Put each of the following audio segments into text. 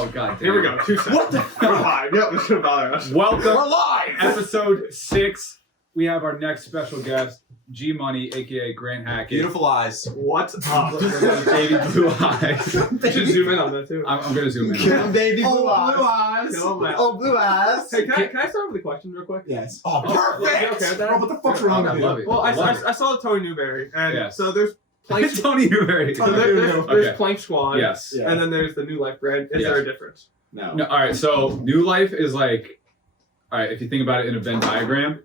Oh, God damn. Here we go. 2 seconds. What the We're live. Yep, this shouldn't bother us. Welcome. We're live! Episode 6. We have our next special guest, G Money, aka Grant Hackett. Beautiful eyes. What's up? Baby blue eyes. You should zoom in on that too. I'm gonna zoom in. Kill baby blue eyes. Blue eyes. Kill 'em out. Oh, blue eyes. Hey, can I start with a question real quick? Yes. Oh, Oh, perfect! okay with that? Bro, what the fuck's wrong I with love you? it. Well, love it. I saw Tony Newberry, and Yes. so there's Plank, so Tony Newberry. there's Okay. Plank Squad, Yes. Yeah. and then there's the New Life brand. Is Yes. there a difference? No. No, all right, so New Life is like, all right, if you think about it in a Venn diagram,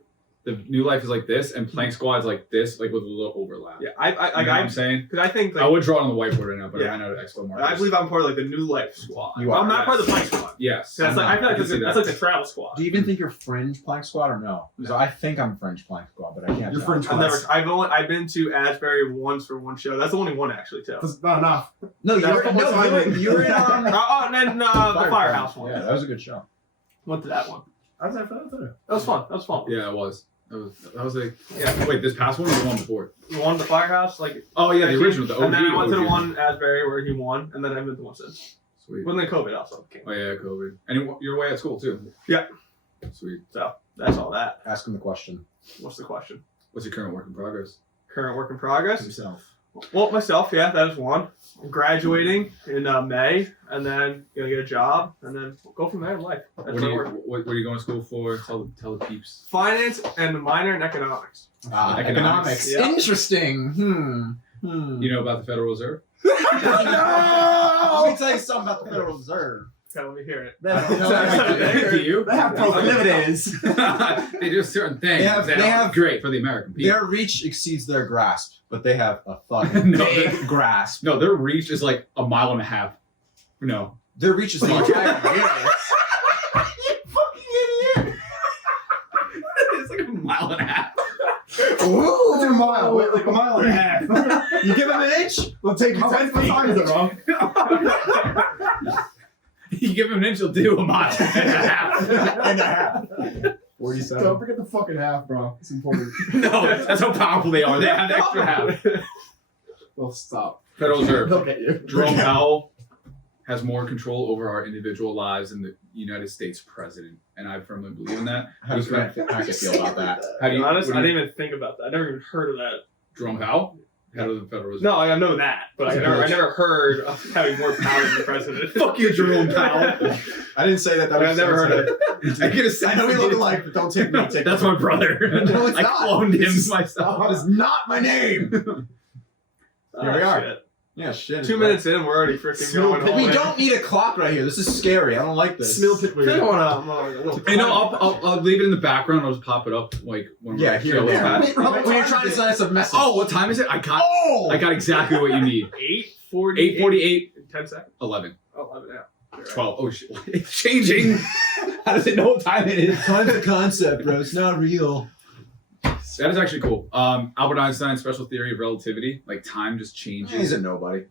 the New Life is like this, and Plank Squad is like this, like with a little overlap. Yeah, You know what I'm saying? because I think I like, would draw it on the whiteboard right now, but Yeah. I ran out of expo markers. I believe I'm part of like the New Life Squad. You are, I'm not part of the yes. Plank Squad. Yes. That's like, I feel like can see that's that. like the Travel Squad. Do you even think you're fringe plank squad or no? Because I think I'm fringe plank squad, but I can't. You're tell. fringe I've been to Asbury once for one show. That's the only one actually too. That's not enough. No, you were, That's no, what you were, I'm you were in And then the Firehouse one. Yeah, that was a good show. Went to that one. How does that feel? That was fun. That was fun. Yeah, it was. That was like, Yeah. wait, this past one or the one before? He won the Firehouse, like. Oh, yeah, the original, the OG. And then I went to the OG. one Asbury where he won, and then I went to one since. Sweet. When then COVID also came. Oh, yeah, COVID. And you're away at school, too. Yeah. Sweet. So that's all that. Ask him the question. What's the question? What's your current work in progress? Current work in progress? Himself. Well, myself, yeah, that is one. I'm graduating in May, and then gonna get a job, and then go from there in life. That's What my are, work. what are you going to school for? Tell the peeps. Finance and a minor in economics. Economics. Yeah. Interesting. You know about the Federal Reserve? No! Let me tell you something about the Federal Reserve. Okay, let me hear it. I don't know. Do you? They have proclivities. They do certain things They that have- are great for the American people. Their reach exceeds their grasp, but they have a fucking No, big grasp. No, their reach is like a mile and a half. No. Their reach is the entire universe. It's like a mile and a half. Ooh, a mile. Wait, like a mile and a half. You give them an inch? We'll take you 10 feet. Is it wrong? You give him an inch, he'll do a mile and a half. And a half. 47. Don't forget the fucking half, bro. It's important. No, that's how powerful they are. They have the extra half. Well, stop. Federal Reserve. They'll get you. Jerome Powell has more control over our individual lives than the United States president, and I firmly believe in that. How does Grant Hackett feel about that? How do you? Honest, what I do you- didn't even think about that. I never even heard of that. Jerome Powell, head of the Federal Reserve. No, I know that, but I never heard of having more power than the president. Fuck you, Jerome Powell. I didn't say that. That I've was never heard of it. I get a I know we look alike, but don't take me. Take That's my brother. No, it's I not. cloned him This is- myself. That is not my name. Here we are. Shit. Yeah, shit. 2 minutes in, we're already freaking Smooth. going all We in. don't need a clock right here. This is scary. I don't like this. Smell pit. I think I want a little. You know, I'll leave it in the background. I'll just pop it up like when Yeah, we're here show and is there. back. When you're trying to send us a message. Oh, what time is it? I got Oh! exactly what you need. 8:48. 8:48, In 10 seconds. 11, Oh, 11 now. You're right. 12. Oh shit, it's changing. How does it know what time it is? Time's a concept, bro. It's not real. That is actually cool. Albert Einstein's special theory of relativity, like time just changes. He's a nobody.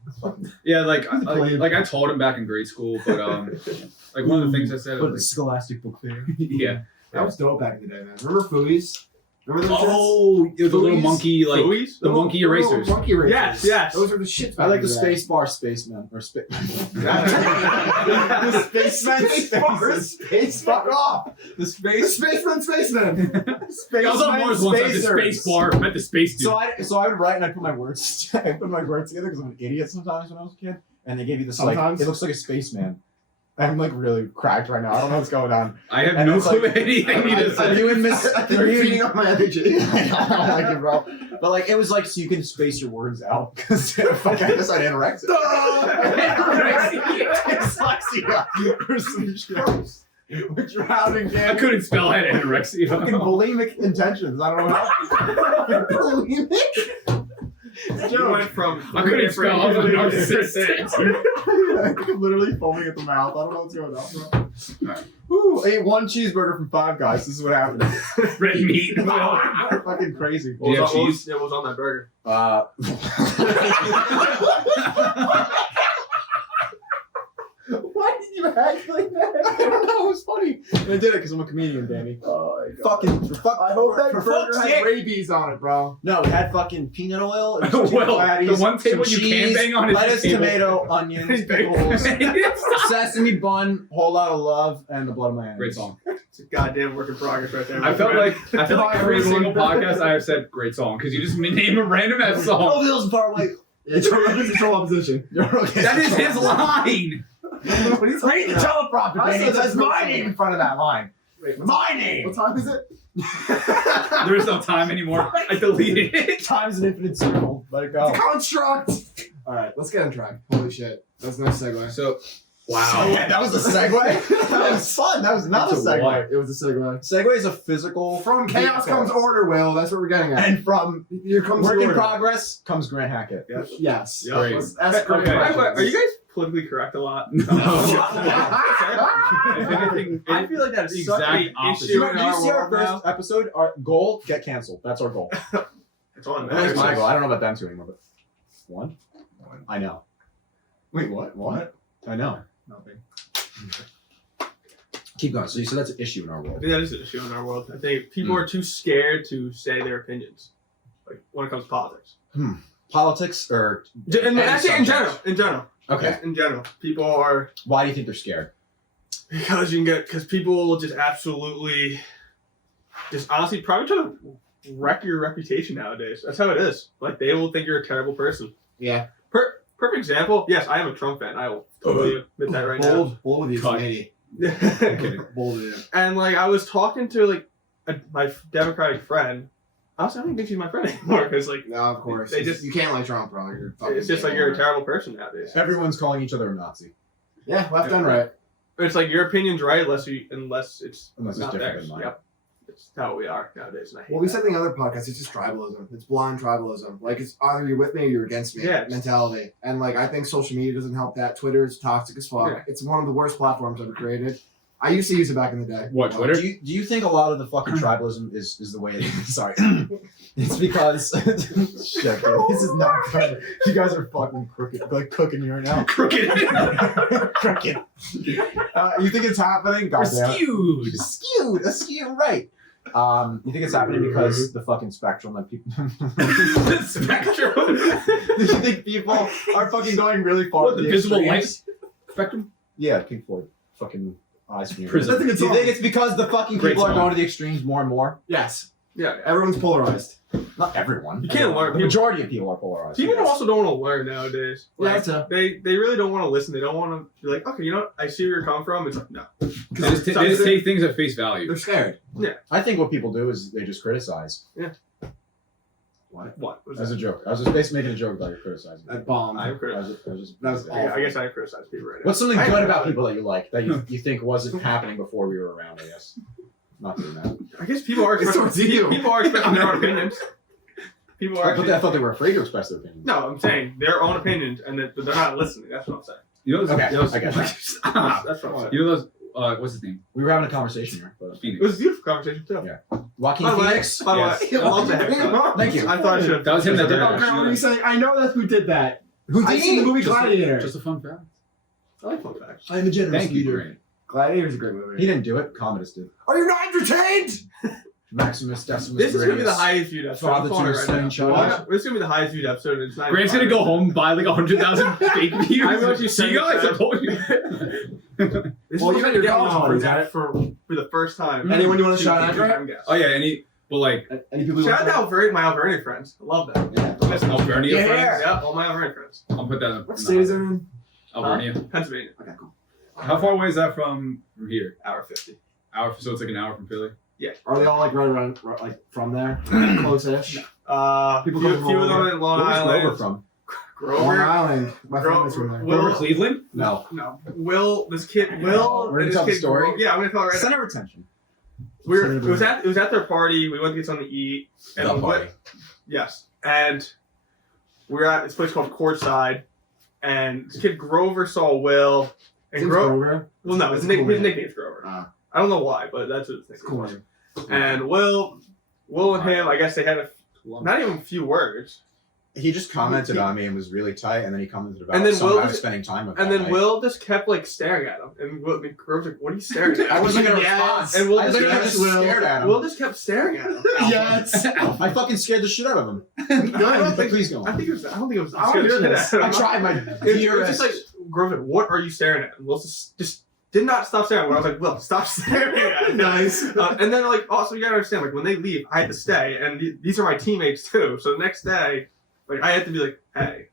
Yeah, like I told him back in grade school, but like one of the things I said, But was, Scholastic book fair. like, yeah. That was dope back in the day, man. Remember Fooey's? Remember those Oh, it was the little Fooey's? monkey, like Fooey's? the monkey erasers. Monkey erasers. Yes, yes. Those are the shits. I like the back in space bar spaceman. Or space. The spaceman Spaces. space. Fuck off. The The space. spaceman. I was on Mars once. I had the space bar. Met the space dude. So I would write and I put my words. I put my words together because I'm an idiot sometimes when I was a kid. And they gave you this like Sometimes? it looks like a spaaman. I'm like really cracked right now. I don't know what's going on. I have And no it's clue like- anything he just Are said. you and Miss? I think are you're you- feeding up my energy. I don't like it, bro. But like it was like so you can space your words out because fuck, I guess I had anorexic. Dyslexia or some shit. We're drowning, I man. couldn't spell. I had anorexia. Fucking bulimic intentions. I don't know how. Bulimic. You went from. I couldn't spell. I was a narcissist. I'm literally foaming at the mouth. I don't know what's going on, bro. Alright. Woo, ate one cheeseburger from Five Guys. This is what happened. Red meat. Fucking crazy. Do you have cheese? Yeah, what was on that burger? Why did you act like that? I don't know. It was funny. And I did it because I'm a comedian, Danny. Oh my I hope that for burger fuck's has sake. rabies on it, bro. No, it had fucking peanut oil. It was two Well, patties, the one table some you can cheese, bang on is lettuce, the table. tomato, onions, pickles, sesame bun, whole lot of love, and the blood of my enemies. Great song. It's a goddamn work in progress right there. I my felt friend. like every single podcast I have said great song because you just name a random ass song. Oh, Bill's far away. It's control opposition. That is his line. What are you Read the teleprompter, I Danny. said It says that's my not name singing. in front of that line. Wait, My name. what time is it? There is no time anymore. I deleted it. Time's an infinite circle. Let it go. It's a construct. All right, let's get on track. Holy shit, that's a nice segue. So, So, yeah, that was a segue. That was fun. That was not a It's segue. what? It was a segue. Segue is a physical. From chaos vehicle. comes order, Will. That's what we're getting at. And from Here comes work the in order. progress comes Grant Hackett. Yes. Yeah. Great. That's great. Okay. Are you guys politically correct a lot? No. If anything, I feel like that's such exact an opposite. issue Did in you our see our world first now. episode? Our goal: get canceled. That's our goal. It's on That's there. my goal. I don't know about them two anymore, but one. I know. Wait, what? What? I know. Nothing. Keep going. So you said that's an issue in our I world. think that is an issue in our world. I think people are too scared to say their opinions, like when it comes to politics. Politics or And Any actually, in subject. general, okay. in general, people are Why do you think they're scared? because people will just absolutely, just honestly, probably try to wreck your reputation nowadays. That's how it is. Like they will think you're a terrible person. Yeah. Perfect example. Yes, I am a Trump fan. I will totally admit that right now. Bold of you, Cut. lady. kidding. Bold of you. And like I was talking to like my Democratic friend. Honestly, I don't even think she's my friend anymore because like No, of course. They just- you can't like Trump, bro. You're fucking it's just like you're a terrible person nowadays. Everyone's calling each other a Nazi, Yeah, left and right. It's like your opinion's right unless it's unless it's not different theirs. than mine. Yep. It's how we are nowadays, and I hate Well, we that. said in the other podcast, it's just tribalism. It's blind tribalism. Like, it's either you're with me or you're against me Yeah. mentality. And, like, I think social media doesn't help that. Twitter is toxic as fuck. Yeah. It's one of the worst platforms ever created. I used to use it back in the day. What, Twitter? Do you think a lot of the fucking tribalism is the way it is? Sorry. It's because shit, dude, this is not good. You guys are fucking crooked, like cooking me right now. Crooked. Crooked. You think it's happening? We're Goddamn. skewed. Askew, right. You think it's happening because the fucking spectrum that people Spectrum. Do you think people are fucking going really far? What, to the visible light extremes? spectrum? Yeah, Pink Floyd. Fucking eyes from your Prism. I think it's Do you all- think it's because the fucking Great people are song. going to the extremes more and more? Yes. Yeah. Everyone's polarized. Not everyone. You can't learn. The majority of people are polarized. People also don't want to learn nowadays. Yeah, Like, so. they really don't want to listen. They don't want to be like, okay, you know what? I see where you're coming from. It's like, no. They just, they just take things at face value. They're scared. I think what people do is they just criticize. What? Was As a that? joke. I was just basically making a joke about you criticizing. That bomb. I'm I was criticizing. just, I was just, That was Yeah, I guess I criticize people right now. What's something I good agree. about people that you like that you think wasn't happening before we were around? I guess. Not doing that. I guess people are It's towards expressing, you. people are expressing their own opinions. People are But actually, I thought they were afraid to express their opinions. no, I'm saying their own opinions, and that they're not listening. That's what I'm saying. You know those, Okay, those I get that. Stop. That's what I'm saying. You know those, what's his name? We were having a conversation here. But It Phoenix. was a beautiful conversation too. Yeah. Joaquin By the way, Phoenix. by the Yes. way, I love the haircut. Thank you. I thought I should have. That was him that did Oh, it. God, what are you saying? I know that's who did that. Who I seen the movie Just- Gladiator. Just a fun fact. I like fun facts. I'm a generous Thank you, leader. Grant. Gladiator's a great movie. He didn't do it. Commodus did. Are you not entertained? Maximus Decimus. This is gonna be the Meridius. highest viewed episode. Father I'm calling to it his right now. slain Why child. not? This is gonna be the highest viewed episode. And it's not. Grant's gonna go home and buy like 100,000 fake views. I'm actually See, guys, I saying- told you. This Well, is you what got you're your getting college on money, for, got it? for the first time. Anyone you want to Two shout out, time Grant? guests. Oh yeah, well like Any people you Shout want out to my Alvernia friends. I love that. Yeah. Alvernia Yeah. friends. Yeah, all my Alvernia friends. I'll put that in. What state is it in? Alvernia. Pennsylvania. Okay, cool. How far away is that from here? Hour 50. Hour, so it's like an hour from Philly. Are they all like right around, like from there? Close-ish? People People few come of them over. in Long Where's Island. Grover from? Grover. Long Island. My Gro- family's from there. Will- Over Cleveland? No. No. Will, this kid, Will. We're gonna this tell the kid story? Gro- Yeah, I'm gonna tell it right now. Center of attention. It was at their party. We went to get something to eat. And The we party. went- yes. And we were at this place called Courtside. And this kid Grover saw Will. And Seems Grover. Grover. Well, no, his That's a cool name. nickname's Grover. Ah. I don't know why, but that's what his It's a nickname cool was. name. And Will and him, I guess they had not even a few words. He just commented on me and was really tight, and then he commented about And then somehow Will I was just- spending time with. And that then night. Will just kept like staring at him, and Will, Grove's like, "What are you staring at?" I wasn't gonna Yes. respond. And Will I just literally kept just stared at him. Will just kept staring at him. Yes. I fucking scared the shit out of him. But Please go on. I don't think it was. I wanna hear this. I tried my It was just like Grove, what are you staring at? And Will just did not stop staring. When I was like, Will, stop staring at him. Nice. And then like also you gotta understand, like when they leave, I had to stay, and these are my teammates too. So the next day, like I had to be like, hey,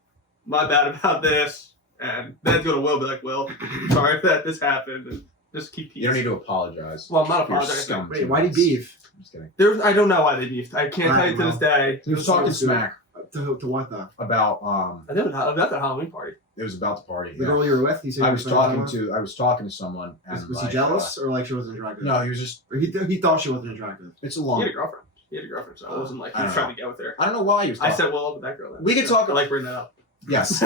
my bad about this, and then go to Will, be like, Will, sorry that this happened, and just keep peace. You don't need to apologize. Well, I'm not You're apologizing. scum. Wait, why did he beef? I'm just kidding. I don't know why they beefed. I can't tell you to this day. He was talking smack To what though? about I did at the Halloween party. it was about the party. The Yeah. girl you were with? He said I you was were friends talking with to someone and Was he like, jealous or like she wasn't attractive? no, he was just Or he thought she wasn't attractive. it's a He long had a girlfriend. So it wasn't like he I was don't trying to get with her. I don't know why he was I talking. said, well, with that girl. Then. We could talk- I like bringing that up. Yes.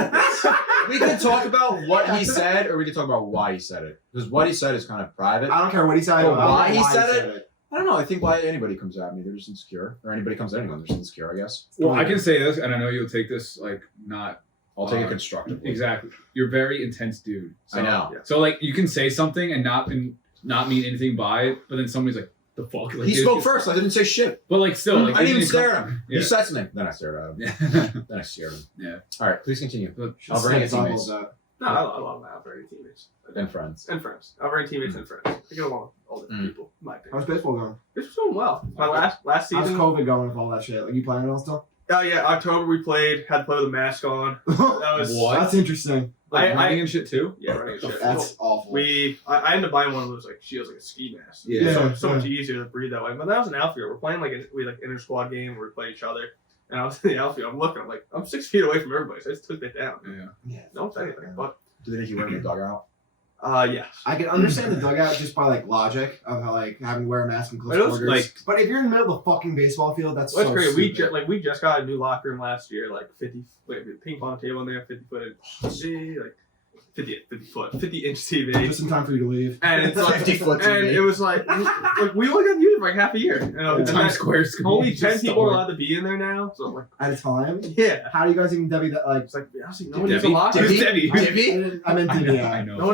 We could talk about what he said, or we could talk about why he said it. Because what he said is kind of private. I don't care what he said. Oh, I don't why know he said it? it. I don't know. I think why anybody comes at me, they're just insecure. Or anybody comes at anyone, they're just insecure, I guess. Well, I can say this, and I know you'll take this like not I'll take it constructively. exactly. You're a very intense dude. So, I know. So like you can say something and not mean anything by it, but then somebody's like, "The fuck?" Like, He spoke first. I didn't say shit. But like still, like I didn't even anything stare at him. Yeah. He said something. Then I stared at him. Yeah. Then I scared him. Yeah. All right, please continue. But I'll bring in Double teammates that. No, I love that. I'll bring teammates. and friends. And friends. I'll bring teammates and friends. I get along with all different Mm. people, in my opinion. How's baseball going? This was going well. My last How's season. COVID going with all that shit? Like you playing it all still? Oh, yeah. October we played. Had to play with a mask on. That was. What? That's interesting. like I- running and shit too. Yeah, running shit. That's awful. I ended up buying one of those like shields, like a ski mask. Yeah. So much easier to breathe that way. But that was an outfield. We're playing like we like inter squad game where we play each other. And I was in the outfield. I'm looking. I'm like, I'm 6 feet away from everybody. So I just took that down. Yeah. Yeah. No one said anything. But Do they make you wear in the dugout? yes. I can understand the dugout just by like logic of how like having to wear a mask in close But it was, quarters. like- but if you're in the middle of the fucking baseball field, that's Well, so that's great. stupid. We just got a new locker room last year, like 50 ping pong table in there, 50-foot TV, like 50-inch TV. Just in time for you to leave. And it's like, 50-foot and TV. it was like we only got used it for like half a year. And Times then Square's only 10 just people are stolen. allowed to be in there now. So I'm like, At a time. yeah. How do you guys even Debbie that like? It's like honestly, no one uses a Debbie? locker room. Who's Debbie? I meant I TV. know. Yeah. I know. No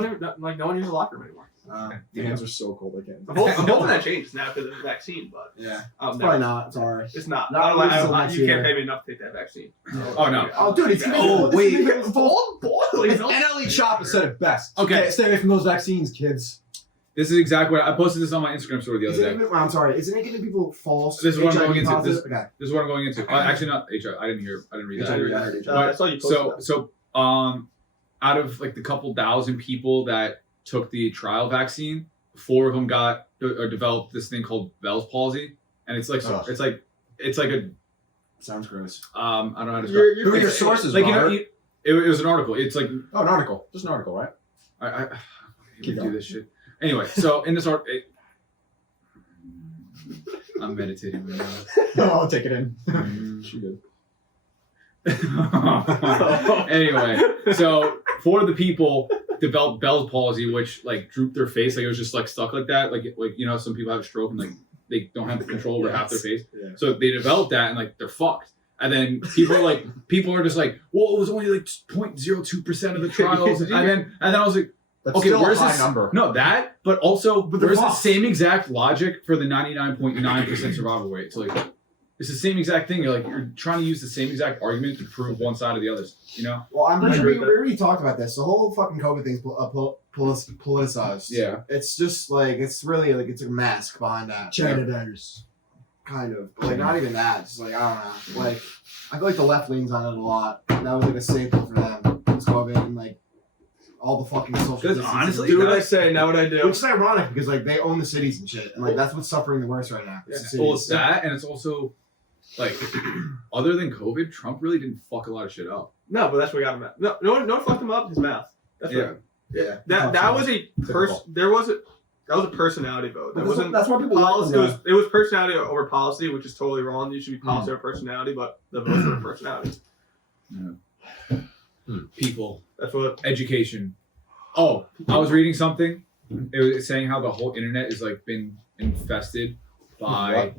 one uses a locker room anymore. The hands are so cold. I can't. I'm hoping that changes now because of the vaccine, but Yeah. I'll It's never. probably not. Sorry. It's not. Not I don't until like, next you year. can't pay me enough to take that vaccine. Oh, no. Oh, dude, it's gonna be. Oh, it's wait. gonna be full- boiling. NLE Chopper said it best. Okay. Stay away from those vaccines, kids. This is exactly what I posted this on my Instagram story the Is other it day. even, I'm sorry. Isn't it giving people false? This is what I'm HIV going into. positive? This- Okay. This is what I'm going into. Actually, not HR. I didn't read that. HIV, I heard HIV. I saw you posted that. So out of like the couple thousand people that took the trial vaccine, 4 of them got or developed this thing called Bell's palsy, and it's like Ugh. it's like a Sounds gross. I don't know how to describe. Who are your It's- sources, Like Robert? it was an article. It's like Oh, an article. Just an article, right? I Keep do going. this shit. Anyway, so in this article, I'm meditating right now. No, I'll take it in. She did. Anyway, so 4 of the people developed Bell's palsy, which like drooped their face, like it was just like stuck like that, like you know, some people have a stroke and like they don't have control over half their face. Yeah. So they developed that and like they're fucked. And then people are just like, well, it was only like 0.02% of the trials, and then I was like, That's okay, still where's a high this number. No, that, but also But they're where's the fucked. same exact logic for the 99.9% survival rate? So like, it's the same exact thing. You're trying to use the same exact argument to prove one side or the others. You know? Well, I'm pretty I sure agree we with already talked about this. The whole fucking COVID thing's politicized. Yeah. It's just like it's really like it's a mask behind that. Janitors. Kind of. But, like not even that. Just like I don't know. Like I feel like the left leans on it a lot. That was like a staple for them. Was COVID and like all the fucking social. Because distancing. honestly, Do what I say, not what I do. Which is ironic because like they own the cities and shit, and like that's what's suffering the worst right now. It's the Well, it's cities. that, and it's also like, other than COVID, Trump really didn't fuck a lot of shit up. No, but that's what got him out. No one fucked him up. His mouth. That's Yeah. right. Yeah. That was a Typical. that was a personality vote. That But wasn't that's why people policy. like It was personality over policy, which is totally wrong. You should be policy over personality, but the votes were personality. People, That's what. education. Oh, I was reading something. It was saying how the whole internet is like been infested by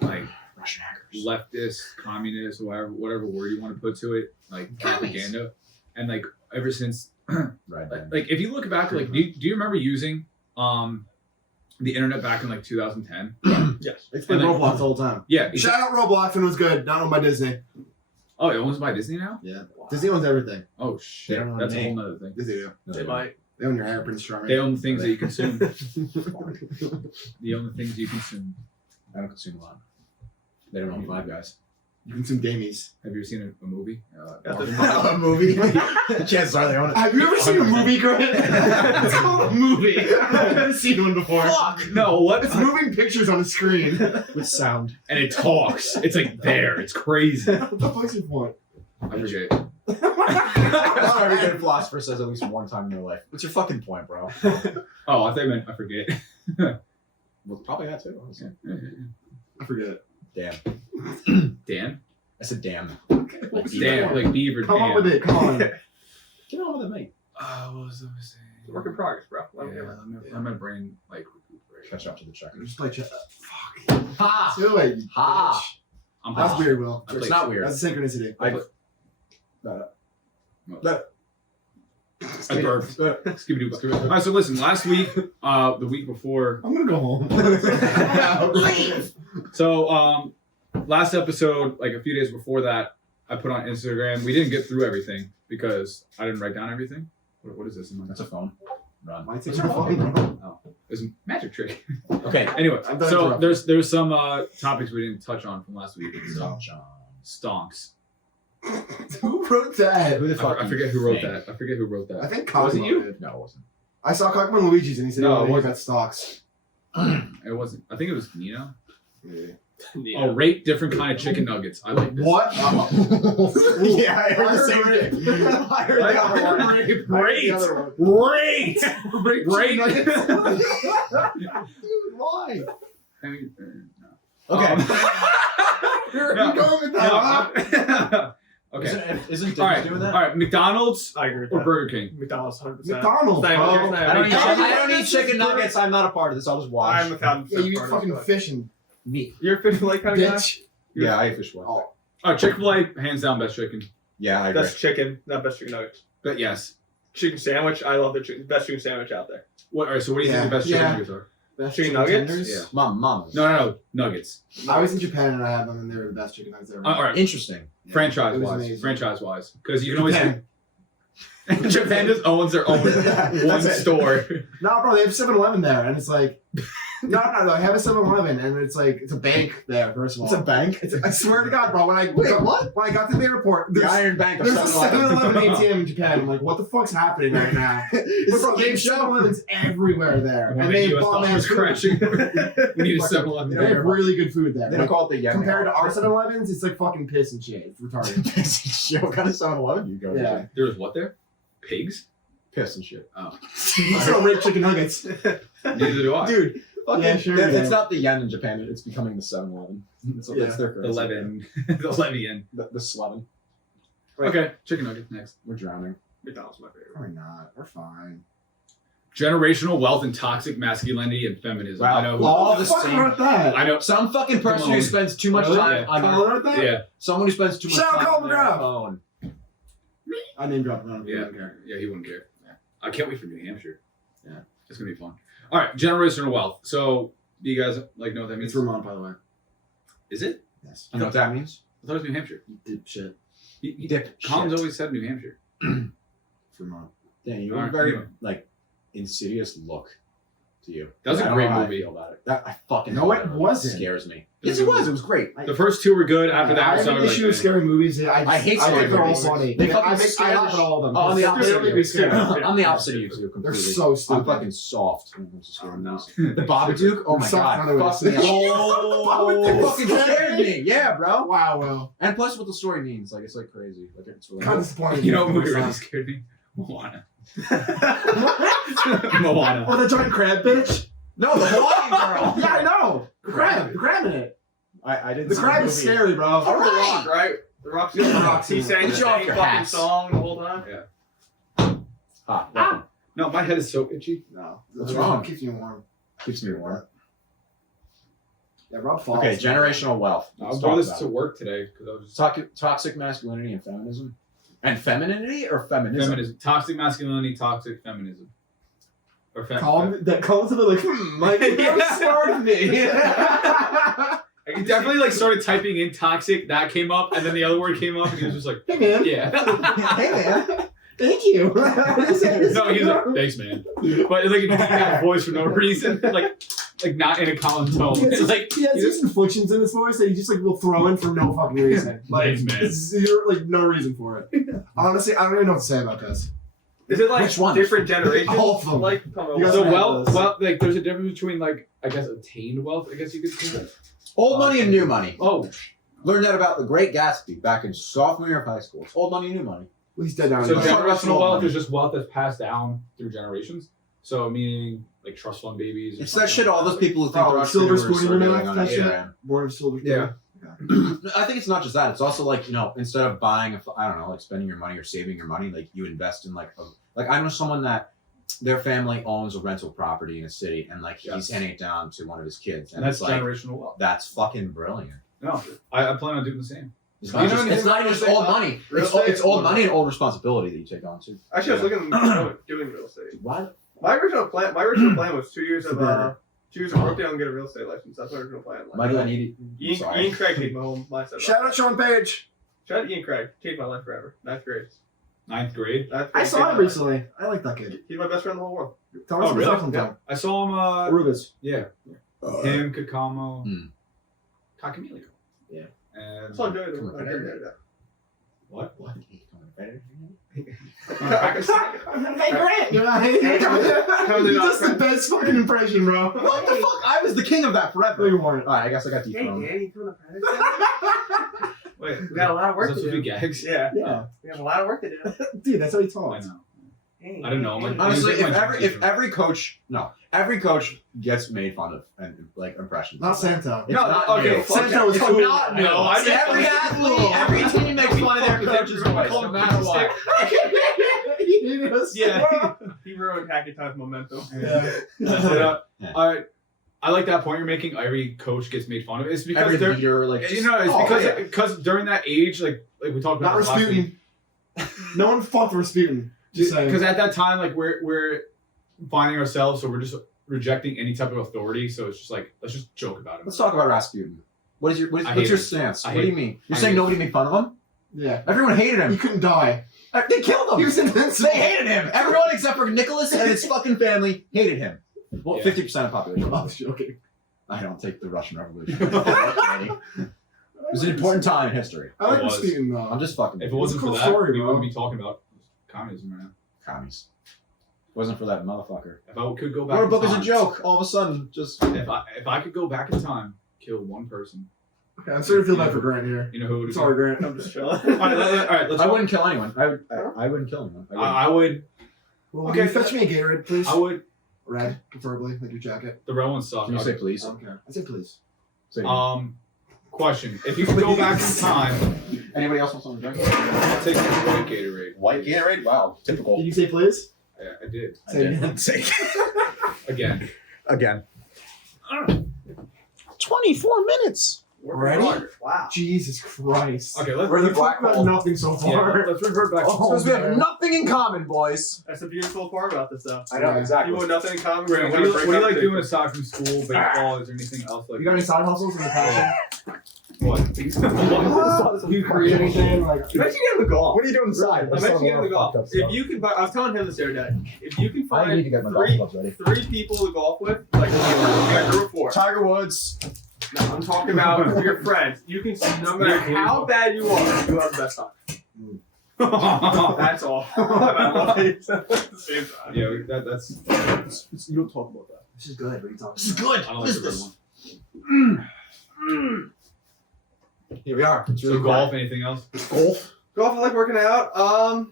like Russian hackers. leftist, communist, whatever word you want to put to it, like propaganda, and like ever since, Right. like if you look back, like do you remember using the internet back in like 2010? Yes. It's been And then- Roblox the whole time. Yeah. Shout out Roblox when it was good. Not owned by Disney. Oh, it owns by Disney now? Yeah. Disney owns everything. Oh shit, They don't own that's a me. whole nother thing. Disney do. They might. They own your hairprints, Charmy. They own the things that you consume. They own the things you consume. I don't consume a lot. They don't own Five Guys. You consume gamies. Have you ever seen a movie? A movie? Chances are they own it. Have you ever seen a movie, Grant? It's called a movie. I've never seen one before. Fuck! No, what? It's moving pictures on a screen. With sound. And it talks. It's like there. It's crazy. What the fuck's your point? I forget. Every good philosopher says at least one time in their life. What's your fucking point, bro? Oh, I thought you meant I forget. Well, probably that too. Honestly. I forget. Damn. Dan? I said damn. What was the Dan, point? like beaver. Come Dan. on with it. Come on. Get on with it, mate. What was I saying? Work in progress, bro. Yeah, let my brain like recuperate. Catch up to the checker. Just play fuck. Ha! Do it. you Ha! bitch. I'm That's hot. weird, Will. It's not weird. That's a synchronicity. I burped. Skibidi skibidi. All right, so listen. Last week, the week before. I'm gonna go home. So, last episode, like a few days before that, I put on Instagram. We didn't get through everything because I didn't write down everything. What is this? That's a phone. Run. Might take your phone, bro. It's a magic trick. Okay. Anyway, I'm done so interrupting. there's some topics we didn't touch on from last week. So, stonks. Who wrote that? Who the fuck? I forget who wrote that. I forget who wrote I that. think Was it Cosmo you? did. No, it wasn't. I saw Cockman Luigi's and he said, No, "Oh, it he wasn't. got stocks." It wasn't. I think it was Nina. Yeah. Oh, rate different kind of chicken nuggets. I like this. What? Yeah, I heard the same thing. I heard the other one. Rate. Rate. Rate. Dude, why? I mean, Okay. You're No. going with that, huh? Okay. Isn't All Dickens right. doing that? All right. McDonald's I agree with or that. Burger King? McDonald's 100%. McDonald's, Same, bro. here's that. I don't eat, Yeah, I don't eat chicken nuggets. I'm not a part of this. I'll just watch. I'm a thousand Yeah, you eat percent fucking part of fish and meat. it. You're a fish fillet kind of guy? bitch. Yeah, I eat fish well. Oh, All right. Chick-fil-A, hands down, best chicken. Yeah, I agree. Best chicken, not best chicken nuggets. But yes. Chicken sandwich, I love the best chicken sandwich out there. What? All right. So what do you think the best chicken Yeah. nuggets are? best Chicken chicken nuggets? tenders. Yeah. Mom. No. Nuggets. I was in Japan and I had them and they were the best chicken nuggets ever. All right. Interesting. Yeah. Franchise It was wise. amazing. Franchise wise. Because you can always. Japan. Japan just owns their own Yeah, one that's it. store. No, bro, they have 7-Eleven there, and it's like, no, I have a 7-Eleven, and it's like it's a bank there. First of all, It's a bank. I swear to God, bro, when I when I got to the airport, The there's, Iron Bank of there's a 7-Eleven 7-Eleven. ATM in Japan. I'm like, what the fuck's happening right now? It's But bro, a they game have show. 7-Elevens everywhere there, When and the they have US bomb dollar ass was food. crashing. We need a Fucking- 7-Eleven. They have really good food there. They don't Like, call it the yen. compared to our 7-Elevens, it's like fucking piss and shit. It's retarded. Piss and shit. What kind of 7-Eleven you go to? Yeah. There was what there? Pigs? Piss and shit. You still rate chicken nuggets. Neither do I. Dude, fucking, Yeah, sure, it's yeah. not the yen in Japan. It's becoming the 7-Eleven. That's Yeah. their The currency. Levin. The Levian. The Slevin. Okay, chicken nuggets next. We're drowning. McDonald's is my favorite. We're not. We're fine. Generational wealth and toxic masculinity and feminism. Wow. I know. All Who the fuck same. wrote that? I know. Some fucking person Come on. who spends too much Really? time Yeah. on Colin their, wrote that? Yeah. someone who spends too much Shout out time on Colin their McGrath. phone. I name dropped none of Yeah. them. Yeah, he wouldn't care. I can't wait for New Hampshire. Yeah. It's gonna be fun. All right, generational wealth. So, do you guys like know what that means? It's Vermont, by the way. Is it? Yes. You know what that means? I thought it was New Hampshire. Dipshit. Colin's Shit. always said New Hampshire. Vermont. Dang, you All have a right, very anyway. like insidious look to you. That was a I don't great know how I movie. feel about it. That I fucking No, love it that movie. wasn't. Scares me. It Yes, was it a was. It was great. The first two were good. After that, I I have started an like, issue with scary movies. I hate I scary think they're all movies. funny. They fucking I scare laugh the at all of them. Oh, on the They're opposite really of you. scary. I'm the opposite of you two They're completely. so stupid. I'm fucking soft when it comes to scary Oh, no. movies. The Babadook? Oh my So god. funny when Fuck you me. say it. Oh, it fucking scared me. Yeah, bro. Wow, Will. And plus what the story means. Like, it's like crazy. Like, it's really Kind of disappointing. You know what movie really scared me? Moana. Moana. Oh, the giant crab bitch? No, the Hawaiian girl. Yeah, I know. The crab. The crab in it. I didn't The see crab the is movie. scary, bro. All right. The Rock, right? The Rock's the Rock's He in it. sang the Get you off same your fucking hats. song the whole time. Ah, No, my head is so itchy. No. What's wrong? Keeps you warm. keeps me warm. Yeah, Rob Falls. Okay, generational wealth. I Let's brought talk this about to it. work today because I was just Toxic masculinity and feminism. And femininity or feminism? feminism, toxic masculinity, toxic feminism. Or Call him to the like, Mike, you started me. He definitely like started typing in toxic. That came up, and then the other word came up, and he was just like, Hey man. "Yeah." Hey man. Thank you. No, he was like, "Thanks, man." But like a deep down voice for no reason, like not in a calm tone. He has, Like he has these inflections in his voice that he just like will throw in for no fucking reason. Like, Thanks, man. it's zero, like no reason for it. Honestly, I don't even know what to say about this. Is it like Which one? different generations? All of them. Like, You guys so are- wealth, like there's a difference between like I guess attained wealth. I guess you could say that. Old money and new money. Oh, Learned that about the Great Gatsby back in sophomore year of high school. It's old money, new money. Well, he's dead now. so anyway. generational wealth is just wealth that's passed down through generations. So meaning like trust fund babies. or It's that something shit like all those people who think Oh, they're silver entrepreneurs spoon are in your doing mouth, on that shit? Instagram. Born of Silver Spoon. Yeah. I think it's not just that. It's also like, you know, instead of buying, I don't know, like spending your money or saving your money, like you invest in like I know someone that their family owns a rental property in a city and like he's Yes. handing it down to one of his kids. And that's it's like, generational wealth. that's fucking brilliant. No, I plan on doing the same. It's You not, know just, anything it's not about even just real estate? old money. Real It's, estate? it's old money and old responsibility that you take on too. Actually, I was looking at doing real estate. What? My original plan was 2 years of Brookdale and get a real estate license. That's my original plan. Why do I need it? Ian Craig changed my whole mindset. Shout out Sean Page. Shout out Ian Craig. Changed my life forever. 9th grade. 9th grade. 9th grade I changed saw my him life. recently. I like that kid. He's my best friend in the whole world. Tell us Oh, really? sometime. I saw him. Arubas. Yeah. Him, Kakamo, Hmm. Kakamelico. Yeah. And I saw Joey Come on, the what? What? Hey Grant, you're not That's the best fucking impression, bro. What the fuck? I was the king of that No, forever. you weren't. Alright, I guess I got Hey, dethroned. Danny, come on. Wait, We got a lot of work is to that do. supposed to be gags? Yeah. Yeah, We have a lot of work to do. dude, that's how he I talks. know. Hey, I don't know, like- Honestly, Music if might every be if every coach gets made fun of and like impressions. Not Santo. It's No, not okay, new. fuck Santo was It's cool. not new. No, I mean, every athlete, every team makes fun of their coach's voice, no matter what. Yeah. He ruined Hackett Time's momentum. Yeah. I like that point you're making. Every coach gets made fun of. It's because Every they're, leader, like, you know, it's oh, because yeah. because during that age, like we talked about Not this last week, Rasputin. No one fought for Rasputin. Just saying. because at that time, like we're finding ourselves, so we're just rejecting any type of authority. So it's just like let's just joke about him. Let's talk about Rasputin. What's your I what's hate your him. stance? I What do hate you mean? You're I saying hate nobody made fun of him? Yeah. Everyone hated He him. couldn't die. They killed him. He was invincible. They hated him. Everyone except for Nicholas and his fucking family hated him. Well, Yeah. 50% of the population. I was joking. I don't take the Russian Revolution. It was an important time in history. I like It was. Rasputin though. I'm just fucking If it wasn't cool for that, story, we bro. wouldn't be talking about communism right now. commies. Wasn't for that motherfucker. If I could go back, Our in book is time, a joke. All of a sudden, just If I could go back in time, kill one person, Okay, I'm starting to feel bad for Grant here. you know who? It would Sorry, Grant. I'm just chilling. All right, let's. I wouldn't kill anyone. I wouldn't kill anyone. I would. Well, Okay, can you fetch me a Gatorade, please? I would. Red, preferably, like your jacket. The red ones suck. Can you say please? Okay. I said please. Say Question: if you could go back in time, Anybody else want something to drink? I'll take the white Gatorade. White Gatorade? Wow, typical. Did you say please? Yeah, I did. I Say did. again. Say Again. again. 24 minutes. Ready? Wow. Jesus Christ. Okay, let's. We're the We black talked about hole. nothing so Yeah, far. let's revert back. Oh, Because we have man. nothing in common, boys. That's the beautiful part about this stuff. I know, Yeah. exactly. People with nothing in common. Grant, what do you like doing aside from school, baseball? Is there anything else like? You got any side hustles in the passion? What? Do you create anything? Like, I'm actually getting the golf. What are you doing inside? I'm actually getting the golf. If you can, I was telling him this the other day. If you can I need to find get my golf clubs ready. 3 people to golf with, like you got group 4. Tiger Woods. No, I'm talking about your friends. You can, no matter how bad you are, you have the best time. That's all. I love it at the same time. Yeah, that's. You don't talk about that. this is good. What are you talking This is good. I don't What like is the red this? one. Here we are. It's So really golf? Anything else? Golf. Golf, I like working out. I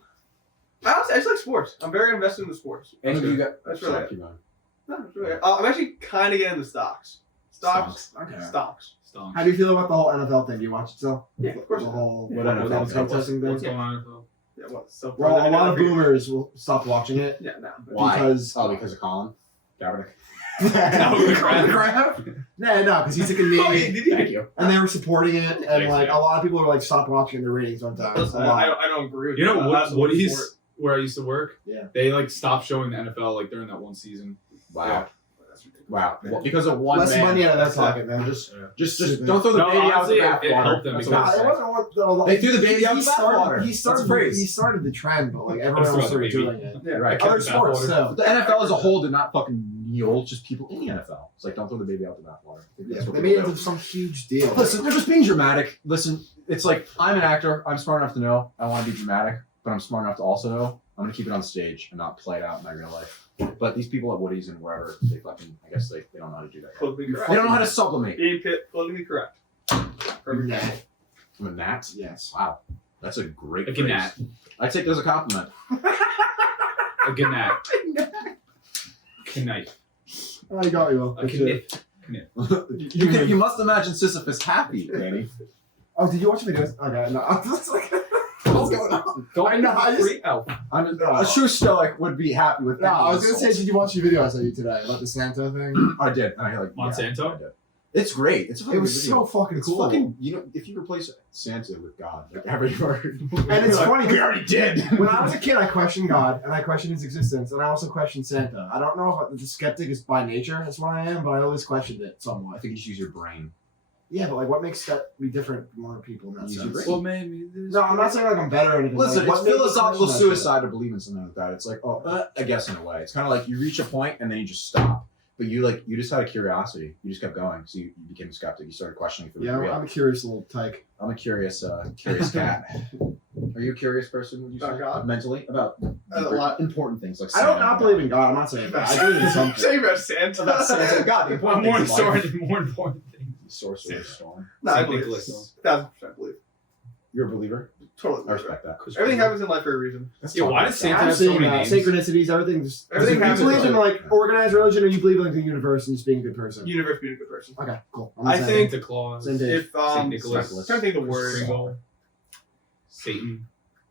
just like sports. I'm very invested in the sports. And you got. That's really it. Keep going. No, that's really it. I'm actually kind of getting into stocks. Stocks. Okay. Stocks. Stonks. How do you feel about the whole NFL thing? Do you watch it still? Yeah, of course. The whole What NFL what's thing? testing What's thing. going on? NFL? Yeah, what? So Well, a lot of boomers will stop watching it Yeah, no. Why? because Oh, because of Colin Kaepernick. No, because he took a knee. Thank you. And they were supporting it, and Thanks, like man. a lot of people were like stopped watching their ratings one time. Listen, A lot. I don't agree with You know that. what? That's What the he's sport. where I used to work. Yeah. They like stopped showing the NFL like during that one season. Wow. That's ridiculous. Wow. Well, because of one Less man. money out of that pocket, man. Just Just don't throw the No, baby honestly, out the it bathwater. helped them That's because- what Nah, I'm it saying. wasn't what They threw the baby out he the started, bathwater. he That's started, the phrase. he started the trend, but like everyone Just else throw started the baby. doing it. Yeah, right. Other Kept the sports, bathwater. so But the NFL as a whole did not fucking kneel, just people in the NFL. It's like, don't throw the baby out the bathwater. I think yeah, that's what they made it people into some huge deal. do. Listen, they're just being dramatic. Listen, it's like, I'm an actor. I'm smart enough to know I want to be dramatic, but I'm smart enough to also know I'm going to keep it on stage and not play it out in my real life. But these people at Woody's and wherever, they fucking, I guess they don't know how to do that. Yet. Politically correct. They don't know how to sublimate. Being politically correct. Perfect. Nah. I'm a gnat. Yes. Wow. That's a great A phrase. gnat. I take it as a compliment. A gnat. Knife. Oh, you got me, Will. A kniff. You must imagine Sisyphus happy, Danny. Oh, did you watch the videos? Okay, no. I was like, what's going on? I know. I just. A true stoic would be happy with No, any I was gonna say, insult. did you watch the video I sent you today about the Santa thing? I did. I like Monsanto? Yeah, I did. It's great. It's a fucking It was good so video. fucking It's cool. fucking, you know, if you replace Santa with God, like every word. And it's funny. We already did. When I was a kid, I questioned God and I questioned his existence, and I also questioned Santa. I don't know if the skeptic is by nature, that's what I am, but I always questioned it I somewhat. think you should use your brain. Yeah, but like, what makes that be different from other people in that Use your sense? brain. What made me this? No, I'm not saying like I'm better or anything. Listen, like, what it's made me philosophical question that suicide to believe in something like that. It's like, I guess in a way. It's kind of like you reach a point and then you just stop. But you just had a curiosity. You just kept going. So you became a skeptic. You started questioning if it shit? was Yeah, real. I'm a curious little tyke. I'm a curious cat. Are you a curious person? Would you About say God? mentally about A lot. important things like I don't Santa? not believe in God. I'm not saying that. I believe in something. Say about Santa. About Santa. God, the important More things in life. more important things. Sorcerer Storm. No, I Saint believe Nicholas. it. 1000% believe. You're a believer. Totally. I believe respect that. it. Everything happens in life for a reason. Let's Yeah, talk why about does Santa that. I'm have so saying many names? synchronicities, everything. Just, Everything you happens believe in in like organized religion, or you believe in like the universe and just being a good person. Universe being a good person. Okay, cool. I'm I the think- Santa Claus. Same day. If Saint Nicholas. I'm trying to think of the word. Kringle. Satan.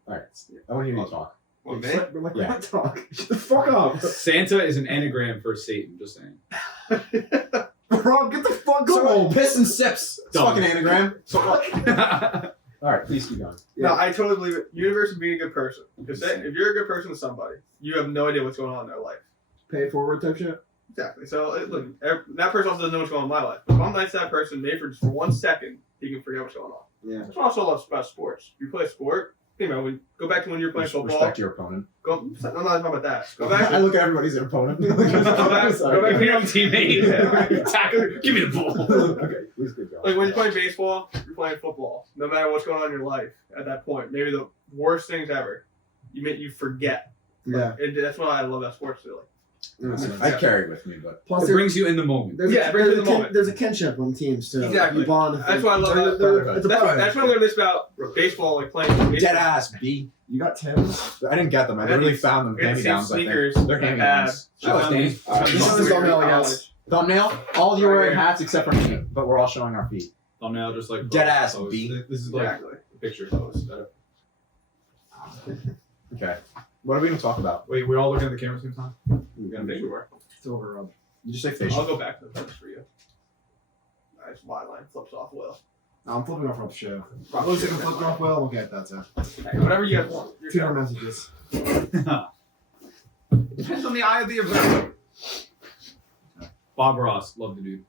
All right. I want to hear you talk. What, me? We're like, Yeah. what talk? Shut the fuck up. Santa is an anagram for Satan. Just saying. Rob, get the fuck So, home. piss and sips. It's Dumb. fucking anagram. So what? All right, please keep going. No, I totally believe it. Universe is being a good person. Because if you're a good person to somebody, you have no idea what's going on in their life. Pay it forward type shit. Exactly. So look, that person also doesn't know what's going on in my life. But if I'm nice to that person, maybe for just for 1 second, he can forget what's going on. Yeah. That's what I also love about sports. You play a sport, you know, go back to when you were playing football. Respect your opponent. I'm not talking about that. Go back. I look at everybody as an opponent. Go back. Go back. If you're a teammate, tackle. Give me the ball. Okay, please keep going. Like when you're playing baseball, you're playing football. No matter what's going on in your life at that point, maybe the worst things ever, you forget. Yeah. That's why I love that sports really. I carry it with me, but Plus, It brings you in the moment. Yeah, bring it to the moment. there's a kinship on teams too. Exactly. You bond. That's why I love that. It's a That's brotherhood. what I'm gonna miss about baseball, like playing baseball. dead ass B. You got Tim's. I didn't get them. I I got literally these- found them I got hand the me downs. same I think sneakers they're hand me I had. downs. Show us, Danny. This is the thumbnail, I guess. Thumbnail. All of you are wearing hats except for me, but we're all showing our feet. Thumbnail, just like Dead ass pose. B. This is like Exactly. a picture pose. Okay. What are we gonna talk about? Wait, we're all looking at the camera same time. We're I gonna think we were. It's over, Rob. You just say I'll facial. go back to the post for you. Nice wide line flips off Will. No, I'm flipping off Rob's show. Rob, Looks like I'm flipping off Will. I'm okay at that too. Hey, whatever you guys want. Your 2 show. more messages. Depends on the eye of the observer. Bob Ross, love the dude.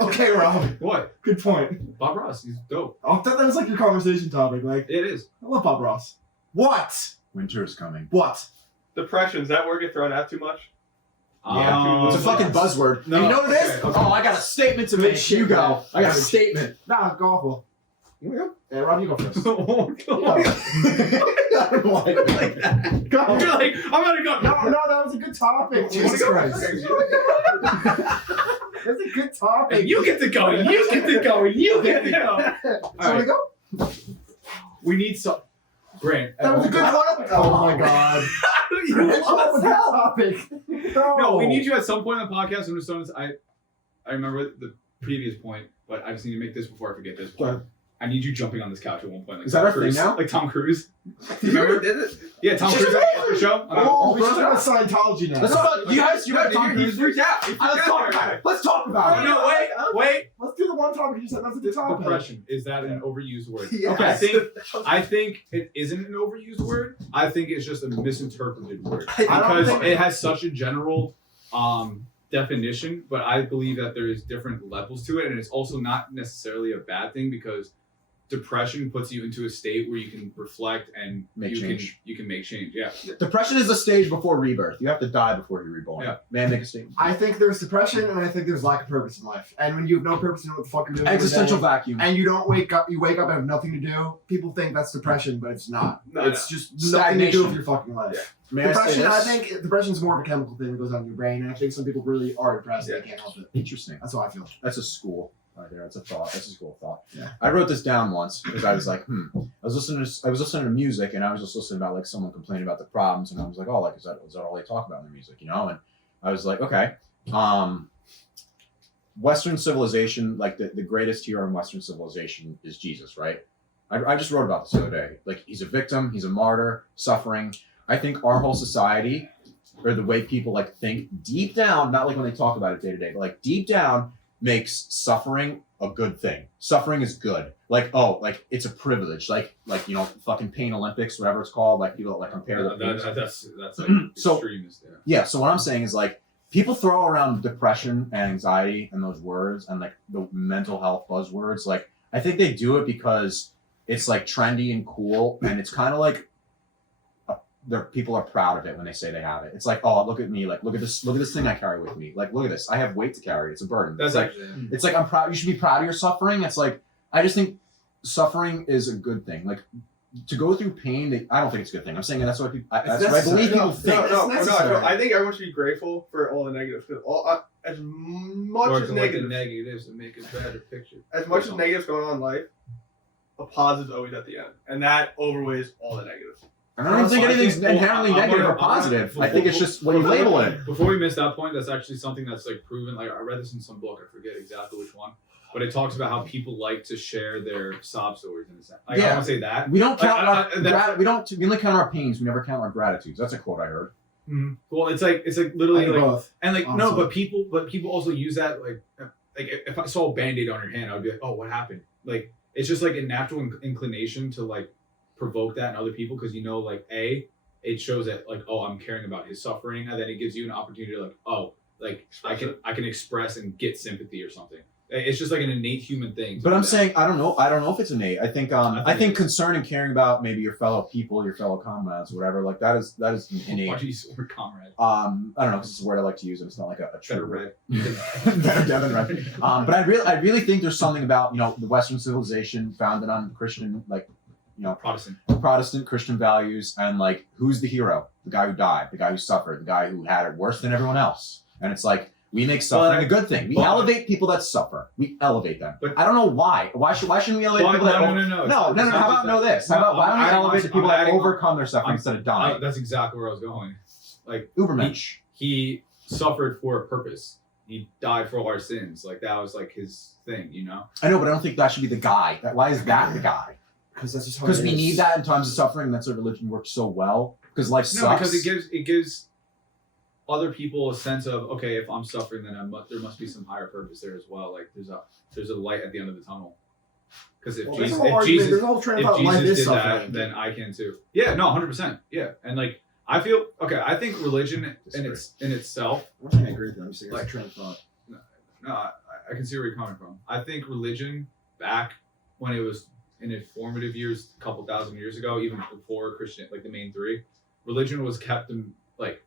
Okay, Rob. What? Good point. Bob Ross, he's dope. I thought that was like your conversation topic. Like, It is. I love Bob Ross. What? Winter is coming. What? Depression, does that word get thrown out too much? Yeah, it's a fucking buzzword. No, And you know what it is? okay, okay. Oh, I got a statement to Good make. shit, You go. man. I got a Good statement. Nah, go off, Will. You wanna Hey, Rob, you go first. Oh, You God. go. I don't like it like that. Go. You're like, I'm gonna go. No, that was a good topic. Jesus Christ. That's a good topic. Hey, you get to go. You get to go. You get to go. So wanna go? We need some. Grant. That was a good topic. Oh my god. You That was a good topic. No, we need you at some point in the podcast. I'm just I remember the previous point, but I just need to make this before I forget this. Go ahead. I need you jumping on this couch at one point. Like Is that Tom our thing Cruise. now? Like Tom Cruise. You never did it. Yeah, Tom Cruise on the show. Oh, we should talk about Scientology now. Let's talk about you guys. You No, got Tom dude, he Cruise. freaked out. Let's talk about it. Let's talk about it. No, wait. Let's do the one topic you said. That's the topic. Depression, is that an overused word? Yeah. Okay. I think it isn't an overused word. I think it's just a misinterpreted word I don't because think- it has such a general definition. But I believe that there is different levels to it, and it's also not necessarily a bad thing because depression puts you into a state where you can reflect and Make you change. can make change. Yeah. Depression is a stage before rebirth. You have to die before you're reborn. Yeah. Man, make a statement. I think there's depression, and I think there's lack of purpose in life. And when you have no purpose in what the fuck you're doing, every Existential day, vacuum. and you wake up and have nothing to do. People think that's depression, but it's not. No, It's just nothing to do with your fucking life. May I say Depression, I this? think depression is more of a chemical thing that goes on in your brain, and I think some people really are depressed and they can't help it. Interesting. That's how I feel. That's a school right there. That's a thought. That's a school of thought. Yeah. I wrote this down once because I was like, I was listening to music, and I was just listening about like someone complaining about the problems, and I was like, oh, like is that all they talk about in their music, you know? And I was like, okay, Western civilization, like the greatest hero in Western civilization is Jesus, right? I just wrote about this the other day. Like he's a victim, he's a martyr, suffering. I think our whole society, or the way people like think deep down, not like when they talk about it day to day, but like deep down, makes suffering a good thing. Suffering is good. Like, oh, like it's a privilege. Like you know, fucking Pain Olympics, whatever it's called. Like people like compare the pains. That's like So- extremist. Yeah. Yeah. So what I'm saying is like people throw around depression and anxiety and those words and like the mental health buzzwords. Like I think they do it because it's like trendy and cool, and it's kind of like people are proud of it when they say they have it. It's like, oh, look at me, like look at this thing I carry with me. Like look at this, I have weight to carry. It's a burden. That's It's like actually. it's like I'm proud. You should be proud of your suffering. It's like I just think suffering is a good thing. Like to go through pain, I don't think it's a good thing. I'm saying that's what people. That's what I believe people think. No, necessary. I think everyone should be grateful for all the negatives because as much Or as to like the negatives, negatives and make a better picture. as much as negatives going on in life, a positive's always at the end, and that overweighs all the negatives. I don't think anything's inherently negative or positive. I think it's just when you label it. Before we miss that point, that's actually something that's like proven. Like I read this in some book, I forget exactly which one, but it talks about how people like to share their sob stories in a sense. Like, I Yeah. want to say that. We don't count Like, we only count our pains. We never count our gratitudes. That's a quote I heard. Well, it's like I literally do like, both. and like no, honestly. but people also use that like if I saw a Band-Aid on your hand, I would be like, oh, what happened? Like it's just like a natural inclination to like provoke that in other people because you know like it shows that like, oh, I'm caring about his suffering, and then it gives you an opportunity to like, oh, like I can express and get sympathy or something. It's just like an innate human thing. But I'm saying I don't know if it's innate. I think I think think it is. concern and caring about maybe your fellow people, your fellow comrades, whatever, like that is innate. Why do you use the word comrade? I don't know, because it's a word I like to use, and it's not like a true Better word. red. Better Devin, right? But I really think there's something about the Western civilization founded on Christian, like Protestant Christian values, and like who's the hero? The guy who died, the guy who suffered, the guy who had it worse than everyone else. And it's like we make suffering a good thing. We elevate people that suffer. We elevate them. But I don't know why. Why shouldn't we elevate people that No. How about know this? How about why don't we elevate the people that overcome their suffering instead of dying? That's exactly where I was going. Like Ubermensch. he suffered for a purpose. He died for all our sins. Like that was like his thing, I know, but I don't think that should be the guy. Why is that the guy? Because that's just how Because it we is. need that in times of suffering. That's why religion works so well. Because life sucks. No, because it gives other people a sense of, okay, if I'm suffering, then there must be some higher purpose there as well. Like there's a light at the end of the tunnel. Because if Well, Jesus, there's a whole argument. There's a whole train of thought. Life is did suffering. that, then I can too. Yeah, no, 100%. Yeah, and like I feel okay. I think religion in itself. I'm not saying I agree with you. I'm just saying it's a train of thought. No, I can see where you're coming from. I think religion back when it was in its formative years, a couple thousand years ago, even before Christian, like the main three, religion was kept in like.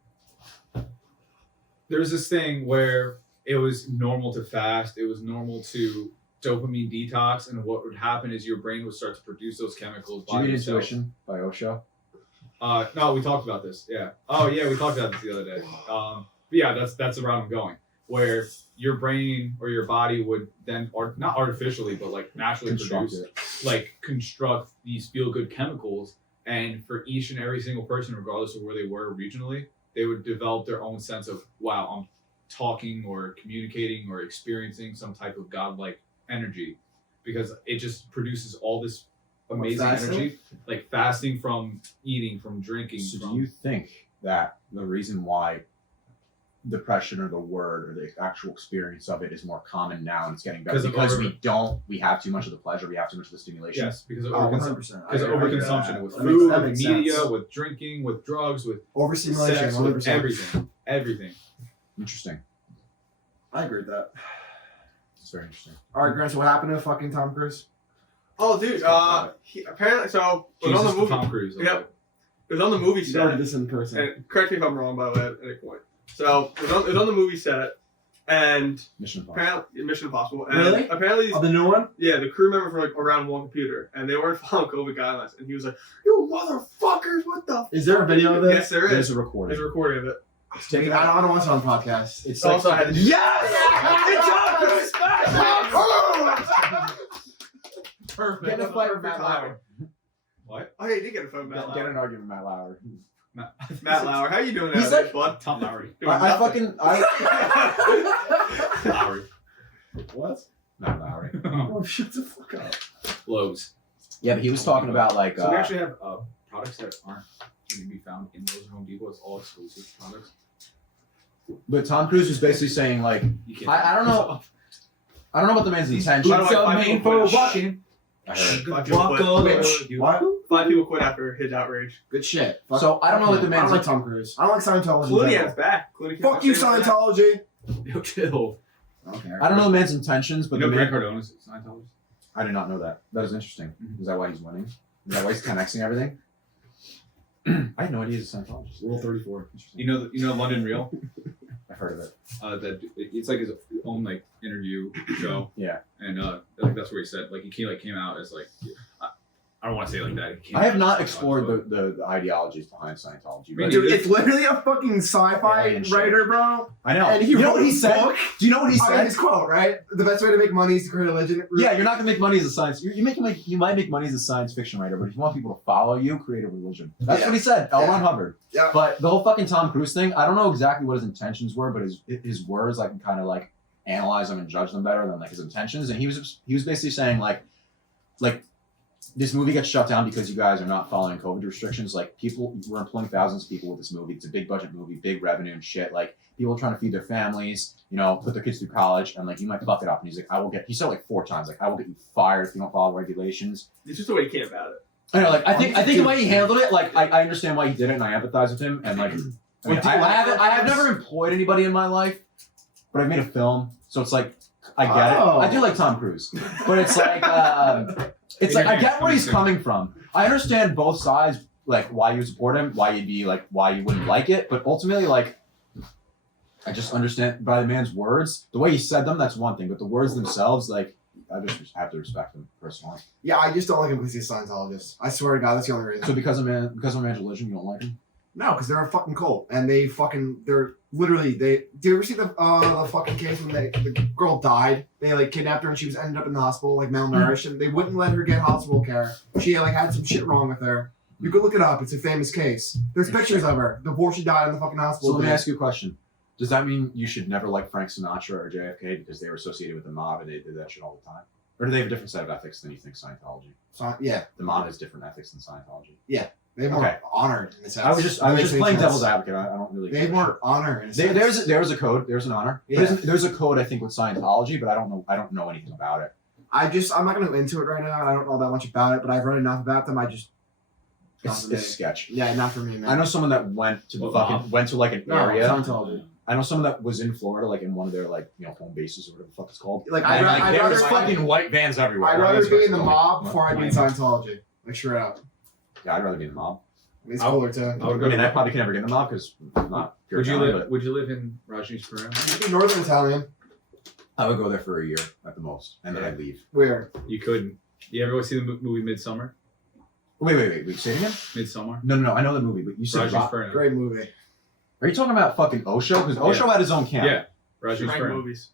There's this thing where it was normal to fast. It was normal to dopamine detox, and what would happen is your brain would start to produce those chemicals. Did you read itself. Intuition by Osho? No, we talked about this. Yeah. Oh, yeah, we talked about this the other day. But yeah, that's the route I'm going. Where your brain or your body would then, or not artificially, but like naturally construct these feel-good chemicals, and for each and every single person, regardless of where they were regionally, they would develop their own sense of, wow, I'm talking or communicating or experiencing some type of godlike energy. because it just produces all this amazing Fasting? energy, like fasting from eating, from drinking. So from, do you think that the reason why depression or the word or the actual experience of it is more common now and it's getting better because we have too much of the pleasure, we have too much of the stimulation? Yes, because of 100%. because of overconsumption with That food, with makes media, sense. with drinking, with drugs, with Overstimulation, sex, with 100%. everything. Interesting. I agree with that. It's very interesting. All right, Grant. So what happened to fucking Tom Cruise? Oh, dude. He apparently so it was Jesus on the to movie. Tom Cruise. Yep. It was on the movie You set. started this in person. And correct me if I'm wrong, by the way, at any point. So it was on the movie set, and Mission Impossible. apparently Mission Impossible. And Really? Apparently, Oh, the new one? yeah, the crew members were like around one computer, and they weren't following COVID guidelines. And he was like, "You motherfuckers, what the?" Is there a video of this? Yes, there There's is. a recording. There's a recording of it. Take it I out. don't want to watch it on podcast. It's So also, I like, had to yes! It's Tom Cruise! Perfect. Get a fight with Matt Lauer. What? Oh, yeah, you did get a phone, Matt Get Lauer. an argument with Matt Lauer. Matt Lauer, how you doing He's nowadays, like- bud? Tom Lowry. Doing I nothing. Lowry. What? Matt Lauer. Oh, shut the fuck up. Lowe's. Yeah, but he was talking about like So we actually have products that aren't going to be found in Lowe's or Home Depot. It's all exclusive products. but Tom Cruise was basically saying like You can't I don't know about the man's intention. By the way, five people quit. I heard. Five people quit. What? Five people quit after his outrage. Good shit. Fuck. So I don't know what the I don't man's like Tom Cruise. I don't like Scientology. in Clooney general. is back. Clooney Fuck you, Scientology. Yo, chill. Okay. I don't know the man's intentions, but You know the Grant man, Cardone is a Scientologist? I did not know that. That is interesting. Mhm. Is that why he's winning? Is that why he's 10xing everything? I had no idea he's a Scientologist. Rule 34. Interesting. You know London Real? I've heard of it. That it's like his own like interview show. Yeah. And I think that's where he said like he came out as like I don't want to say it like that. He came I have out not as explored Scientology. the ideologies behind Scientology. Me but- neither. Dude, it's literally a fucking sci-fi Alien shit. writer, bro. I know. And he you know wrote what he his said? book. Do you know what he I mean, said? his quote, right? The best way to make money is to create a religion. Yeah, you're not gonna make money as a science. You might make money as a science fiction writer, but if you want people to follow you, create a religion. That's Yeah. what he said. L. Ron Yeah. Hubbard. Yeah. But the whole fucking Tom Cruise thing, I don't know exactly what his intentions were, but his words, I can kind of like analyze them and judge them better than like his intentions. And he was basically saying like this movie gets shut down because you guys are not following COVID restrictions. Like we're employing thousands of people with this movie. It's a big budget movie, big revenue and shit. Like people trying to feed their families, put their kids through college, and like you might fuck it up. And he's like, he said it like 4 times, like I will get you fired if you don't follow regulations. It's just the way he came about it. I know, like I think the way he handled it, like I understand why he did it, and I empathize with him. And like, I have never employed anybody in my life, but I've made a film, so it's like I get it. I do like Tom Cruise, but it's like it's like I get where he's coming from. I understand both sides, like why you support him, why you wouldn't like it, but ultimately, like I just understand by the man's words, the way he said them, that's one thing, but the words themselves, like I just have to respect them personally. Yeah, I just don't like him because he's a Scientologist. I swear to God, that's the only reason. So because of a man's religion, you don't like him? No, because they're a fucking cult, and they're literally Do you ever see the fucking case when the girl died? They like kidnapped her and she was ended up in the hospital like malnourished, and they wouldn't let her get hospital care. She like had some shit wrong with her. You could look it up. It's a famous case. There's pictures of her before she died in the fucking So hospital. let me bed. ask you a question. Does that mean you should never like Frank Sinatra or JFK because they were associated with the mob and they did that shit all the time? Or do they have a different set of ethics than you think Scientology? Yeah, The mob has different ethics than Scientology. they have more Okay. honor in a sense. I was just playing devil's advocate. I don't really. They have more honor in a sense. There's a code. There's an honor. Yeah. There's a code I think with Scientology, but I don't know anything about it. I'm not going to go into it right now. I don't know that much about it, but I've read enough about them. It's sketch. Yeah, not for me, man. I know someone that went to like an No, area. Scientology. I know someone that was in Florida, like in one of their like home bases or whatever the fuck it's called. Like And, I'd there was rather fucking white vans everywhere. I'd White rather vans be in the going- mob before I'd be in Miami. Scientology. Like straight up. Yeah, I'd rather be in the mob. It's I- cooler too. I would I go mean, to I probably can never get in the mob because I'm not pure Would you Italian, live? Would you live in Rajneeshpuram? Be Northern Italian. but I would go there for a year at the most, and then Yeah. I'd leave. Where? You couldn't. You ever see the movie Midsummer? Wait. Say it again? Midsummer. No. I know the movie, but you said Rajneeshpuram. Great movie. Are you talking about fucking Osho? Because Osho had his own camp. Yeah, Rank Rajneeshpuram. movies.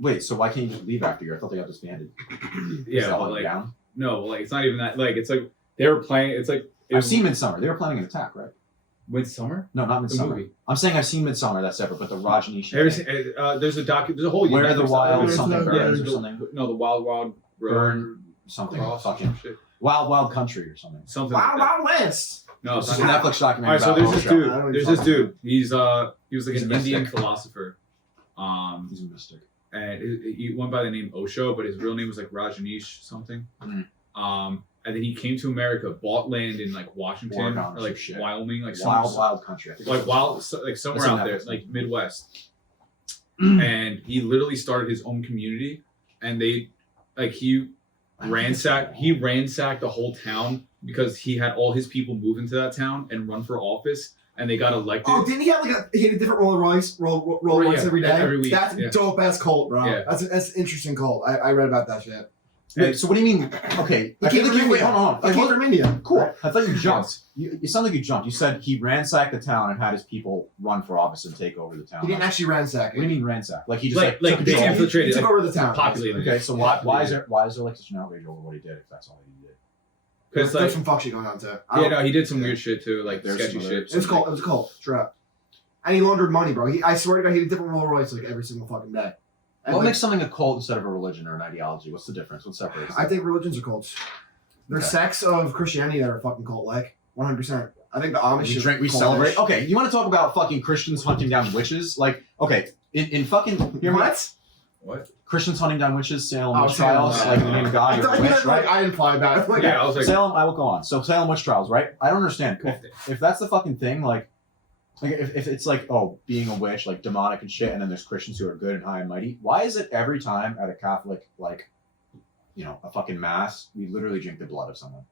Wait, so why can't you just leave after a year? I thought they got disbanded. Is Yeah, that but holding like down? no, like it's not even that. Like it's like they were playing. It's like I've seen Midsummer. They were planning an attack, right? Midsummer. No, not The Midsummer. movie. I'm saying I've seen Midsummer. That's separate, but the Rajneesh. There's a There's a whole. Where the Netflix Wild documentary. something Yeah, burns or the- something. No, the Wild Burn something. Cross, Fucking shit. Wild Country or something. Something. Wow, like that. wow, West. No, It's it's just a not. Netflix documentary. All right, so about there's Osho. this I don't dude. know There's what this you're dude. He was like He's an a Indian mystic. philosopher. He's a mystic. And he went by the name Osho, but his real name was like Rajneesh something. Mm. And then he came to America, bought land in like Washington Oregon or or like some shit. Wyoming, like Wild Country. I think like it's wild, like somewhere It's in out there, Netflix. like Midwest. And he literally started his own community, and he ransacked the whole town because he had all his people move into that town and run for office, and they got elected. Oh, didn't he have like he had a different Roll Royce Yeah, every day? every week, That's yeah. dope ass cult, bro. Yeah. That's an interesting cult. I read about that shit. Wait, so what do you mean? Okay, He I came feel from like you. Wait, India. hold on. He came from India. Cool. I thought you jumped. You sound like you jumped. You said he ransacked the town and had his people run for office and take over the town. He didn't actually ransack What do you it. mean ransack? Like he just like took they control? He infiltrated, took like, over the town. populated. Okay, so why is there like such an outrage over what he did if that's all he did? Because There's like some fuck shit going on too. yeah, no, he did some weird shit too, like There's sketchy some shit. It was cult. It was a cult. Straight up. And he laundered money, bro. I swear to God, he had a different Rolls Royce like every single fucking day. And What like, makes something a cult instead of a religion or an ideology? What's the difference? What separates I them? think religions are cults. They're Okay. sects of Christianity that are fucking cult-like. 100%. I think the Amish We is drink, we cultish. celebrate. Okay, you want to talk about fucking Christians hunting down witches? Like, okay, in fucking hear me out. What? What? Christians hunting down witches, Salem Oh, witch trials, Salem. like in the name of God, I you're thought a you witch, meant, like, right? I implied that. Like, Yeah, I was like, Salem, I will go on. So Salem witch trials, right? I don't understand. If that's the fucking thing, like if it's like, oh, being a witch, like demonic and shit, and then there's Christians who are good and high and mighty, why is it every time at a Catholic, like, you know, a fucking mass, we literally drink the blood of someone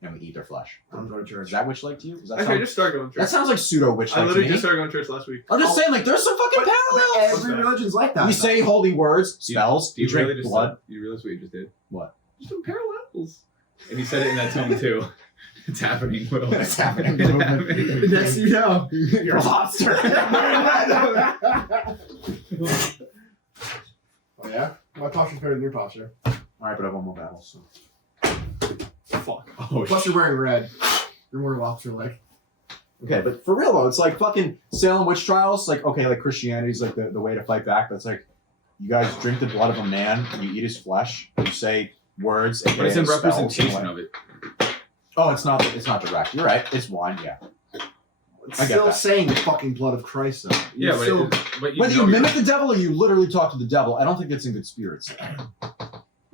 and we eat their flesh? I don't go to Is church. that witch-like to you? Does that Actually, I sound, just started going to that church. sounds like pseudo-witch-like I to literally me. just started going to church last week. I'm just saying, like, there's some fucking parallels. Every religion's like that. We say holy words, spells, do you we drink really just blood. you realize what you just did? What? Just some parallels. And he said it in that tone too. It's happening, Will. It's happening. It's happening. Next thing you know. You're a lobster. Oh, yeah? My posture's better than your posture. All right, but I have one more battle. So. Fuck. Oh, Plus, you're wearing red. You're more lobster-like. Okay, but for real though, it's like fucking Salem witch trials. Like, okay, like Christianity's like the way to fight back. But it's like, you guys drink the blood of a man, you eat his flesh, you say words, and But it's in spells, representation and of it. Oh, it's not direct. You're right. It's wine. Yeah. It's I get still that. saying the fucking blood of Christ, though. Yeah, You're still, but Whether you know mimic the devil or you literally talk to the devil, I don't think it's in good spirits.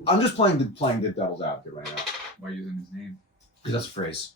I'm just playing the devil's advocate right now. why using his name. Because that's a phrase.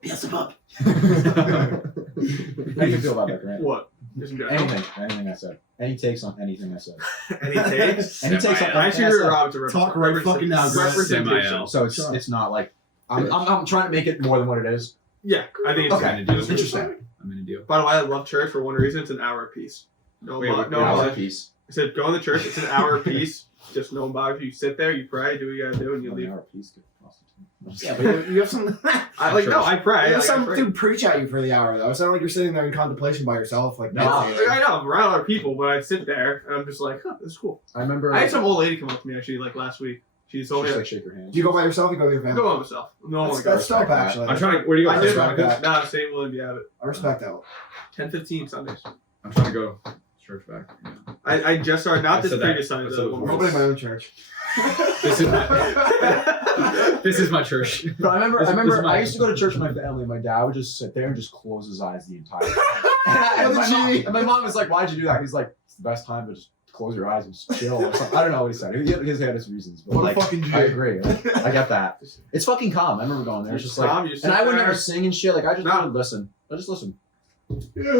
Beelzebub. How do you feel about that, Grant? What? Just in general. Anything I said. Any takes on anything I said. Any takes? Any takes on I anything actually I agree with said. Rob to Talk right fucking now, Grant. representation. So Sure. it's not like I'm trying to make it more than what it is. Yeah, I think it's Okay. I'm in a deal. Interesting. I'm in a deal. By the way, I love church for one reason. It's an hour apiece. No, Wait, wait, no, wait, Hour I wait. piece. said go in the church. It's an hour apiece. Just no one bothers you. You sit there, you pray, do what you gotta do, and you leave. Hour piece. Get prostitute. Yeah, but you have some. I like no, I pray. You have Like, I some pray. dude preach at you for the hour, though. It's not like you're sitting there in contemplation by yourself. Like, No. Like, I know I'm around other people, but I sit there and I'm just like, huh, this is cool. I remember. I had some old lady come up to me actually like last week. She told me Just that like shake your hand. do you go by yourself or you go with your I family? go on myself. No one That's, goes. that's dope, respect that. actually. I'm trying to. Where do you go? I I did respect First? that. Nah, St. William Abbott. I respect that. 10:15 Sundays. I'm trying to go church back. Yeah. I just started I not this said that. previous Sunday. I said The it one before. I'm opening my own church. This is this is my church. But I remember, This is my- I used to go to church with my family. And my dad would just sit there and just close his eyes the entire time. And my mom was like, "Why'd you do that?" He's like, "It's the best time to just close your eyes and just chill." Or something. I don't know what he said. He had his reasons, but What like, a fucking G. I agree. Like, I get that. It's fucking calm. I remember going there. It's just like, Tom, you sit and I would there. never sing and shit. Like I just No. would listen. I just listen. Yeah, they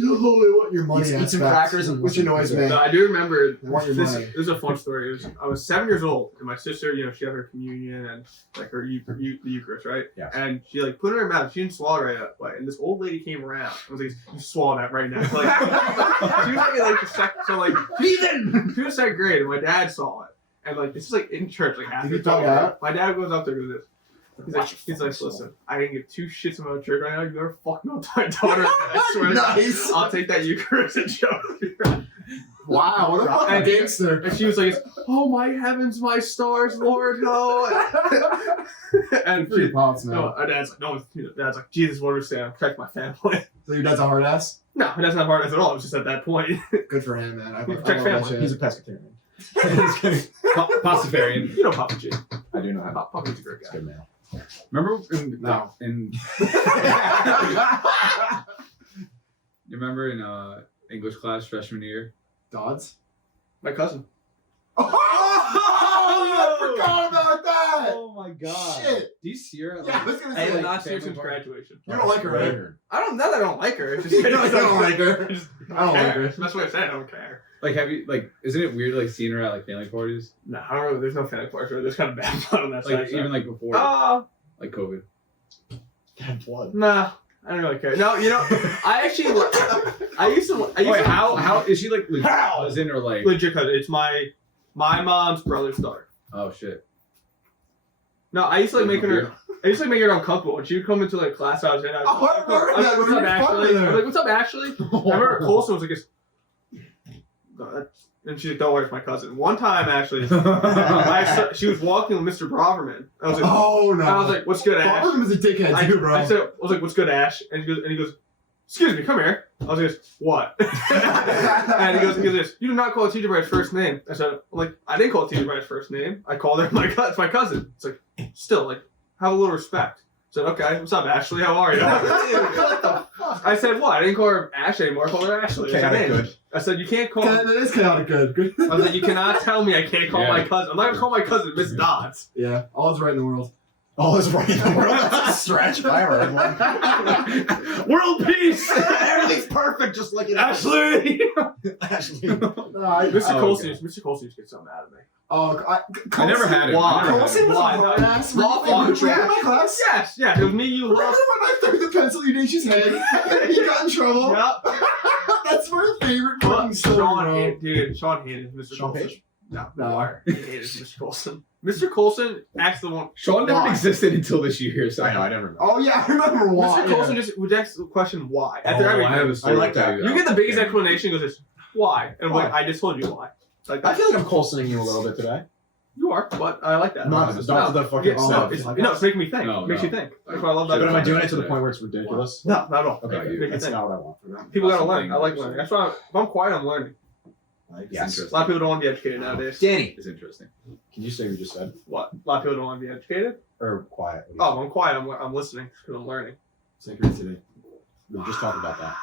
just only want your money. Eat some aspect, crackers and which listen. annoys No, me. No, I do remember I want your this. money. This is a fun story. I was 7 years old, and my sister, you know, she had her communion and like her the Eucharist, right? Yeah. And she like put it in her mouth. She didn't swallow it right up. Like, and this old lady came around. I was like, "You swallow that right now." Like, she was like in like the second, so like Heathen! she was second grade, and my dad saw it. And like this is like in church, like after Did he it's all tell you over. that? My dad goes up there to this. He's like, Watch your fucking soul. listen, I didn't give two shits about church right now. You never fucking know my daughter. I swear to God, Nice. I'll take that Eucharist and show her. Wow, what a fucking And- gangster. And she was like, "Oh my heavens, my stars, Lord, no!" And Pretty she, pops, man. no, my dad's like, "No," dad's like, "Jesus, what understand? Protect my family." So your dad's a hard ass? No, that's not hard at all. It was just at that point. Good for him, man. I Check love that family. shit. He's a pescatarian. Just kidding. Pastafarian. You know Papa G. I do know how. Papa G's a great It's guy. good man. Remember No. You remember in English class freshman year? Dodds? My cousin. Oh, I forgot about that! Oh my god. Shit. Do you see her? Yeah, I was gonna I say, have like, not seen her family since party? graduation. You don't like her, right? I don't know that I don't like her. It's just, You don't like her. I just I don't like her. That's the best way to say it. I don't care. Like, have you isn't it weird like seeing her at like family parties? No, I don't really. There's no fan parts. There's kind of bad blood on that Like side. even like before like COVID. Bad blood. Nah, I don't really care. No, you know, I actually, I used to. Wait, how is she like legit How? cousin or like? Legit cousin. It's my mom's brother's daughter. Oh shit. No, I used to like making her. I used to like make her uncomfortable. When she would come into like class I was in, I was Oh, I remember like, that. "What's We up, were Ashley?" fucking I was there. like, "What's up, Ashley?" I remember Colson was like, and she's like, "Don't worry, it's my cousin." One time, actually, she was walking with Mr. Braverman. I was like, Oh, no. I was like, "What's good, Ash?" Barnum is a dickhead, too, bro. I was like, "What's good, Ash?" And he goes, "Excuse me, come here." I was like, "What?" And he goes, "You do not call a teacher by his first name." I said, I didn't call a teacher by his first name. I called her it's my cousin. It's like, still, like, have a little respect. I said, "Okay, what's up, Ashley? How are you?" What the fuck? I said, "What? I didn't call her Ash anymore. I called her Ashley." That's her Chaotic name. good. I said, "You can't call." That is chaotic good. I was like, "You cannot tell me I can't call Yeah. my cousin. I'm not gonna call my cousin Miss Dodds." Yeah, all is right in the world. All is right in the world. That's a stretch. If I ever heard one. World peace. Everything's perfect, just like Ashley. Ashley. Mr. Oh, Colson, okay. Mr. Colson used to get so mad at me. Oh, I never had it. Why? I never had Colson it. was a Why? hard ass. Law Were you in trash. my class? Yes, it was me, you, Remember love. when I threw the pencil in Ignatius' head and he got in trouble? Yep. That's my favorite fucking story, bro. Sean hated Mr. Sean Colson. Page? No, No. He hated Mr. Colson. Mr. Colson asked the one. Sean never Why? existed until this year. So I know, I never know. Oh, yeah, I remember why. Mr. Colson just would ask the question why. After I everything. have a story I like to tell that. You get the biggest Yeah. explanation, he goes, this, why? And I'm like, I just told you why. Like, I feel like I'm Colsoning you a little bit today. you are, but I like that. Not No, not the fucking Yeah, no, stuff. it's making me think. No, Makes no. you think. That's why I love that. But am I Should've doing done it to the that point where it's ridiculous? No, not at all. Okay, Okay, you- Make you that's think. not what I want. People gotta Something learn. I like interesting. learning. That's why if I'm quiet, I'm learning. Yes. A lot of people don't want to be educated nowadays. Danny, It's interesting. can you say what you just said? What? A lot of people don't want to be educated. Or quiet? Oh, I'm quiet. I'm listening because I'm learning. Synchronicity. We were just talking about that.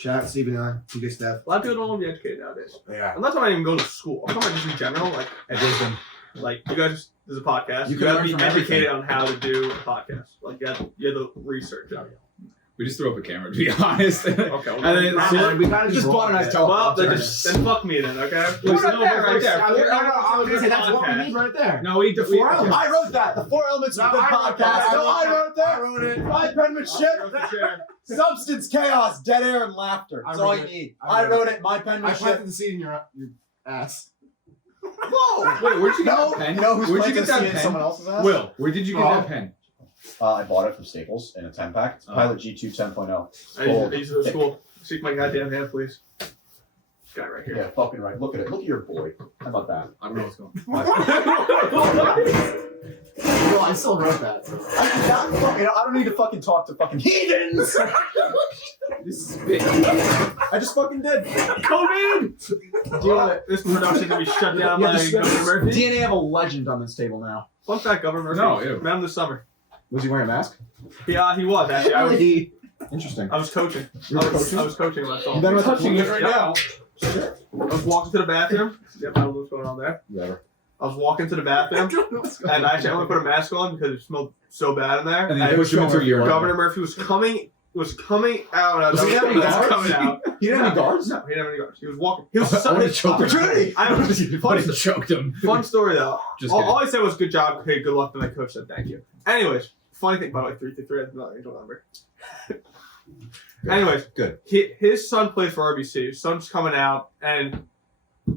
Shout out Steve and I. You good stuff. A lot of people don't want to be educated nowadays. Yeah. I'm not talking about even going to school. I'm talking about just in general. Like, Wisdom. like you guys, there's a podcast. You You, can gotta learn be from educated everything. on how to do a podcast. Like you have to research it. We just threw up a camera, to be honest. Okay. And then Man, we gotta Just bought a nice Well, teleprompter. then fuck me then, okay? Right There's there, no right difference. there. I We're was gonna say that's what we podcast. need right there. No, we The four okay. elements. I wrote that. The 4 elements of the I wrote podcast. that. No, I wrote that. I wrote it. My penmanship. Substance, chaos, dead air, and laughter. That's I all wrote you it. need. I I wrote wrote it. My I penmanship. planted the seed in your ass. Whoa. Wait, where'd you get No, that pen? you know who's Where'd you planted get that the seed in pen? someone else's ass? Will, where did you get Oh. that pen? I bought it from Staples in a 10-pack. It's Oh. Pilot G2 10.0. I used to go to school. Shake my goddamn hand, please. This guy right here. Yeah, fucking right. Look at it. Look at your boy. How about that? I don't know what's going on. Well, I still wrote that. So. I don't need to fucking talk to fucking heathens. This is big. I just fucking did. COVID! This production gonna be shut down by Governor Murphy. DNA have a legend on this table now. Fun fact, Governor Murphy. No, ew. Met him this summer. Was he wearing a mask? Yeah, he was actually. Interesting. I was coaching. You were coaching? I was coaching when I saw You done him. with touching it right Yep. now. Sure. I was walking to the bathroom. Yep, I don't know what's going on there. Whatever. I was walking to the bathroom, and I actually only put a mask on because it smelled so bad in there. And then you push him into your Governor Murphy was coming out. And I Was he having was guards? coming out. He didn't have any guards? No, he didn't have any guards. He was walking. He was I would've choked him. opportunity. I was But he choked him. fun story though. Just all, kidding. all I said was good job. Okay, good luck. Then my coach said thank you. Anyways, funny thing by the way, 333. I'm not angel number. Anyways, Good. His son plays for RBC. His son's coming out, and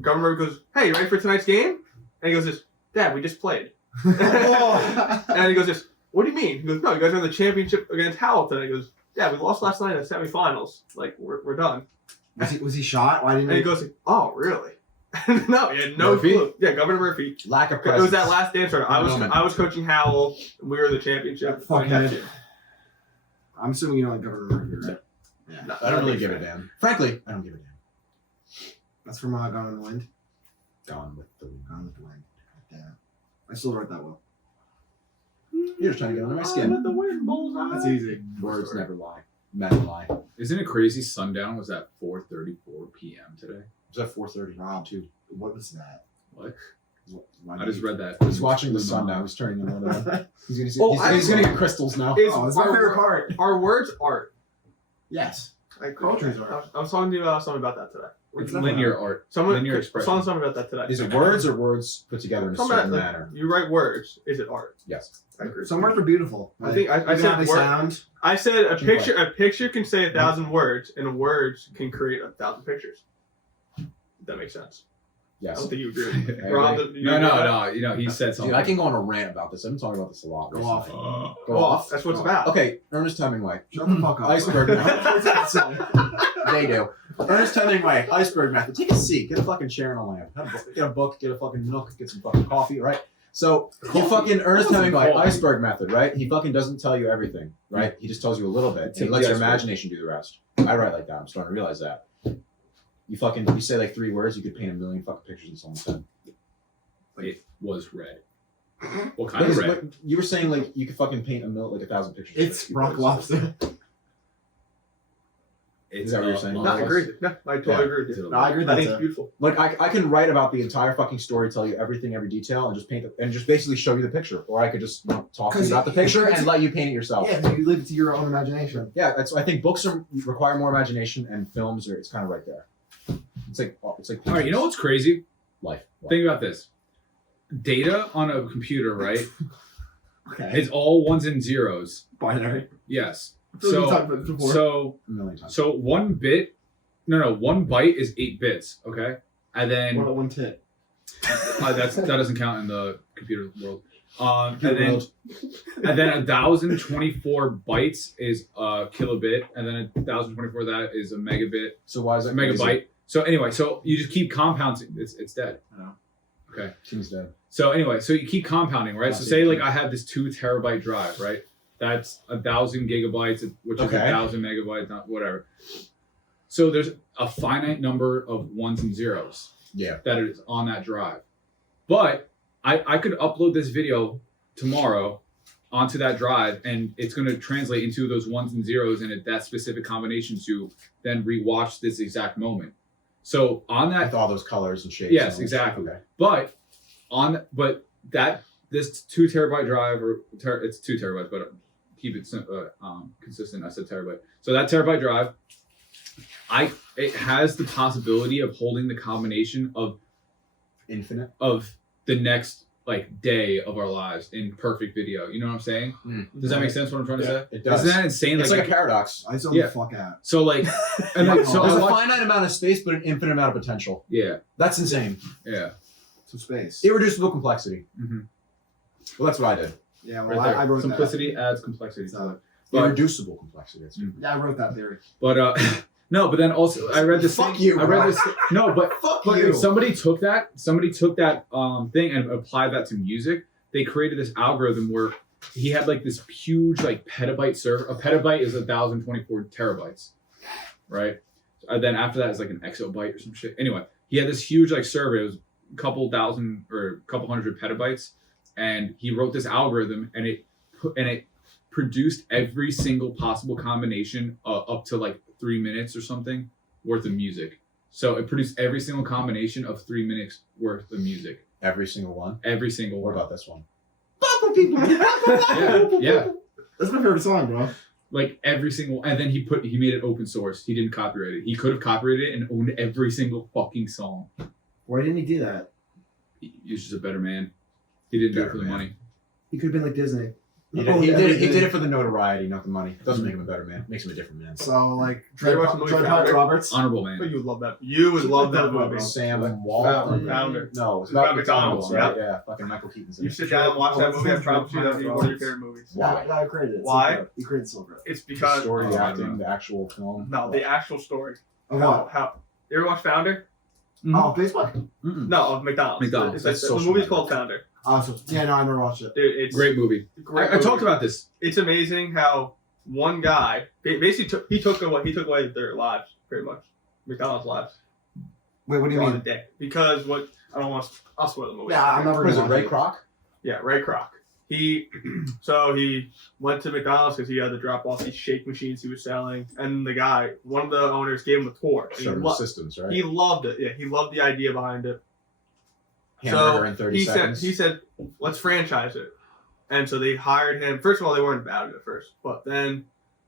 Governor goes, "Hey, you ready for tonight's game?" And he goes, "This, Dad, we just played." And he goes, "This, what do you mean?" He goes, "No, you guys are in the championship against Hamilton." And he goes, "Yeah, we lost last night in the semifinals. Like, we're done." Was he shot? Why didn't And he goes, "Oh, really?" No, he had no Murphy? clue. Yeah, Governor Murphy. Lack of It presence. was that last dance tournament. I was coaching Howell. And we were in the championship. Fuckhead. I'm assuming you don't like Governor Murphy, right? Yeah. No, I don't really give a damn. Frankly, I don't give a damn. That's from Gone in the Wind. Gone with the wind. Gone with the wind. Yeah. I still write that well. You're just trying to get under my skin. Let the wind bullseye. That's easy. Words never lie. Men lie. Isn't it crazy? Sundown was at 4:34 p.m. today. It was at 4:30. Wow. Too. What was that? What? Why I just did read that. He's watching the sun now. He's turning the moon on. He's gonna see. Oh, he's gonna get crystals now. Oh, it's my favorite part. Are words art? Yes. Like Poetry's art. I was talking to someone about that today. It's linear art. Someone, Linear I expression. saw something about that today. Is it words or words put together in a Something certain about, manner? you write words. Is it art? Yes. I agree. Some words are beautiful. I think I even said how they word- sound. I said a Too picture. A picture can say 1,000 words, and words can create 1,000 pictures. If that makes sense. I Yes. don't think you agree. with me. I Rob, agree. you agree with that? No. You know, he said something. Dude, I can go on a rant about this. I've been talking about this a lot. Go recently. off. Go Well, off. that's what it's Go about. Okay, Ernest Hemingway. Shut the fuck up. Iceberg They do. Ernest Hemingway, iceberg method. Take a seat. Get a fucking chair and a lamp. Get a book. Get a fucking milk. Get some fucking coffee. Right. So you fucking Ernest Hemingway, coffee. iceberg method. Right. He fucking doesn't tell you everything. Right. He just tells you a little bit. And he Take lets the your iceberg. imagination do the rest. I write like that. I'm starting to realize that. You say like 3 words, you could paint a million fucking pictures in someone's head. It was red. What kind of red? But you were saying like you could fucking paint 1,000 pictures. It's with 3 rock words. lobster. It's Is that what you're saying? No, I agree. No, I totally agree with you. No, I agree with I that. think it's too. beautiful. Like I can write about the entire fucking story, tell you everything, every detail, and just paint it, and just basically show you the picture. Or I could just talk to you 'Cause about the picture and let you paint it yourself. Yeah, you leave it to your own imagination. Yeah, that's. I think books require more imagination, and films are. It's kind of right there. It's like. All right, you know what's crazy? Life. Think about this. Data on a computer, right? Okay. It's all ones and zeros. Binary. Yes. I feel like we talked about this before. So A million times. 1 bit. No, 1 byte is 8 bits. Okay, and then one tit. that doesn't count in the computer world. And Computer then world. 1,024 bytes is a kilobit, and then 1,024 of that is a megabit, So why is a that megabyte. So anyway, so you just keep compounding. It's dead. I know. Okay. King's dead. So anyway, so you keep compounding, right? So say like I have this 2 terabyte drive, right? That's 1,000 gigabytes, which is Okay. 1,000 megabytes, not whatever. So there's a finite number of ones and zeros Yeah. that is on that drive. But I could upload this video tomorrow onto that drive, and it's going to translate into those ones and zeros and that specific combination to then rewatch this exact moment. So on that, With all those colors and shapes. Yes, and all that exactly. shit. Okay. but this 2 terabyte drive, it's 2 terabytes, but keep it consistent. I said terabyte. So that terabyte drive, it has the possibility of holding the combination of Infinite. the next like day of our lives in perfect video. You know what I'm saying? Does that make sense? What I'm trying to say? It does. Isn't that insane? It's like a paradox. I zone Yeah. the fuck out. So like, and like, so Oh, There's I a watched, finite amount of space, but an infinite amount of potential. yeah, That's insane. yeah. Some space. Irreducible complexity. Mm-hmm. Well, that's what I did. Yeah, well, Right there. I wrote Simplicity adds complexity to So- it. But Irreducible complexity. That's that. Yeah, I wrote that theory. but no, but then also I read this. Fuck thing, you, I read bro. this. No, but Fuck But you. if somebody took that thing and applied that to music, they created this algorithm where he had like this huge like petabyte server. A petabyte is 1,024 terabytes, right? And then after that is like an exabyte or some shit. Anyway, he had this huge like server. It was a couple thousand or a couple hundred petabytes, and he wrote this algorithm, and it produced every single possible combination up to like 3 minutes or something worth of music. So it produced every single combination of 3 minutes worth of music. Every single one. Every single What one. about this one? Yeah. That's my favorite song, bro. Like every single, and then he made it open source. He didn't copyright it. He could have copyrighted it and owned every single fucking song. Why didn't he do that? He's just a better man. He didn't do it for the money. He could have been like Disney. He did it for the notoriety, not the money. It doesn't make him a better man. It makes him a different man. So like Did you watch the movie Troy Founder? Roberts. Honorable But man. you would love that. You would love that movie. Sam Walton. Founder. No, it's About about McDonald's, McDonald's. Right? Yeah, fucking Michael Keaton's in You it. sit down and watch that movie. I promise you that'd be one of your favorite movies. Why? Yeah, I created it. Why? Silver. He created Silver. It's The because story, the Oh, I acting, don't know. the actual film. no, the actual story. Of How what? how you ever watch Founder? Oh, Facebook? Mm-mm. No, of McDonald's. McDonald's. It's That's the social movie's media. called Founder. Awesome. Yeah, no, I never watched it. Dude, it's Great movie. great I movie. talked about this. It's amazing how one guy basically took away their lives, pretty much. McDonald's lives. Wait, what do you on the mean? day. Because what I don't want to. I'll spoil the movie. Yeah, I'm never What is it, gonna Ray watch Kroc? Yeah, Ray Kroc. He went to McDonald's because he had to drop off these shake machines he was selling, and the guy, one of the owners, gave him a tour. And Showed him assistance, right? he loved it. Yeah, he loved the idea behind it. Hamburger in 30 he seconds. said, let's franchise it. And so they hired him. First of all, they weren't about it at first, but then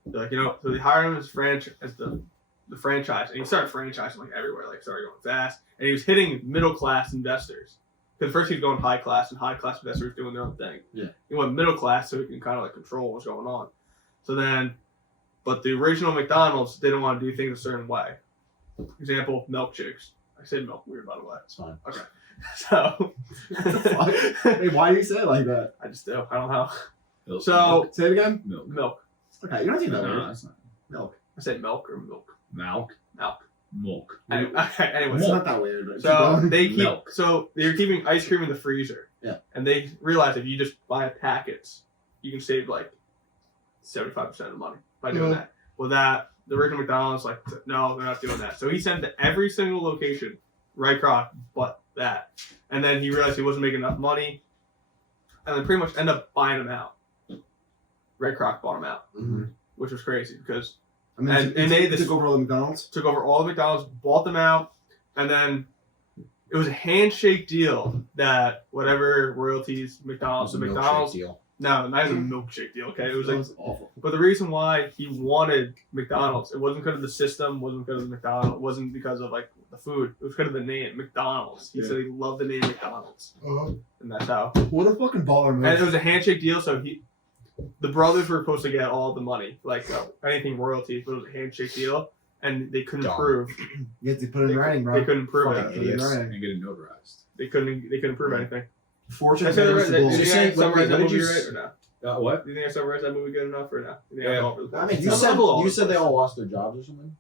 they're like, so they hired him as the franchise, and he started franchising like everywhere, like started going fast, and he was hitting middle class investors. Because first he was going high class, and high class investors doing their own thing. Yeah. He went middle class so he can kind of like control what's going on. So then, but the original McDonald's didn't want to do things a certain way. Example, milkshakes. I said milk weird, by the way. It's fine. Okay. So. Hey, why do you say it like that? I just do. I don't know. Milk. So Say it again. Milk. milk. Okay, you don't need that No, word. that's not. Milk. I said milk or milk. Milk. Milk. Milk. Anyways, It's not that weird. But so keep they keep Milk. so they're keeping ice cream in the freezer. Yeah. And they realize if you just buy packets, you can save like 75% of the money by doing that. Well, the original McDonald's like, no, they're not doing that. So he sent to every single location, Ray Kroc, but that. And then he realized he wasn't making enough money, and then pretty much ended up buying them out. Ray Kroc bought them out, Mhm. which was crazy because I mean, And and they they took over all the McDonald's. took over all the McDonald's, bought them out, and then it was a handshake deal that whatever royalties McDonald's, It was a milkshake McDonald's, deal. no, not even a milkshake deal. Okay, it was That like, was awful. but the reason why he wanted McDonald's, it wasn't because of the system, wasn't because of McDonald's, wasn't because of like the food, it was because of the name McDonald's. He Yeah. said he loved the name McDonald's, and that's how. What a fucking baller move. And it was a handshake deal, so the brothers were supposed to get all the money, like anything royalties, but it was a handshake deal, and they couldn't Dumb. prove. You have to put it in writing, bro. They couldn't prove Fucking it. idiot idiots. writing. And get it notarized. They couldn't prove anything. Fortune I said favors the did bold. you Did you think I say- summarized that what did movie you right s- or no? What? Do you think I summarized that movie good enough or no? You think Yeah. I'm all over the place? I mean, You I'm said all over you the said they place. all lost their jobs or something?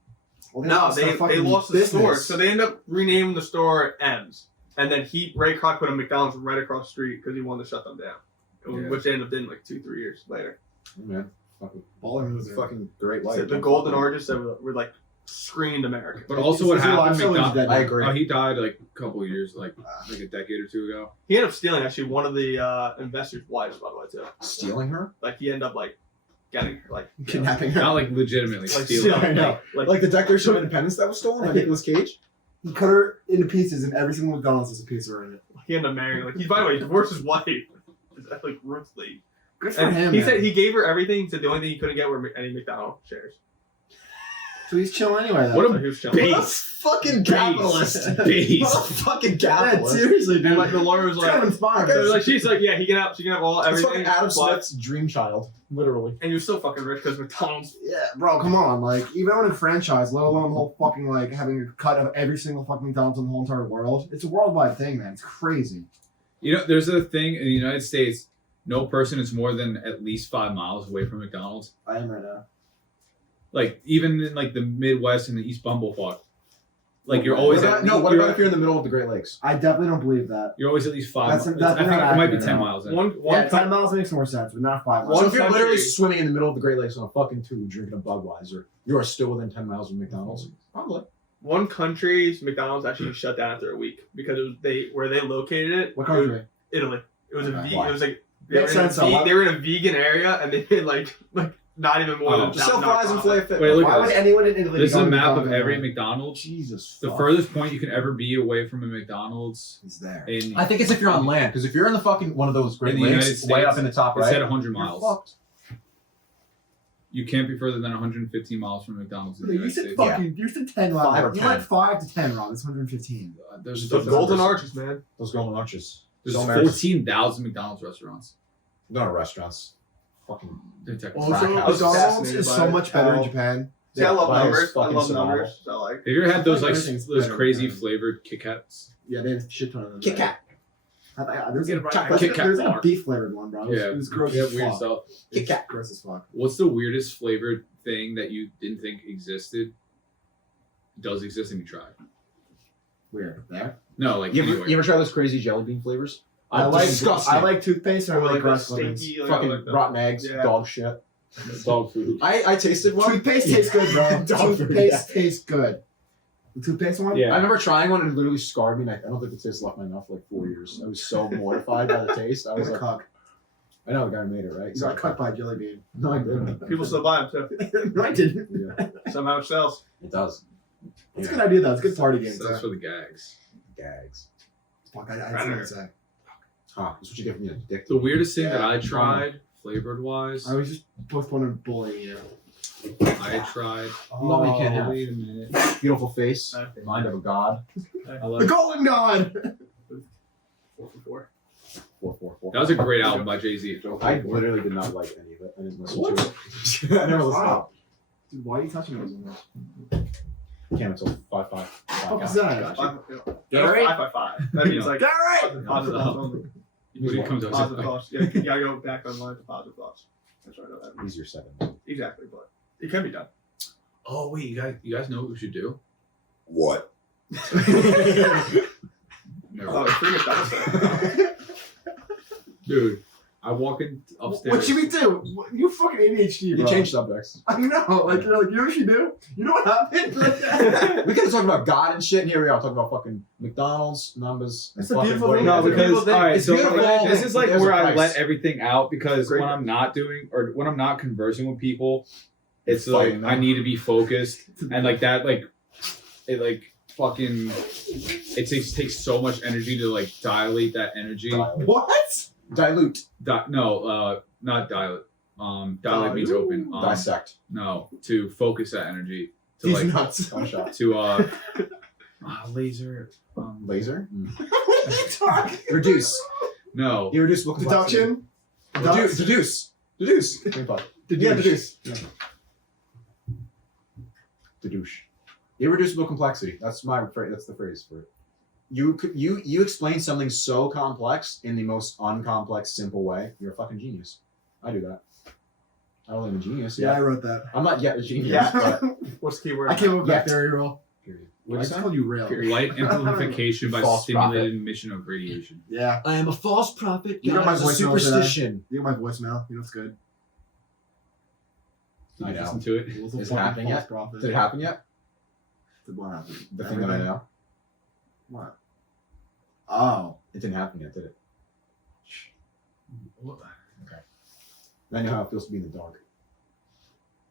Well, No, lost their they fucking lost the store, business. so they end up renaming the store M's, and then Ray Kroc put a McDonald's right across the street because he wanted to shut them down, Yeah. which they ended up doing like 2-3 years later. Man, fucking, Baller moves. it's fucking great So life. the golden arches that were like screamed America. But also, what Is he alive? happened? So he's McDonald's. dead. I agree. Oh, he died like a couple of years, like a decade or two ago. He ended up stealing actually one of the investors' wives, by the way, too. Stealing her? Like he ended up like getting her, like Kidnapping her. Not like legitimately like stealing. I know. Like the Declaration of Independence that was stolen by Nicolas Cage? He cut her into pieces, and every single McDonald's has a piece of her in it. he ended up marrying. Like he, by the way, he divorced his wife. Like ruthlessly. Good for And him. he man. said he gave her everything. He said the only thing he couldn't get were any McDonald's shares. So he's chilling anyway. Though. What So he was chilling. Base. What a fucking capitalist. Base. What a fucking Yeah, capitalist. seriously, dude. And like the lawyer was It's kind like, of inspiring. so like she's like, yeah, she can have all It's everything. fucking Adam but- Smith's dream child. Literally. And he was still fucking rich because McDonald's. Yeah, bro, come on. Like, even owning a franchise, let alone the whole fucking, like, having a cut of every single fucking McDonald's in the whole entire world. It's a worldwide thing, man. It's crazy. You know, there's a thing in the United States. No person is more than at least 5 miles away from McDonald's. I am right now. Like even in like the Midwest and the East Bumblefuck, like you're always What at about, no, what you're, about if you're in the middle of the Great Lakes? I definitely don't believe that. you're always at least 5 That's- miles. that's I think not it might be accurate, 10 no. miles. One Yeah, 10 miles makes more sense, but not 5 miles. So One if you're country- literally swimming in the middle of the Great Lakes on a fucking tube drinking a Budweiser, you are still within 10 miles of McDonald's? Probably. One country's McDonald's actually shut down after a week because it was where they located it. What it was country? Italy. It was a Okay. vegan. It was like they Makes were, in a sense, though. they were in a vegan area and they did like not even more than Oh. Just sell $1,000 fries and profit. filet Wait, look Why at would this. anyone in Italy This is go a to map of McDonald's every now? McDonald's. Jesus. The fuck. furthest point you can ever be away from a McDonald's He's there. in I think it's if you're on land, because if you're in the fucking one of those Great In the Lakes, United way States, up in the top it right, said 100 you're miles. fucked. You can't be further than 115 miles from McDonald's in the You United said States. fucking, you said 10 miles. 5 or You 10. went 5 to 10, Rob. It's 115. There's Those golden arches, man. Those golden arches. There's So American. 14,000 McDonald's restaurants. Not restaurants. Fucking. They're technically. Also, Crack house. McDonald's Fascinated is by so it. much better in Hell. Japan. See, I love Bias numbers. I fucking love survival. numbers. So like, Have you ever had those like Everything's those better, crazy man. flavored Kit Kats? Yeah, they have a shit ton of them. Kit Kat. There's Get a a chocolate. Kit Kat There's like a bar. beef flavored one, bro. Yeah, It was gross yeah, as weird fuck. stuff. Kit It's Kat. gross as fuck. What's the weirdest flavored thing that you didn't think existed? Does exist and you tried? Weird. There. No, like You anywhere. ever try those crazy jelly bean flavors? I like disgusting. I like toothpaste and I or like like the grass clippings. stinky, like, fucking like the- rotten eggs, Yeah. dog shit. dog food. I tasted one. Toothpaste tastes good, bro. Dog food, Toothpaste tastes good. The toothpaste one? Yeah. I remember trying one and it literally scarred me. And I don't think the taste left my mouth for like 4 years. I was so mortified by the taste. I was like, Cuck. I know the guy who made it, right? You got cut by a jelly bean. No, I didn't. People still buy them too. No, I didn't. Yeah, Somehow it sells. it does. It's a good idea though. It's a good party game. So that's for the gags. Gags. Fuck, I didn't know what to say. Huh? That's what you get from your dick. The weirdest thing that Yeah. I tried, flavored wise, I was just postponing bullying you. I tried. Love me, can't have. Wait a minute. Beautiful face, Okay. mind of a god. I The like, Golden God! 4 for 4. 444. that was a great album by Jay-Z. I literally did not like any of it. I didn't listen What? to it. I never listened Wow. Dude, why are you touching me so much? to it. Came until 5-5. What was that? Five, Get it right? 5 by 5. That means like Get it positive thoughts only. When it comes out, Positive thoughts. Yeah, you gotta go back online to positive thoughts. That's what I know that means. Easier 7. Exactly, but it can be done. oh wait, you guys know what we should do? What? Never Oh, mind. it's pretty much done. Dude, I walk in upstairs. What should we do? You fucking ADHD, bro. You change subjects. I know. Like, you're like, you know what you do? You know what happened? We could talk about God and shit, and here we are talking about fucking McDonald's numbers. It's and a fucking beautiful what- thing. No, It's a because beautiful thing. all right, It's so beautiful. this is like There's where a I price. let everything out because Great. when I'm not doing or when I'm not conversing with people, it's Fighting like I them. need to be focused and like that it like fucking it takes so much energy to like dilate that energy. Dilate. What? Dilute. Not dilate. Dilate means open. Dissect. No, to focus that energy to These like nuts. One shot. to laser. Laser. What are you talking? Reduce. No. Irreducible complexity. Deduction? Deduce. Deduce. Deduce. Yeah, deduce. Deduce. Irreducible complexity. That's my phrase. That's the phrase for it. You explain something so complex in the most uncomplex, simple way. You're a fucking genius. I do that. I don't think I'm a genius. Yeah, I yet. wrote that. I'm not yet a genius. Yeah. But, What's the key word? I came up with that Yet. theory rule. period. I What just did you called you real. Light amplification by False stimulated emission of radiation. Yeah. I am a false prophet. You got God my is a voicemail today? superstition. You got my voicemail. You know it's good. Did I you know. listen to it? It was a Is it fucking happening false yet? prophet. Did it happen yet? Did what happen? The thing that I know. What? Oh. It didn't happen yet, did it? What? I know how it feels to be in the dark.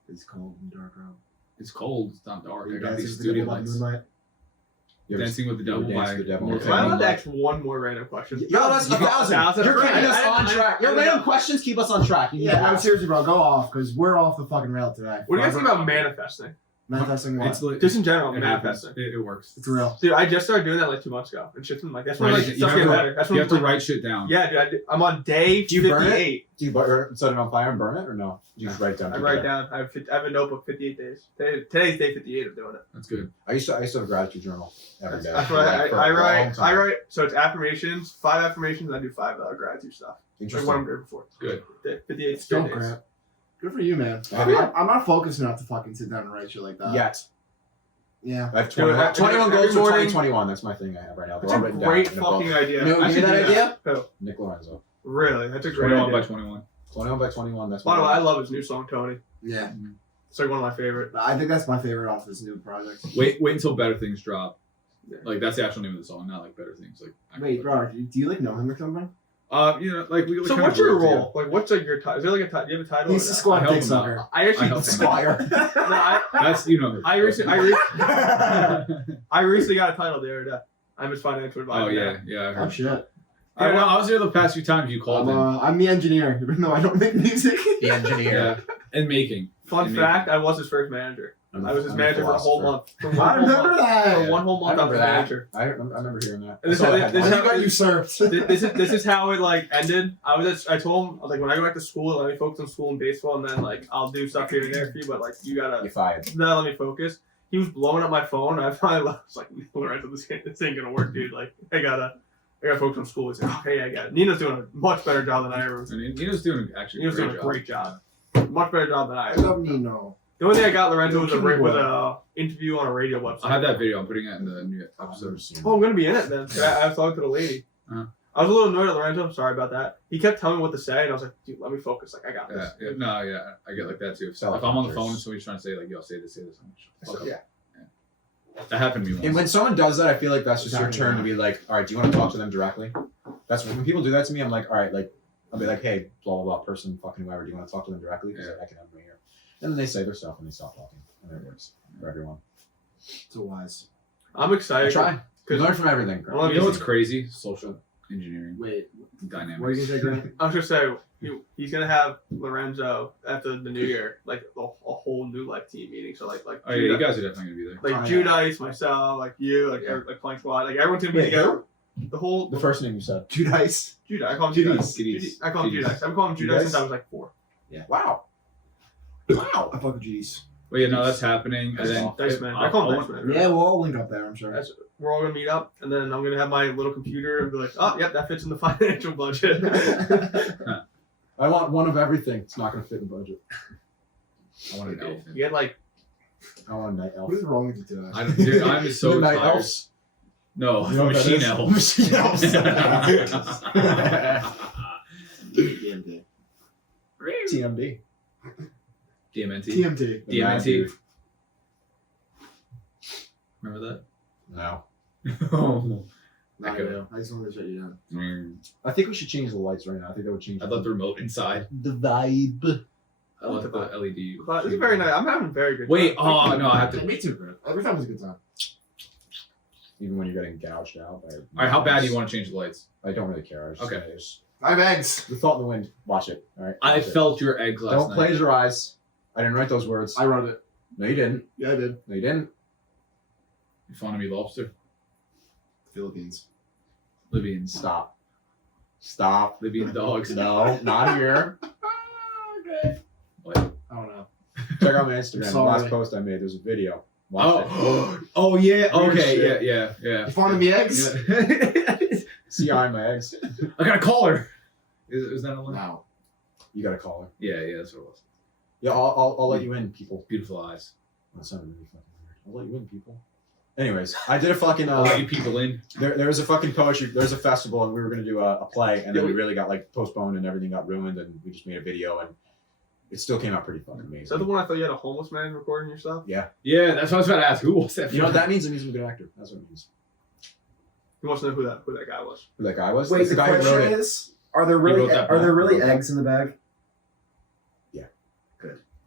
It's cold in the dark room. It's cold. It's not dark. I You got guys these just studio think about lights. moonlight? You ever- Dancing with the you ever Devil dance by with the devil? Morgan Am I allowed to Freeman. ask one more random question? Yo, that's You got 1,000. You're keeping us on track. Your random What questions keep us on track. You need to Yeah, I'm ask. seriously, bro. Go off, because we're off the fucking rail today. do you guys think about manifesting? Manifesting what? It's lit. Just in general, It happens. manifesting. It works. It's real. Dude, I just started doing that like 2 months ago. And shit's been like, that's when Right, like, you stuff have getting to- better. That's You when have to like, write shit down. Yeah, dude, I'm on day Do you burn it? 58. Do you set it on fire and burn it, or no? Do you just write it down? I write down. I have a notebook 58 days. Today's day 58 of doing it. That's good. I used to have a gratitude journal every day. That's what Like, for a I long write. time. I write. So it's affirmations, 5 affirmations. I do 5 gratitude stuff. Like Interesting. what I'm grateful for. Good. 58 Still, straight days. Grant. Good for you, man. Yeah. I'm not focused enough to fucking sit down and write shit like that. Yet. Yeah. I have Dude, 21, 21 every goals for morning- 2021. That's my thing I have right now. That's They're all a written down great in a book. fucking idea. You know, I you should hear that do idea? Who? Nick Lorenzo. Really? That's a great 21 by idea. 21. 21 by 21. That's By the way, my I love his new song, Tony. Yeah. It's like one of my favorite. I think that's my favorite off this new project. Wait until Better Things drop. Yeah. Like that's the actual name of the song, not like Better Things. Like Wait, bro, do you like know him or something? you know, like we. So kind what's of your worked role? Like, what's like your title? Is there like a title? Do you have a title? He's or the not? squad I help dick him sucker. I actually. I help him. Squire. No, That's you know. I recently got a title the other day. I'm his financial advisor. Oh yeah, yeah. I Oh heard. shit. Yeah, no, I was there the past few times you called him. I'm the engineer, even though I don't make music. The engineer. Yeah, and making. Fun And fact: I was his first manager. I was his manager for a whole month. For one I whole remember month. that. For one whole I month, I was remember his that. manager. I remember hearing that. And this- I saw this- it. this- When you got usurped. This is how it like ended. I told him like when I go back to school, let me focus on school and baseball, and then like I'll do stuff here and there for you, but like you gotta You fired. not let me focus. He was blowing up my phone. And I finally was like, Lorenzo, this ain't gonna work, dude. Like I gotta focus on school. He's like, okay, I got it. Nino's doing a much better job than I ever. And Nino's doing actually. Nino's doing a job. great job. Much better job than I I ever. love Nino. The only thing I got Lorenzo was Kill me, boy. a interview on a radio website. I have that video. I'm putting it in the new episode. Oh, I'm gonna be in it then. I was talking to the lady. Uh-huh. I was a little annoyed at Lorenzo. I'm sorry about that. He kept telling me what to say, and I was like, dude, let me focus. Like, I got this. Yeah, no, yeah, I get like that too. If Sound I'm on the like phone and somebody's trying to say like, "Yo, say this," I'm like, I said, "Fuck up." yeah. That happened to me once. And when someone does that, I feel like that's just your Exactly. turn to be like, all right, do you want to talk to them directly? That's when people do that to me. I'm like, all right, like I'll be like, hey, blah blah blah, person, fucking whoever. Do you want to talk to them directly? Because I can have them here. And then they say their stuff and they stop talking, and it works for everyone. So wise. I'm I excited. try. Because Learn from everything. Well, You know what's crazy? Social engineering Wait, dynamics. what are you gonna say, Grant? I was gonna say he's gonna have Lorenzo after the new year, like a whole new like team meeting. So like Oh yeah, you guys are definitely gonna be there. like Oh, yeah. Judice, myself, like you, like Yeah. like Plank Squad, like everyone's gonna be Wait, together. The whole The first name you said. Judice. Judice. I call him Judice. Judice. I call him Judice. Judice. I've been calling him Judice since I was like 4. Yeah. Wow. Wow. I fuck with Judice. But yeah, no, that's happening. And then Dice Man. I call him Dice Man. Yeah, we'll all link up there, I'm sure. That's, we're all gonna meet up, and then I'm gonna have my little computer and be like, oh, yep, that fits in the financial budget. I want one of everything. It's not gonna fit in the budget. I want an elf. You get like I want a night elf. What is wrong with you today? Dude, I'm so Midnight tired. elves. No, You know what that machine is? elf. Machine elves. TMT. TMD. DMNT. TMT. DMNT. Remember that? No. Oh. No, I do. I just wanted to shut you down. I think we should change the lights right now. I think that would change. I love the remote inside. the vibe. I love the LED. but this is very nice. I'm having very good. Wait, time. oh no, I have to. Me too, bro. Every time is a good time. Even when you're getting gouged out. By All right, how bad do you want to change the lights? I don't really care. I just, Okay. I just- 5 eggs. the thought in the wind. Watch it. All right. I Watch it. felt your eggs last Don't night. close your eyes. I didn't write those words. I wrote it. No, you didn't. Yeah, I did. No, you didn't. You fond of me, lobster? Philippines. Libyans. Stop. Stop. Libyan dogs. No, not here. What? I don't know. Check out my Instagram. The Sorry. last post I made, there's a video. Watch it. Oh, oh yeah. Weird Okay, shit. yeah. You fond of me eggs? Yeah. See eye in my eggs. I got a caller. Is that a one? No. You got to call her. Yeah, that's what it was. Yeah, I'll let you in, people. Beautiful eyes. That sounded really fucking weird. I'll let you in, people. Anyways, I did a fucking I'll let you people in. there was a fucking poetry. There's a festival and we were gonna do a play, and then Yeah, we really got like postponed and everything got ruined, and we just made a video, and it still came out pretty fucking amazing. Is that the one I thought you had a homeless man recording your stuff? Yeah. Yeah, that's what I was about to ask. Who was that? You know what that means? It means I'm a good actor. That's what it means. He wants to know who that guy was. Who that guy was? Wait, That's the the guy who question wrote it. is, are there wrote really that are there back. really eggs in the bag?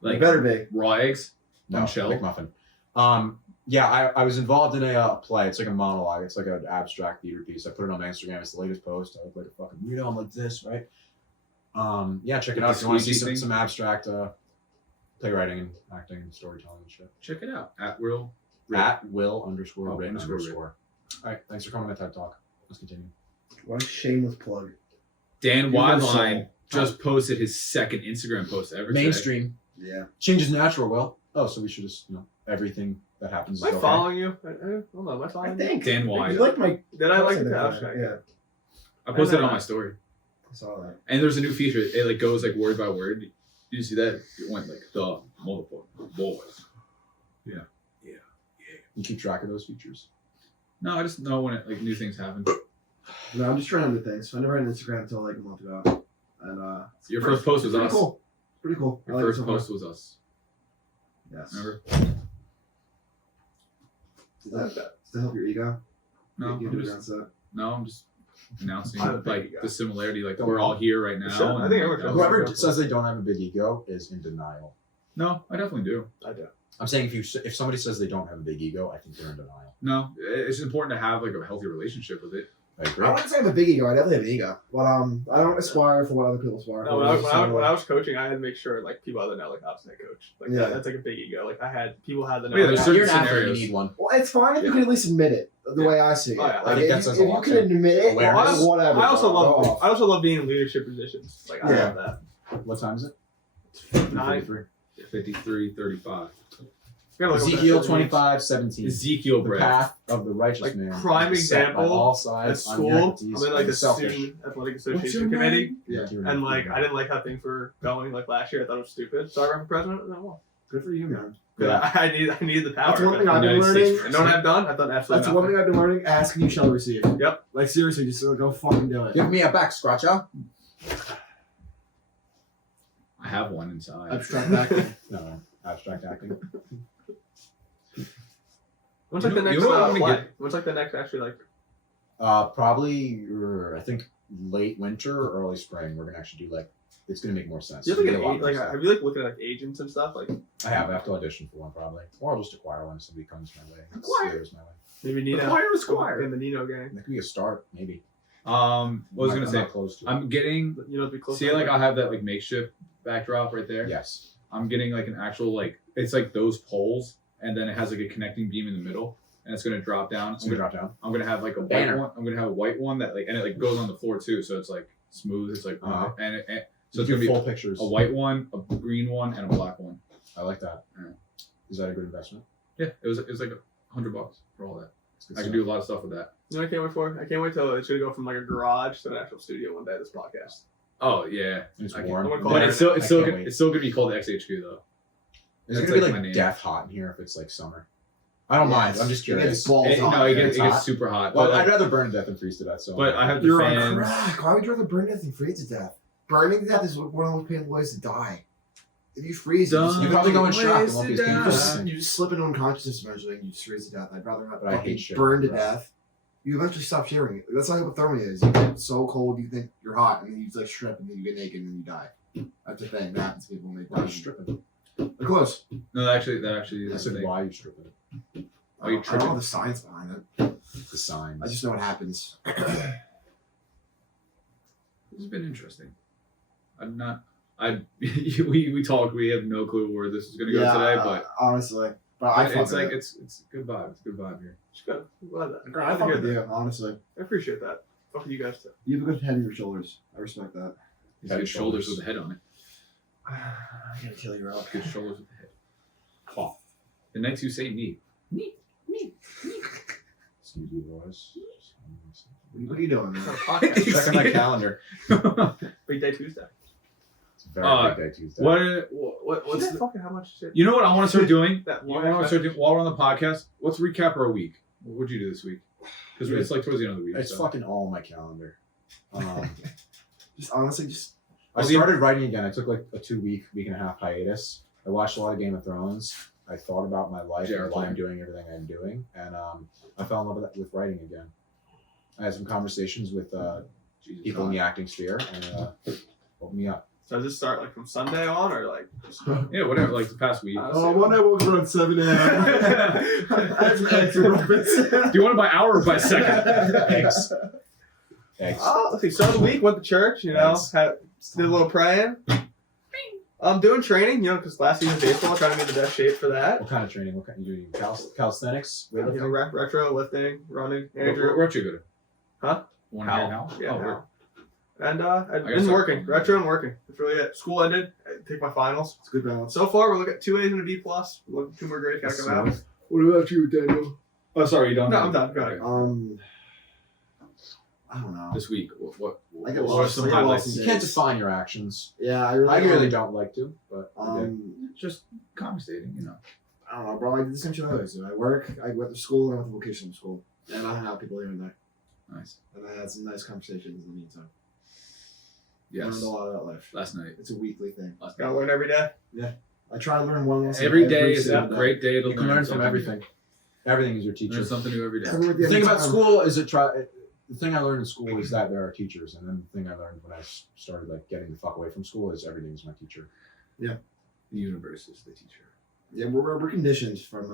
They Like better be. raw eggs? No, On shell? McMuffin. Yeah, I was involved in a play. It's like a monologue. It's like an abstract theater piece. I put it on my Instagram. It's the latest post. I look like a fucking weirdo. I'm like this, right? Yeah, check it out if you want to see Squeaky thing? some abstract playwriting and acting and storytelling and shit. Check it out. At Will. At Will_Rit_. _Rit. All right, thanks for coming to TED Talk. Let's continue. What a shameless plug. Dan You're gonna Wadline say- just posted his second Instagram post ever. today. Mainstream. Yeah. Change is natural, Will. Oh, so we should just, everything that happens is Am I okay. following you? Hold on, am I I following you? think. Dan Wide. You like my. Did I like that? that? Okay. Yeah. I posted it on my story. I saw that. And there's a new feature. It like goes like word by word. Did you see that? It went like the multiple boys. You keep track of those features. No, I just know when it, like new things happen. No, I'm just trying new things. So I never had an Instagram until like a month ago. And it's Your pretty- first post was pretty us. Cool. Pretty cool. I Your like it first so far. post was us. Yes. Remember? Does that help your ego? No, You I'm do it just, around set. no, I'm just announcing I have a big like ego. the similarity. Like Don't we're all worry. here right now. Sure, I and, think like, everyone that feels was- Whoever ego. says they don't have a big ego is in denial. No, I definitely do. I do. I'm saying if somebody says they don't have a big ego, I think they're in denial. No, it's important to have like a healthy relationship with it. I I agree. wouldn't say I have a big ego. I definitely have an ego. But I don't aspire for what other people aspire No, for. when I was coaching, I had to make sure like people other than that, like I was their coach. Like Yeah. that's like a big ego. Like I had people had the Yeah, there's certain You're an athlete, scenarios. you need one. Well, it's fine if you can at least admit it. The way I see it. Oh, yeah. I Like, think if that says you, a if you lot, can too. admit it, Awareness. whatever. I also Go love off. I also love being in leadership positions. Like I Yeah. love that. What time is it? 9. 53, 35. Gotta look up what that Ezekiel shit 25:17. Ezekiel The breath. path of the righteous Like, man. prime is set by example, all at sides, school. unanities, I'm in like and the selfish. student athletic What's your association committee, name? Yeah. and like I didn't like how things were going. Like last year, I thought it was stupid, so I ran for president, and I won. Good for you, man. Yeah. I need the power. That's one thing but I've been United States learning. I don't have done. I've done absolutely That's one nothing. thing I've been learning. Ask and you shall receive. Yep. Like seriously, just go fucking do it. Give me a back scratcher. I have one inside. Abstract acting. No, abstract acting. When's You like the know- next you know what I'm gonna flight? get? When's like the next actually like? Probably I think late winter or early spring. We're gonna actually do like it's gonna make more sense. Do you have We like get a lot an more like stuff. have you like looking at like agents and stuff like? I have to audition for one probably, or I'll just acquire one if somebody comes my way. Acquire. Steers my way. Maybe Nino. Acquire a squire. In the Nino gang. That could be a start, maybe. What was I gonna I'm say? not close to it. I'm getting. You know, to be close. See, like I'll have that like makeshift backdrop right there. Yes. I'm getting like an actual like it's like those poles, and then it has like a connecting beam in the middle, and it's gonna drop down. It's gonna drop down. I'm gonna have like a white Banner. one. I'm gonna have a white one that like and it like goes on the floor too, so it's like smooth. It's like Uh-huh. and so it's Do gonna be full pictures. a white one, a green one, and a black one. I like that. Yeah. Is that a good investment? Yeah, it was like $100 for all that. It's good I can stuff. do a lot of stuff with that. You know what I can't wait for? I can't wait till it's gonna go from like a garage to an actual studio one day. This podcast. Oh yeah, And it's I can- warm. I'm gonna call but it- it's still I can't wait. it's still gonna be called the XHQ though. Is it That's gonna like be my like name. death hot in here if it's like summer? I don't mind. I'm just It gets curious. balls It, hot. no, it gets It's hot. super hot. Well, but, I'd like, rather burn to death than freeze to death. So but I have the You're on fans. crack. Why would you rather burn to death than freeze to death? Burning to death is one of the most painful ways to die. If you freeze, Done. You probably go in shock. It won't be as Wasted painful. you as just, that. you just slip into unconsciousness eventually and you just freeze to death. I'd rather not But I fucking hate shit. burn to Right. death. You eventually stop shivering. That's how hypothermia is. You get so cold you think you're hot and then you like strip and then you get naked and then you die. That's the thing. That happens to people when they Why are die. you stripping? They're close. No, that actually I is the said, thing. why are you stripping? Are you I don't know tripping? the science behind it. The signs. I just know what happens. This has been interesting. I'm not. We talked. We have no clue where this is gonna go today, but honestly, but it's like it's a good vibe. It's a good vibe here. Just good. I'm glad that. I Glad to fuck hear with that. you, honestly. I appreciate that. Fuck with you guys too. You have a good head on your shoulders. I respect that. He's Head got and shoulders shoulders. with a head on it. I gotta kill you out. Good shoulders with a head. Claw. The next you say knee. Excuse me, boys. What are you doing, man? It's not a podcast. Check on my calendar. Big day Tuesday. It's a very big day Tuesday. What's Shit, the, fucking how much shit? you know what I want to start doing? That You know one what I want to start doing while we're on the podcast? Let's recap our week. What would you do this week? Because it's like towards the end of the week. It's so. fucking all on my calendar. Just honestly, just I started writing again. I took like a 2 week and a half hiatus. I watched a lot of Game of Thrones. I thought about my life and why I'm doing everything I'm doing, and I fell in love with writing again. I had some conversations with Jesus people in God. the acting sphere, and opened me up. So does this start like from Sunday on or like? Just, Yeah, whatever. Like the past week. one night woke around 7 a.m. I had some eggs for breakfast. Do you want to buy hour or by second? Eggs. Eggs. oh, let's see. Start of the week, went to church. You know, Nice. did a little praying. I'm doing training. You know, because last season baseball, trying to be in the best shape for that. What kind of training? What kind you doing? Calisthenics? You know, Weightlifting? retro lifting, running. Where Andrew, where you go to? Huh? One Hal. here now? Yeah, Oh, Hal. And I've gotta been start working, going. retro and working. That's really it. School ended. I take my finals. It's a good balance. So far, we're looking at 2 A's and a B plus. We're looking at 2 more grades. Gotta come out. What about you, Daniel? Oh, sorry, you don't. No, I'm done. Go ahead. I don't know. This week, what I get what are lost. some I get highlights? lost You can't define your actions. Yeah, I I really, really don't like to, but I do. Just conversating, you know. I don't know, bro. I did the same shit I always do. I work, I went to school, and I went to vocational school. And I hung out with people here and there. Nice. And I had some nice conversations in the meantime. Yes. Learned a lot of that life. Last night. It's a weekly thing. Gotta learn every day. I try to learn one lesson Every day is a single day. great day to You can learn from something everything. Everything is your new. teacher. Learn something new every day. Every The day thing about time- school is the thing I learned in school is that there are teachers, and then the thing I learned when I started like getting the fuck away from school is everything is my teacher. The universe is the teacher. Yeah, we're conditioned from.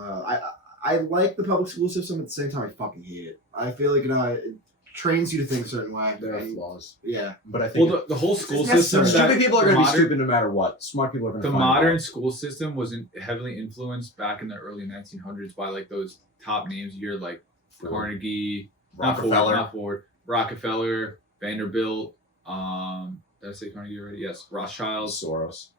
I like the public school system at the same time. I fucking hate it. I feel like it trains you to think a certain way. There are and- flaws, yeah, but I think Well, the whole school It's system. necessary. stupid people are the going to be modern- stupid no matter what. Smart people are going to. The find modern out. school system was heavily influenced back in the early 1900s by like those top names. You hear like Carnegie, not Ford, Rockefeller, Vanderbilt. Did I say Carnegie already? Yes, Rothschild. Soros.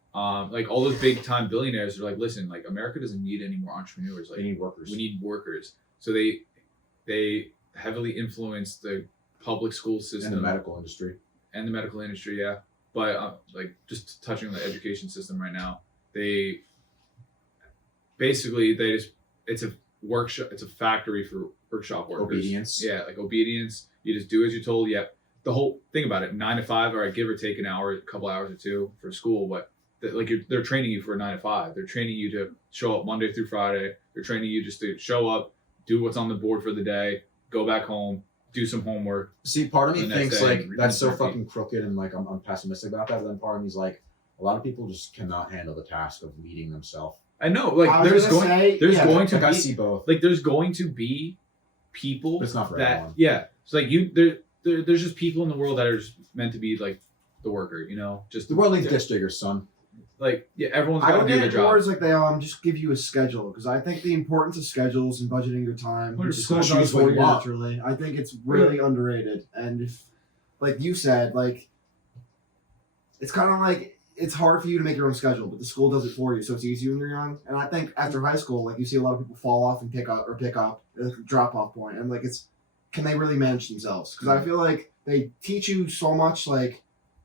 Like all those big time billionaires are like, listen, like America doesn't need any more entrepreneurs. They Like need workers. we need workers. So they heavily influenced the public school system in the medical industry. and the medical industry, yeah. But like just touching on the education system right now, they just it's a workshop, it's a factory for workshop workers. Obedience. Yeah, like obedience. You just do as you're told. Yeah. The whole thing about it, 9 to 5, or I give or take an hour, a couple hours or two for school, but they're training you for a 9 to 5. They're training you to show up Monday through Friday. They're training you just to show up, do what's on the board for the day, go back home, do some homework. See, part of me The next thinks day, like that's so repeat. fucking crooked, and like I'm pessimistic about that. But then part of me's like, a lot of people just cannot handle the task of leading themselves. I know, I like was there's gonna going say, there's yeah, going to Like I be see both. like there's going to be people But it's not for that everyone. yeah. It's like there's just people in the world that are just meant to be like the worker, you know, just The world needs ditch diggers, son. like yeah, everyone's I got don't to do get their it more job. as like they just give you a schedule because I think the importance of schedules and budgeting your time, which 100%. school Choose does what for you you want. naturally. I think it's really underrated. And if, like you said, like it's kind of like it's hard for you to make your own schedule, but the school does it for you, so it's easy when you're young. And I think after high school, like you see a lot of people fall off and pick up drop off point, and like it's can they really manage themselves? Because I feel like they teach you so much, like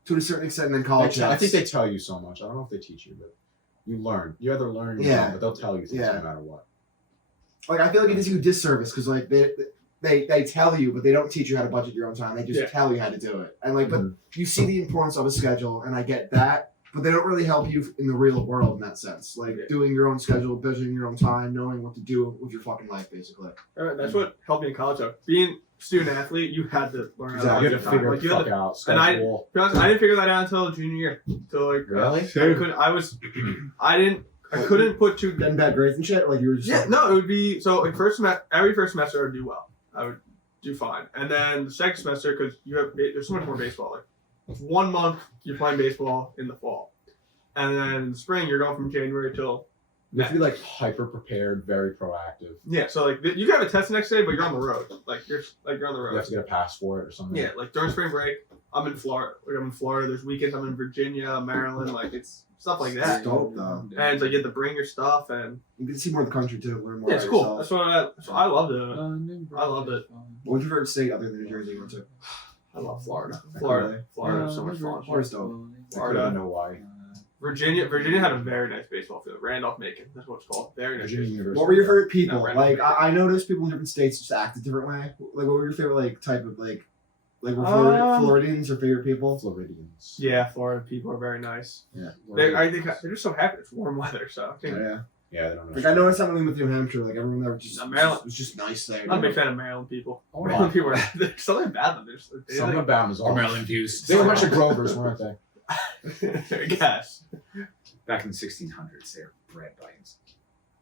to a certain extent, and then college. I think hits. they tell you so much. I don't know if they teach you, but you learn. You either learn or you Yeah. don't, but they'll tell you things Yeah. no matter what. Like I feel like it does you a disservice because like they tell you, but they don't teach you how to budget your own time. They just Yeah. tell you how to do it, and like but Mhm. you see the importance of a schedule, and I get that, but they don't really help you in the real world in that sense. Like Yeah. doing your own schedule, budgeting your own time, knowing what to do with your fucking life, basically. That's what helped me in college. Though. Being a student athlete, you had to learn how Exactly. to You budget have to time. figure Like, the you had fuck to, out. and I- Schedule. to be honest, I didn't figure that out until junior year. So like, Really? I couldn't put two. Getting bad grades and shit. Like you were just Yeah, no, it would be so like every first semester I would do well. I would do fine, and then the second semester because there's so much more baseball. Like 1 month you're playing baseball in the fall, and then in the spring you're going from January till You have to be like hyper prepared, very proactive. yeah. So like you can have a test the next day, but you're on the road. Like you're on the You road. have to get a pass for it or something. Yeah, like during spring break, I'm in Florida. There's weekends I'm in Virginia, Maryland. Like it's stuff like that. It's dope, though. And so you get to bring your stuff, and you get to see more of the country too, learn more. yeah, it's about cool. yourself. That's what I loved it. I loved it. What was your favorite state other than New Jersey you went to? I love Florida. Really? Florida is so much fun. Florida's dope. I don't Florida. know why. Virginia had a very nice baseball field. Randolph-Macon, that's what it's called. Very nice. Virginia baseball. University. What were your favorite people? No, like random. I noticed people in different states just act a different way. Like what were your favorite like type of like were Floridians or favorite people? Floridians. Yeah, Florida people are very nice. Yeah. I think they're just so happy. It's warm weather, so I think Yeah. Yeah, they don't know. Like I noticed something with New Hampshire, like everyone there was just No, Maryland- was just nice there. I'm not a big fan of Maryland people. Oh, Maryland people are there's something about them. Something about them is Or all. Maryland views. They were a bunch of Grovers, weren't they? I guess. Back in the 1600s, they're bred by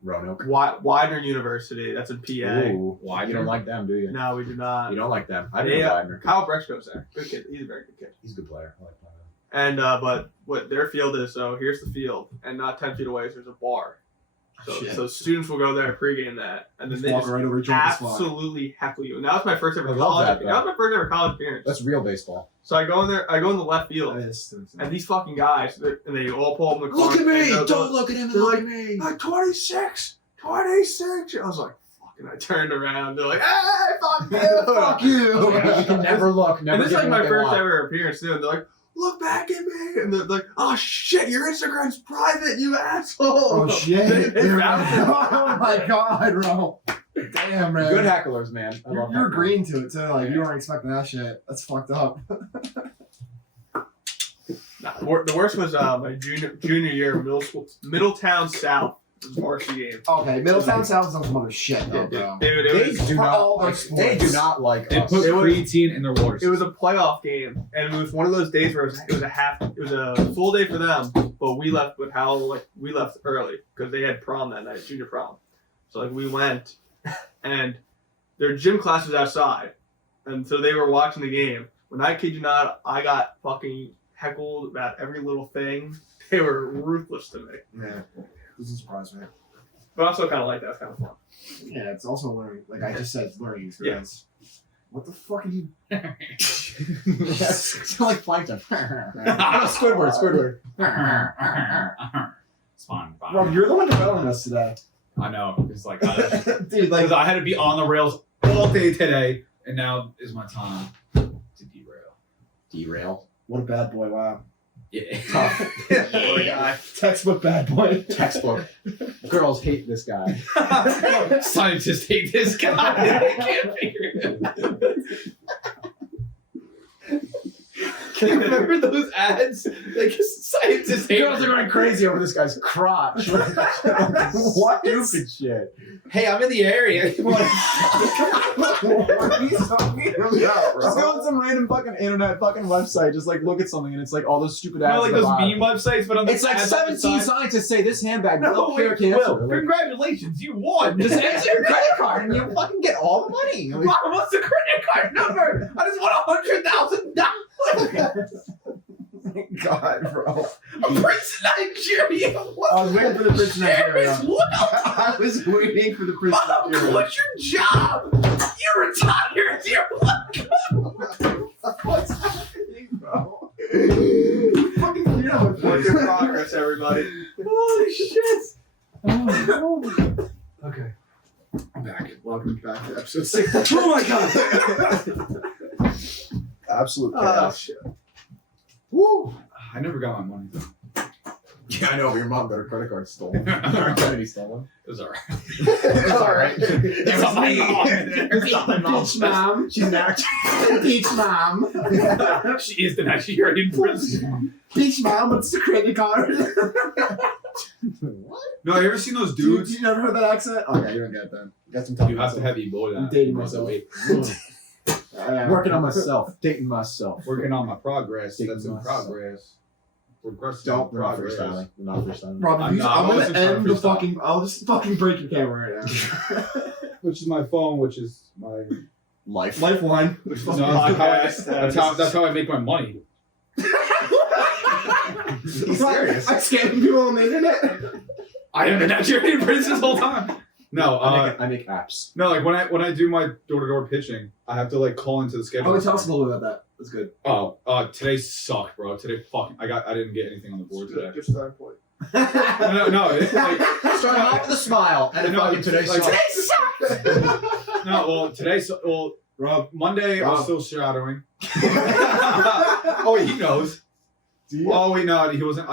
Roanoke. Widener University, that's in PA. Ooh, Widener? you don't like them, do you? No, we do not. You don't like them. I didn't Yeah. know Widener. Kyle Brex goes there. Good kid. He's a very good kid. He's a good player. I like that. And but what their field is, so here's the field, and not 10 feet away, there's a bar. Shit. So students will go there and pregame that, and then Just they walk just right over to the spot. absolutely heckle you. And that was my first ever I love college. that, That, though. was my first ever college appearance. That's real baseball. So I go in there. I go in the left field, That is stupid. and these fucking guys, and they all pull up in the car. Look at me! and they're- Don't look at him. they're Look like- at me. Like 26. I was like, fucking. I turned around. They're like, hey, fuck you, Fuck you. You can never look. Never And this is give like them my what they first want. ever appearance too. And they're like, look back at me. And they're like, oh shit, your Instagram's private, you asshole. Oh shit! They found it. Oh my god, bro! Damn, man. Good hecklers, man. I love You're heckling. green to it too. Like you weren't expecting that shit. That's fucked up. Nah, the worst was my junior year of middle school, Middletown South varsity game. Okay, Middletown South is on some other shit though, Dude, bro. it was They do For all not. their Like, sports. they do not like They us. put It was- creatine in their water. it was a playoff game, and it was one of those days where it was a full day for them, but we left we left early because they had prom that night, junior prom. So like we went, and their gym class was outside, and so they were watching the game. When I kid you not, I got fucking heckled about every little thing. They were ruthless to me, Yeah, doesn't surprise me. but I also kind of like that. It's kind of fun. Yeah, it's also learning. Like I just said, it's learning experience. What the fuck are you? Yes, it's like plankton. Squidward. It's fine. Bro, you're the one derailing us today, I know. It's like dude. Like because I had to be on the rails all day today, and now is my time to derail. Derail. what a bad boy! Wow, Yeah. Tough. Poor guy. textbook bad boy. Textbook. Girls hate this guy. Scientists hate this guy. I can't figure it out. Remember those ads? Like scientists hate Girls are going crazy over this guy's crotch. What? Stupid shit. Hey, I'm in the area. What are you talking about, bro? Just go on some random fucking internet fucking website. Just like look at something and it's like all those stupid ads. No, like at the those bottom. meme websites, but on the It's like ads on the 17 side- scientists say this handbag No, will cure wait, cancer. Will, Like, congratulations, you won. just answer your credit card and you fucking get all the money. Like, Mom, what's the credit card number? I just want $100,000. God, bro. A Prince of Nigeria. I was waiting for the Prince of Nigeria. Sheriff, what? I was waiting for the Prince Mom, of Nigeria. what's your job? You're retired. You're What's happening, bro? Fucking Work in progress, everybody. Holy shit. Okay. I'm back. Welcome back to episode 6. Oh my god! absolute Oh, chaos. shit. Woo! I never got my money. Yeah, I know, but your mom got her credit card stolen. Her identity stolen. It was alright. It's alright. It's not my mom. It's not my mom. Beach mom. She's an actor. Beach mom. She is the Nigerian prince. Beach mom, what's the credit card? What? No, you ever seen those Dude, dudes? you never heard that accent? Okay, you don't get it then. Got some time. You have to have Ebola. I'm dating myself. Working on myself, dating myself. Working on my progress. Dating That's in myself. progress. Progressive Don't. We're not progress. freestyling. We're not freestyling. Rob, I'm not- I'm I wasn't gonna trying end to the freestyle. fucking. I'll just fucking break your camera right now. Which is my phone, which is my. Life. Lifeline. No, that's how I make my money. He's serious. I'm scamming people on the internet. I am the Nigerian prince this whole time. No, I make apps. no, like when I do my door-to-door pitching, I have to like call into the schedule. Oh, tell us a little bit about that. That's good. Oh, today sucked, bro. Today fucking I didn't get anything on the board today. Good starting point. No, it's like Starting off with a smile and No, fucking today like- sucks. no. Well, well, Rob. Monday I was Rob. still shadowing. Oh, wait, he knows. Oh wait, no, he wasn't.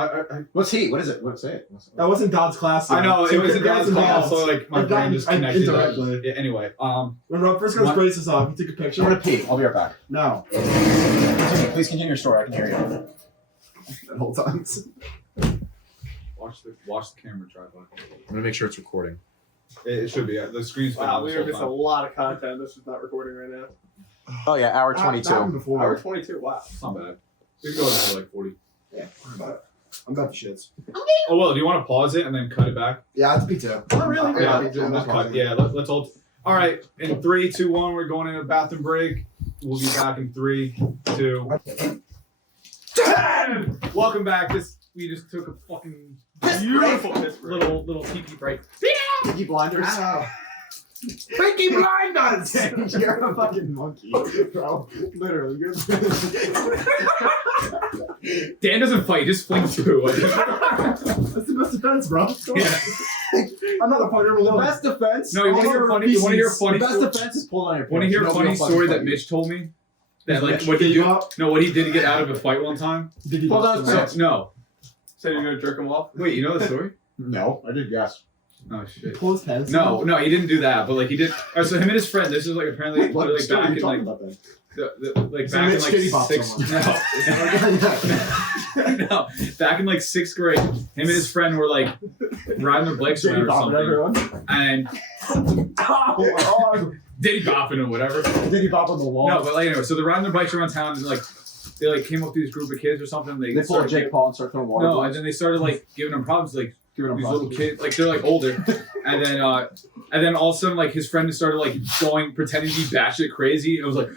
What's he? What is it? What say it? That wasn't Dodd's class. I know though. it was a congrats dad's to call, Dodd's. so like my I brain just connected. indirectly. Yeah, anyway, When Rob first got his What? braces off, he took a picture. I'm gonna pee. I'll be right back. No. Please continue your story. I can hear you. That whole time. watch the camera tripod. I'm gonna make sure it's recording. It should be. The screen's been Wow, on we this are whole missing a time. lot of content. This is not recording right now. Oh yeah, hour That one before. Hour 22. Wow. It's not bad. We can go to like 40. Yeah, I'm about it. I'm about the shits. Oh well, do you want to pause it and then cut it back? Yeah, it's me too. Oh, really? Yeah, me too. let's cut. Yeah, let's all. All right, in 3, 2, 1, we're going in a bathroom break. We'll be back in 3, 2, 10. Welcome back. We just took a fucking beautiful little pee break. Peaky Blinders. Peaky Blinders! You're a fucking monkey. Bro, literally. You're Dan doesn't fight; he just flings poo. That's the best defense, bro. Yeah. I'm not a fighter alone. Best defense. No, you want to hear a funny? You want to hear a funny? The best story? defense is pulling on your pants. Want to hear a Nobody funny will fucking story fight that you. Mitch told me? That like Mitch what he gave did? up? No, what he did to get out of a fight one time. Did he Hold on, bust Mitch. him out? No. So you're gonna jerk him off? Wait, you know the story? No, I did guess. Oh shit. Pull his pants. No, he didn't do that. But like he did. So him and his friend. This is like apparently What like story are back you in talking like about then? like So back in Mitch like kitty popped 6. someone. No, back in like 6th grade, him and his friend were like riding their bikes around or something, everyone. and Oh, Diddy bopping or whatever. did he pop on the wall? No, but like anyway, so they're riding their bikes around town and like they like came up to this group of kids or something. They pull a started Jake Paul and start throwing water. No, balloons. and then they started like giving him problems, like Giving him these props. little kids, like they're like older, and then all of a sudden like his friend started like pretending to be batshit crazy. It was like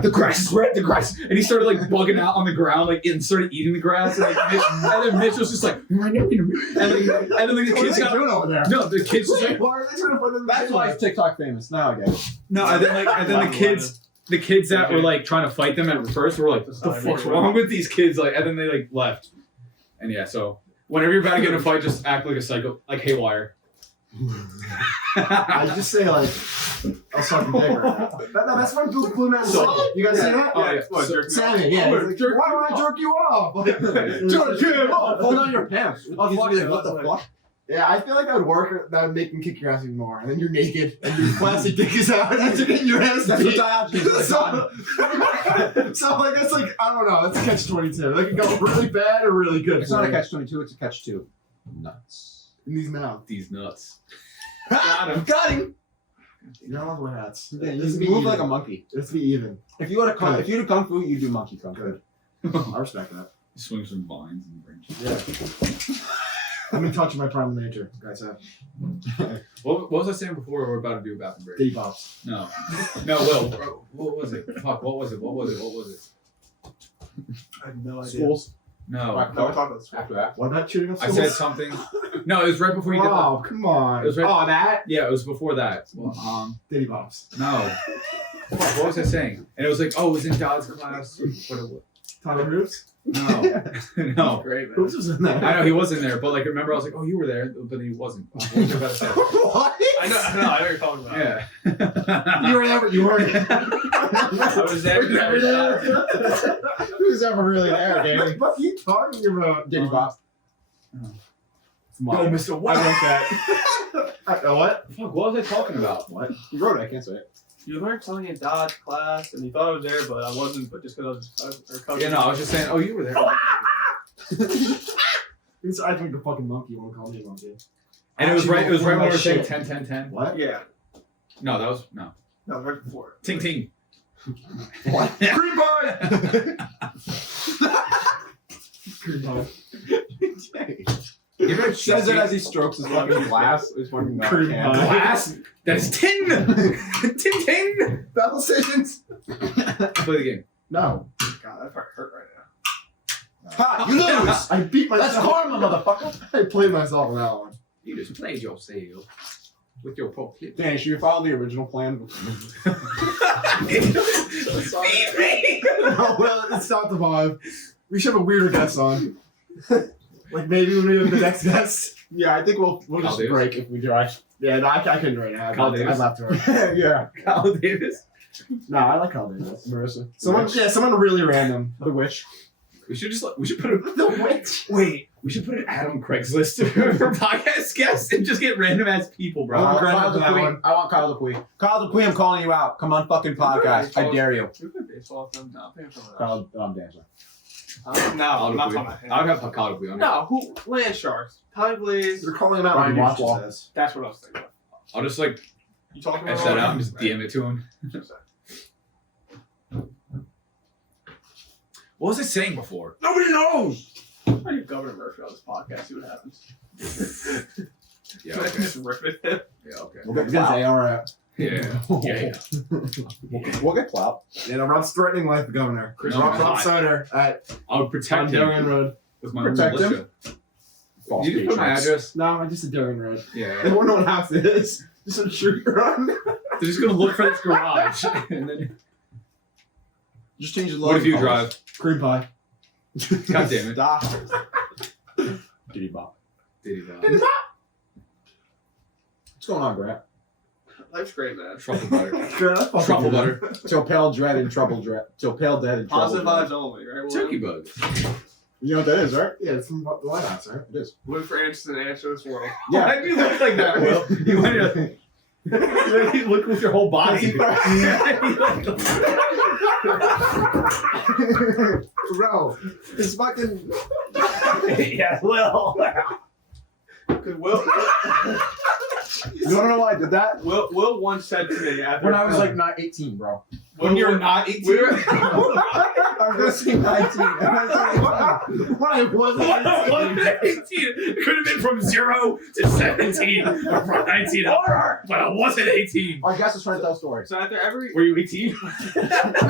the grass is red, the grass, and he started like bugging out on the ground, like and started eating the grass, and, like, and then Mitch was just like, and then the kids got over there? no, the kids just like Why are they trying to put them? That's why he's TikTok famous. Now I get it. no, and then the kids that were like trying to fight them at first were like, what the fuck's wrong with these kids? Like, and then they like left, and yeah, so. Whenever you're about to get in a fight, just act like a psycho, like haywire. I just say like, I'll suck your dick right now. No, that's from Blue Man. You guys see that? Oh, yeah. What, jerk him off? Sammy, yeah. Oh, He's jerk like, why would I jerk you off? Jerk him off. Hold on your pants. Oh, He's fuck gonna be it. like, what the fuck? Yeah, I feel like that would work. That would make them kick your ass even more. And then you're naked, and your plastic dick is out, and you're getting your ass That's what beat. dialogue is. So, like, that's like, I don't know. It's a catch-22. They can go really bad or really good. It's not a catch-22. It's a catch-2. Nuts. In these mouths. These nuts. Got him. Got him. You're not allowed to wear hats. Yeah, Let's you be move even. like a monkey. Let's be even. If you do kung fu, you do monkey kung fu. Good. I respect that. He swings from vines and brings. Yeah. I'm in touch with my primal nature, guys. What was I saying before? We're about to do a bathroom break. Diddy bops. No, Will. What was it? Fuck. What was it? I have no idea. Schools. No. No, we're talking about this. After that. What about shooting up I schools? said something. No, it was right before you did that. Oh, come on. It was right- Oh, that? Yeah, it was before that. Well, Diddy bops. no. Fuck, what was I saying? And it was like, oh, it was in Dodd's class. What it was? Tyler Hoops? No. No. Great, man. Hoops was in there. I know he was in there, but like, remember, I was like, oh, you were there, but he wasn't. What was I about to say? What? I know what you're talking about. Yeah. You were there, but you weren't. I was there. You were there. Who's ever really there, Danny? What the fuck are you talking about? Diddy bop. Yo, Mr. What? I wrote that. What? Fuck, what was I talking about? What? You wrote it. I can't say it. You learned something in Dodge class, and you thought I was there, but I wasn't. But just because I was, Yeah, no, I was just saying, oh, you were there. I think the fucking monkey won't call me a monkey. And it was right when we were saying Shit. 10, 10, 10. What? Yeah, No, that was, no. no, right before. Ting, ting. What? Cream pie! Cream pie. Give it a Says it as he strokes his fucking glass. His fucking Cream can. pie. Glass? That is tin! Tin, tin! Battle stations? Play the game. No. God, that fucking hurt right now. Ha! You lose! I beat myself. That's karma, motherfucker. I played myself on that one. You just played yourself with your pro clip. Danny, should we follow the original plan? Feed me! No, well, it's not the vibe. We should have a weirder guest on. Like maybe when we have the next guest. Yeah, I think we'll Kyle just Davis? break if we do. Yeah, no, I couldn't right now. Kyle Davis? I left her. Yeah. Kyle Davis. No, I like Kyle Davis. Marissa. Someone really random. The witch. We should put a The witch. wait. We should put an ad on Craigslist for podcast guests and just get random ass people, bro. Oh, I want Grant Kyle for that Dupuy. one. I want Kyle Dupuy. Kyle Dupuy, I'm calling you out. Come on, fucking podcast. I dare you. We play baseball with them. No, I'm thinking of Kyle, dancer. no, I'm not talking about him. I'd have Kyle Dupuy on. No, who? Land Sharks. Ty Blaze. You're calling him out Ryan when he watches Wall. this. That's what I was thinking. I'll just like You talking about etch that out and just DM it to him. What was I saying before? Nobody knows. I need Governor Murphy on this podcast. See what happens. Yeah, Can I okay. just rip it him? Yeah, okay. We'll get clout. All right. Yeah. Yeah. We'll get clout. Yeah, no, Rob's threatening like the governor. Chris No, Rob I'm not. Soder at I would protect him Darien Road. with my Protect own him? militia. False You just put my patriots. address. No, I just said Darien Road. They Yeah. won't know what house it is. Just a street run. They're just gonna look for this garage, and then Just change the what if you colors. drive? Cream pie. God damn it. Stop. Diddy bop. Did he drive? What's going on, Grant? Life's great, man. Truffle butter. Girl, that's fucking Truffle good. butter. Till pale dread and trouble dread. Till pale dead and trouble Positive dread. vibes only, right? Turkey bug. You know what that is, right? Yeah, it's from the White House, right? It is. Live for Anderson and answer this world. Yeah. Why do you look like that, Will? You want to you look with your whole body. Bro, it's fucking. Yeah, Will. Because Will, You don't know why I did that? Will once said to me after When I was like not 18, bro. When you're not 18. we were, I was gonna say 19. And I was like, When I wasn't. 18. It could have been from 0 to 17 or from 19 up, but I wasn't 18. our guest is trying to tell stories. so after every, Were you 18?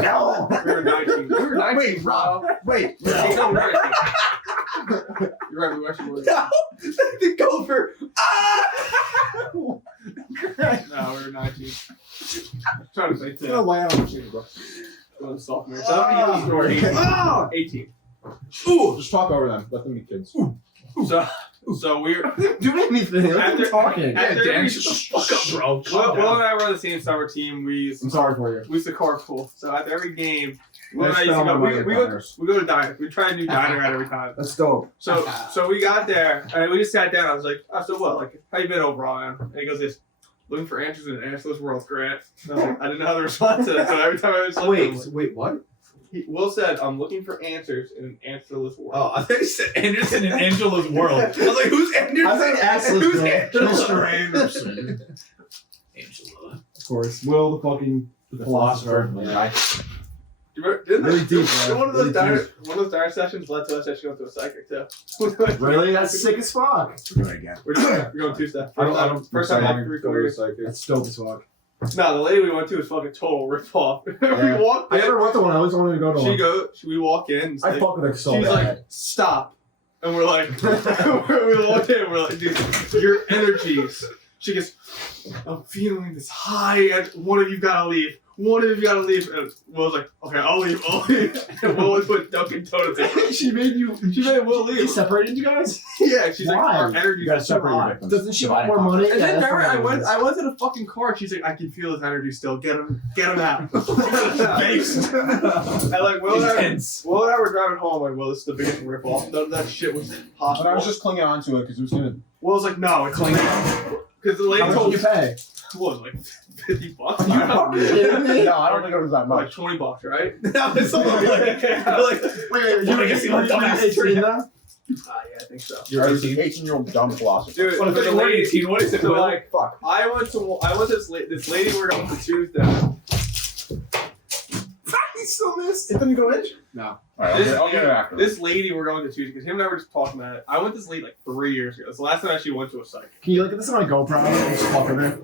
No. we were 19. We were 19. Wait, Rob. Wait. No, we were 19. You're right, we actually were. No, the gopher. No, we were 19. I'm trying to say It's gonna 10. land on the machine, bro. Sophomore. So let me give you a story. Ah! 18. Ooh, just talk over them. Let them be kids. So we're Do anything. Let After- them talking. after- Yeah, Dan, shut the fuck up, bro. Will and I were on the same summer team. We used I'm sorry for you. to carpool. So after every game, Will and I used to go. We go to diner. We try a new diner at every time. That's dope. So we got there and we just sat down. I was like, oh, so what? Like, how you been overall, man? And he goes, this. Looking for answers in an answerless world, Grant. And I was like, I didn't know how to respond to that. So every time I was like, Wait, what? Will said, I'm looking for answers in an answerless world. Oh, I think you said Anderson in Angela's world. I was like, who's Anderson? I think Axel's Who's girl. Angela? Mr. Anderson. Angela. Of course. Will the fucking philosopher. Guy. Didn't Really deep, didn't bro. one of those Really diner diner sessions led to us actually going to a psychic too. Really? That's sick as fuck. Do it again. We're going Tuesday. I don't. First time I'm in 3 go to a years. psychic. That's dope as fuck. No, the lady we went to was fucking total rip off. Yeah. We walked I in. never went to one. I always wanted to go to one. We walk in. I fuck with her so She's bad. like, stop. And we're like, we walk in, we're like, dude, your energies. She goes, I'm feeling this high, and one of you gotta leave. One of you gotta leave. And Will's like, okay, I'll leave. And Will was put Dunkin' Donuts in. She made Will They leave. separated you guys? Yeah, she's like, Why? our You energies gotta are so separate your high. victims. Doesn't she Divide want more and money? And then that's remember, what I went to the fucking car. She's like, I can feel his energy still. Get him out. Based. And like Will and Intense. I were driving home. Like, Will, this is the biggest rip off. None of that shit was But I possible. was just clinging on to it because it was gonna. Will's like, no, it's Clean because the lady How much told did you pay? What was it, like $50? No, I don't think it was that Like much. $20, right? No, it's something like Wait, Wanna get see my dumbass 18 now? Yeah, I think so. You're 18. 18-year-old dumb philosopher. Dude, What if but you're the lady, 18? What is it? so Will? like, Fuck. I went to this lady we're going to Tuesday. He still missed. It didn't go in? No. Alright, I'll get it after. This lady we're going to Tuesday because him and I were just talking about it. I went this lady like 3 years ago. It's the last time I actually went to a psych. Can you look at this on my GoPro? I'm just fucking there.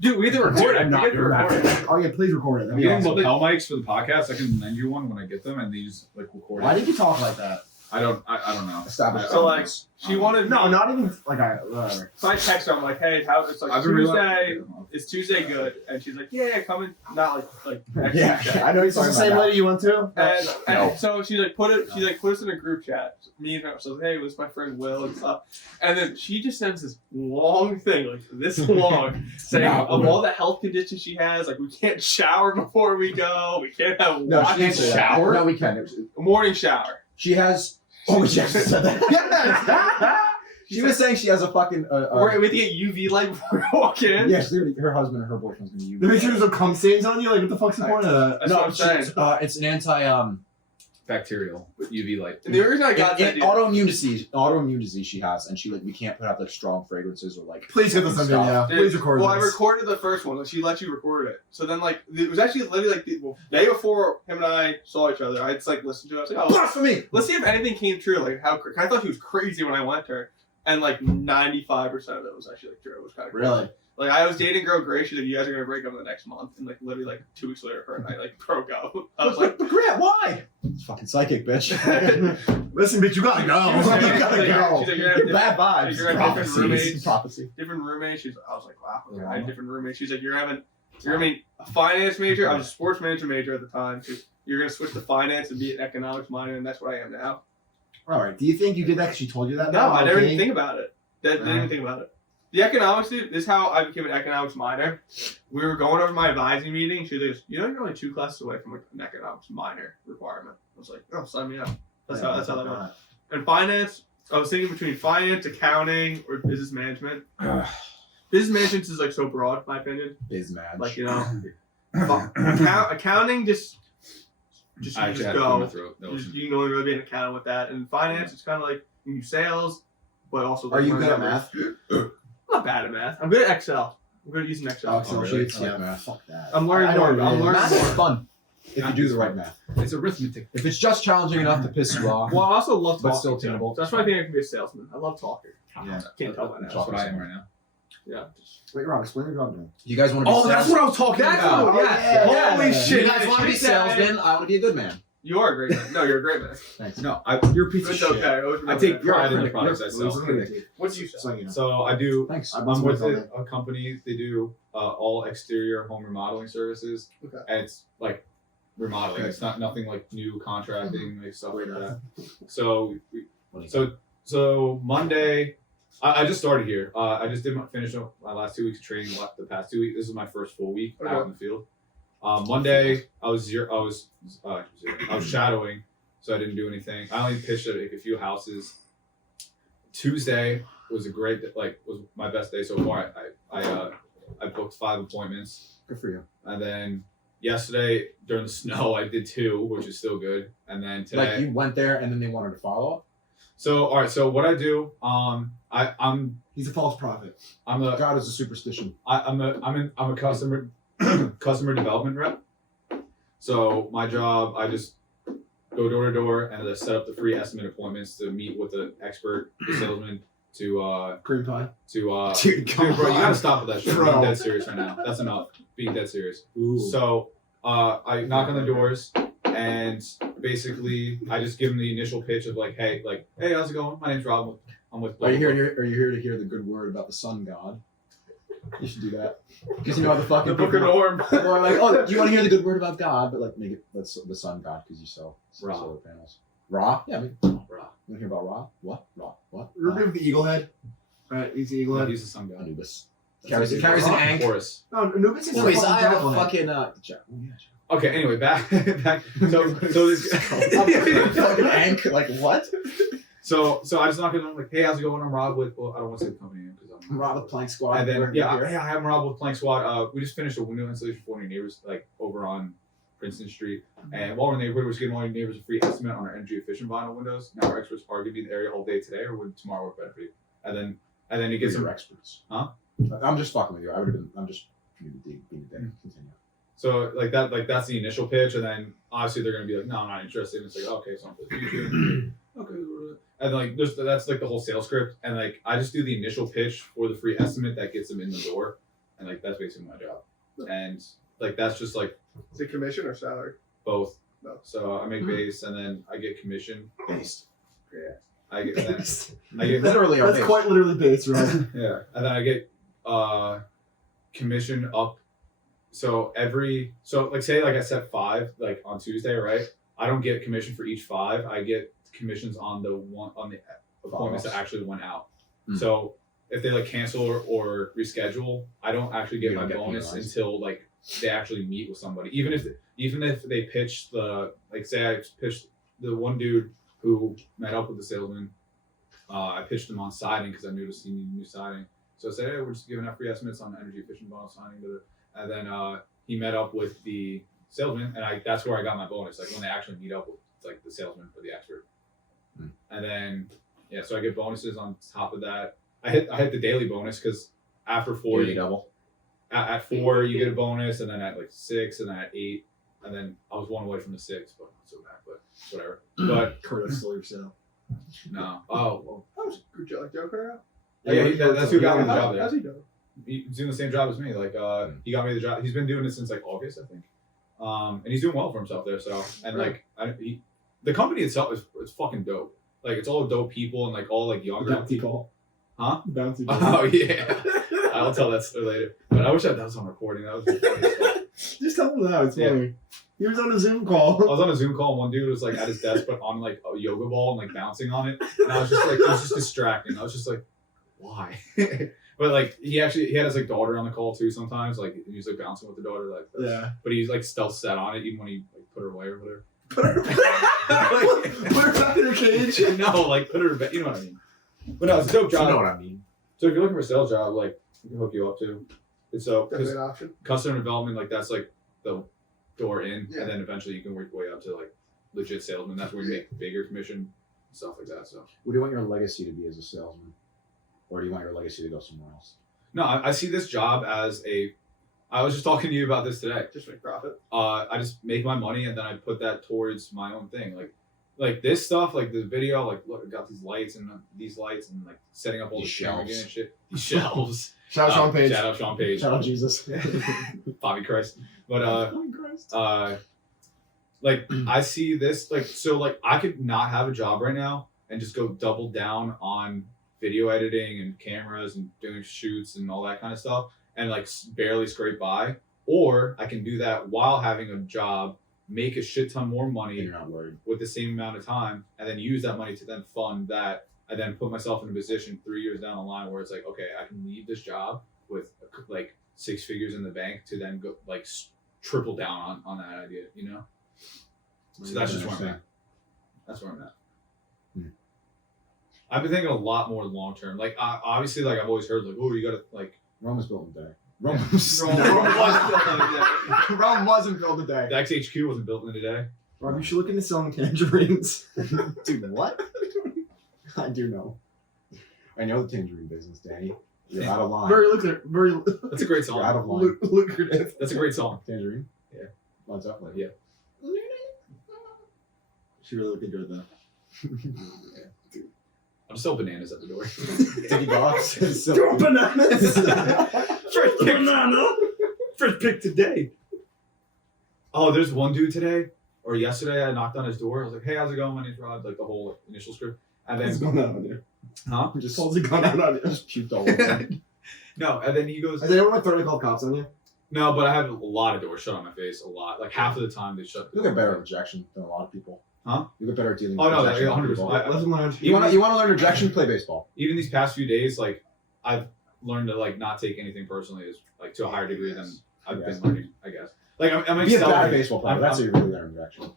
Dude, we had to record it. I'm We not had to doing record that. it. Oh yeah, please record it. That'd be You awesome. want lapel mics for the podcast? I can lend you one when I get them, and these like record. Why it. did you talk like that? I don't know. Established. So like, she wanted No, not even like whatever. So I text her. I'm like, hey, it's like I've been Tuesday. Is Tuesday good? And she's like, yeah, come in. Not like next Yeah, Tuesday. I know he's Is this talking the same about lady you went to? And No. so she's like put us in a group chat. Me and her. So hey, it was my friend Will and stuff. And then she just sends this long thing, like this long, saying No. of all the health conditions she has, like we can't shower before we go, we can't have No, water she didn't say that. shower, No, we can. a morning shower. She has. Oh, she actually said that. Yes. She was saying she has a fucking. we have to get UV light before we walk in. Yes, literally, her husband and her boyfriend's gonna use. The picture there's no cum stains on you. Like what the fuck's the point of that? That's what I'm saying. It's an anti Bacterial with UV light. And the reason I got that, dude, autoimmune disease she has, and she like we can't put out like strong fragrances or like. Please get this on Stuff. video. Please record well, I this. recorded the first one, and she let you record it. So then, like, it was actually literally like the day before him and I saw each other. I just like listened to it. I was like, oh, Blasphemy! let's see if anything came true. Like, I thought she was crazy when I went to her, and like 95% of it was actually like true. It was kind of Really? Like, I was dating girl Grace. She's like, you guys are gonna break up in the next month, and like literally like 2 weeks later, her and I like broke up. I was like, But Grant, why? It's fucking psychic, bitch. Listen, bitch, you gotta go. She was like, You she's gotta like, go. she's like, you're gonna have Bad vibes. You're gonna have different roommates. Prophecies. Prophecy. different roommates. I was like, wow, okay, I had different roommates. She's like, you're gonna be a finance major. I was a sports management major at the time. You're gonna switch to finance and be an economics minor, and that's what I am now. All right. Do you think you did that because she told you that? No, I never Okay. even think about it. Didn't even think about it. The economics, dude, this is how I became an economics minor. We were going over my advising meeting. She goes, you know, you're only 2 classes away from like, an economics minor requirement. I was like, oh, sign me up. That's how that went. And finance, I was thinking between finance, accounting, or business management. Business management is like so broad, in my opinion. Bizmatch. Like, you know, accounting just I you actually just had to clear my go. throat. That You was can only really be an accountant with that. And finance, it's kind of like you do sales, but also. Are like, you learn good at numbers. math? I'm not bad at math. I'm good at Excel. I'm good at using Excel. Oh, Excel really? sheets. I like Yeah. math. Fuck that. I'm learning I more. don't I'm really- learning Math is more. fun if you do the right math. It's arithmetic. If it's just challenging enough to piss you off. Well, I also love talking. But still too. attainable. That's why I think I can be a salesman. I love talking. Yeah. Can't tell by now. That's what I am right now. Yeah. Wait, Rob, explain your job to me. You guys want to be Oh, that's what I was talking That's about. what- yeah. Holy Yeah. shit. You guys want to be salesmen? I want to be a good man. You are a great man. No, you're a great man. Thanks. No, you're a piece of It's shit. okay. I always I remember take that. pride in the You're- products I sell. What do you say? So you know. So I do. Thanks. I'm I'm with something. a company. They do all exterior home remodeling services, Okay. and it's like remodeling. Okay. It's not nothing like new contracting, like stuff like Wait, that. So, so Monday, I just started here. I just finish up my last 2 weeks of training. The past 2 weeks. This is my first full week out in the field. Monday I was shadowing, so I didn't do anything. I only pitched at like a few houses. Tuesday was was my best day so far. I booked 5 appointments, Good for you. and then yesterday during the snow I did 2, which is still good. And then today, Like you went there and then they wanted to follow up. so all right. So what I do, He's a false prophet. I'm the God is a superstition. I'm a customer customer development rep. So my job, I just go door to door and I set up the free estimate appointments to meet with the expert, the salesman, to Cream pie. dude, bro, you gotta on. stop with that shit. Bro. Being dead serious right now. That's enough. Being dead serious. Ooh. So I knock on the doors and basically I just give them the initial pitch of like, hey, how's it going? My name's Rob. I'm with. Are you here to hear the good word about the sun god? You should do that. Because you know how the fucking The Book of Norm. people are like, oh, do you want to hear the good word about God? But like, make it that's the sun god because you sell Ra. solar panels. Ra? Yeah, I mean, Ra. you want to hear about Ra? What? Ra? What? Remember the eagle head? Right, he's the eagle head. He's the sun god. Anubis. That's Carries an Ra. ank. Horus. No, Anubis is Anyways, the I fucking have devil a head. fucking Okay. Anyway, back. So this. fucking ank. Like what? So I just knock on them like, hey, how's it going? I'm Rob with. Well, I don't want to say the company name because I'm Ra with Plank Squad. And then We're yeah, here. hey, I'm Rob with Plank Squad. We just finished a window installation for one of your neighbors, like over on Princeton Street. And while we're in the neighborhood, we're just giving all your neighbors a free estimate on our energy efficient vinyl windows. Now our experts are going to be in the area all day today, or would tomorrow work better for you? And then you get You're some. experts. Huh? I'm just fucking with you. I would have been. I'm just being a dick. Continue. So that's the initial pitch, and then obviously they're going to be like, no, I'm not interested. And it's like, okay, so I'm for the future. Okay. And like that's like the whole sales script, and like I just do the initial pitch for the free estimate that gets them in the door, and like that's basically my job. And like that's just like Is it commission or salary? both. No. So I make base, and then I get commission. Based. Yeah. I get then, Based. I get Literally, our That's base. quite literally based, right? yeah, and then I get commission up. So like say like I set 5 like on Tuesday, right? I don't get commission for each 5. I get commissions on the appointments that actually went out. Mm. So if they like cancel or reschedule, I don't actually get You my don't get bonus penalized. until like they actually meet with somebody. Even if they pitch say I pitched the one dude who met up with the salesman, I pitched him on siding because I noticed he needed new siding. So I said, hey, we're just giving out free estimates on energy efficient vinyl siding. And then he met up with the salesman, and that's where I got my bonus. Like when they actually meet up with like the salesman or the expert. Hmm. And then so I get bonuses on top of that. I hit the daily bonus because after 4 Daily double. at 4 you get a bonus, and then at like 6, and then at 8, and then I was 1 away from the 6, but not so bad, but whatever. But Kurt, that's still yourself. no, oh well, That was a good job. Like Joker out. that's who got me the job there. How's he doing? He's doing the same job as me. Like he got me the job. He's been doing it since like August, I think. And he's doing well for himself there. So and like the company itself it's fucking dope. Like it's all dope people and like all like younger Bouncy ball. Huh? Bouncy ball. Oh yeah. I'll tell that story later. But I wish that was on recording. That was really funny as fuck. Just tell him that. It's Yeah. funny. He was on a Zoom I call. was on a Zoom call and one dude was like at his desk but on like a yoga ball and like bouncing on it. And I was just like, it was just distracting. I was just like, why? But like he had his like daughter on the call too sometimes. Like he was like bouncing with the daughter like this. Yeah. But he's like still set on it even when he like put her away or whatever. Put her back in her cage. No, like put her to bed. You know what I mean? But no, it's a dope You job. know what I mean. So if you're looking for a sales job, like we can hook you up too. It's so Definitely an option. customer development, like that's like the door in, Yeah. and then eventually you can work your way up to like legit salesman. That's where you make bigger commission, stuff like that. So What do you want your legacy to be as a salesman, or do you want your legacy to go somewhere else? no, I see this job as I was just talking to you about this today. Just make profit. I just make my money and then I put that towards my own thing. Like this stuff, like the video, like look, I got these lights and like setting up all the These camera shelves. and shit. These shelves. Shout out Sean Page. Shout out Sean Page. Shout out Jesus. Bobby Christ. But like I see this like so like I could not have a job right now and just go double down on video editing and cameras and doing shoots and all that kind of stuff and like barely scrape by, or I can do that while having a job, make a shit ton more And money you're not worried. with the same amount of time, and then use that money to then fund that. I then put myself in a position 3 years down the line where it's like, okay, I can leave this job with like 6 figures in the bank to then go like triple down on that idea, you know. So that's just where I'm at. That's where I'm at. I've been thinking a lot more long term. Like obviously, like I've always heard, like, oh, you gotta like. Rome was built in a day. Rome Rome wasn't built in a day. The XHQ wasn't built in a day. Rob, you should look into selling tangerines. Dude, what? I do know. I know the tangerine business, Danny. You're out of line. Very That's a great You're out song. of line. lucrative. That's a great song. Tangerine? Yeah. Lines up later. Yeah. She really looked good at that. I'm still bananas at the door. Take it off. Throw bananas. First pick. Banana. First pick today. Oh, there's one dude today or yesterday. I knocked on his door. I was like, "Hey, how's it going? My name's Rob." Like the whole initial script, and What's then going on on you? huh? Just What's going on on you? just puked all over. No, and then he goes, Has anyone like threatened to call cops on you? "No, but I have a lot of doors shut on my face. A lot. Like half of the time they shut." You get better at rejection than a lot of people. Huh? You get better at dealing Oh with no, rejection than 100%. people. Lesson learned. You want to learn rejection? Play baseball. Even these past few days, like I've learned to like not take anything personally, as like to a higher degree than I've Yes. been learning. I guess. Like I'm Be a bad accelerating. baseball player. That's how you really learn rejection.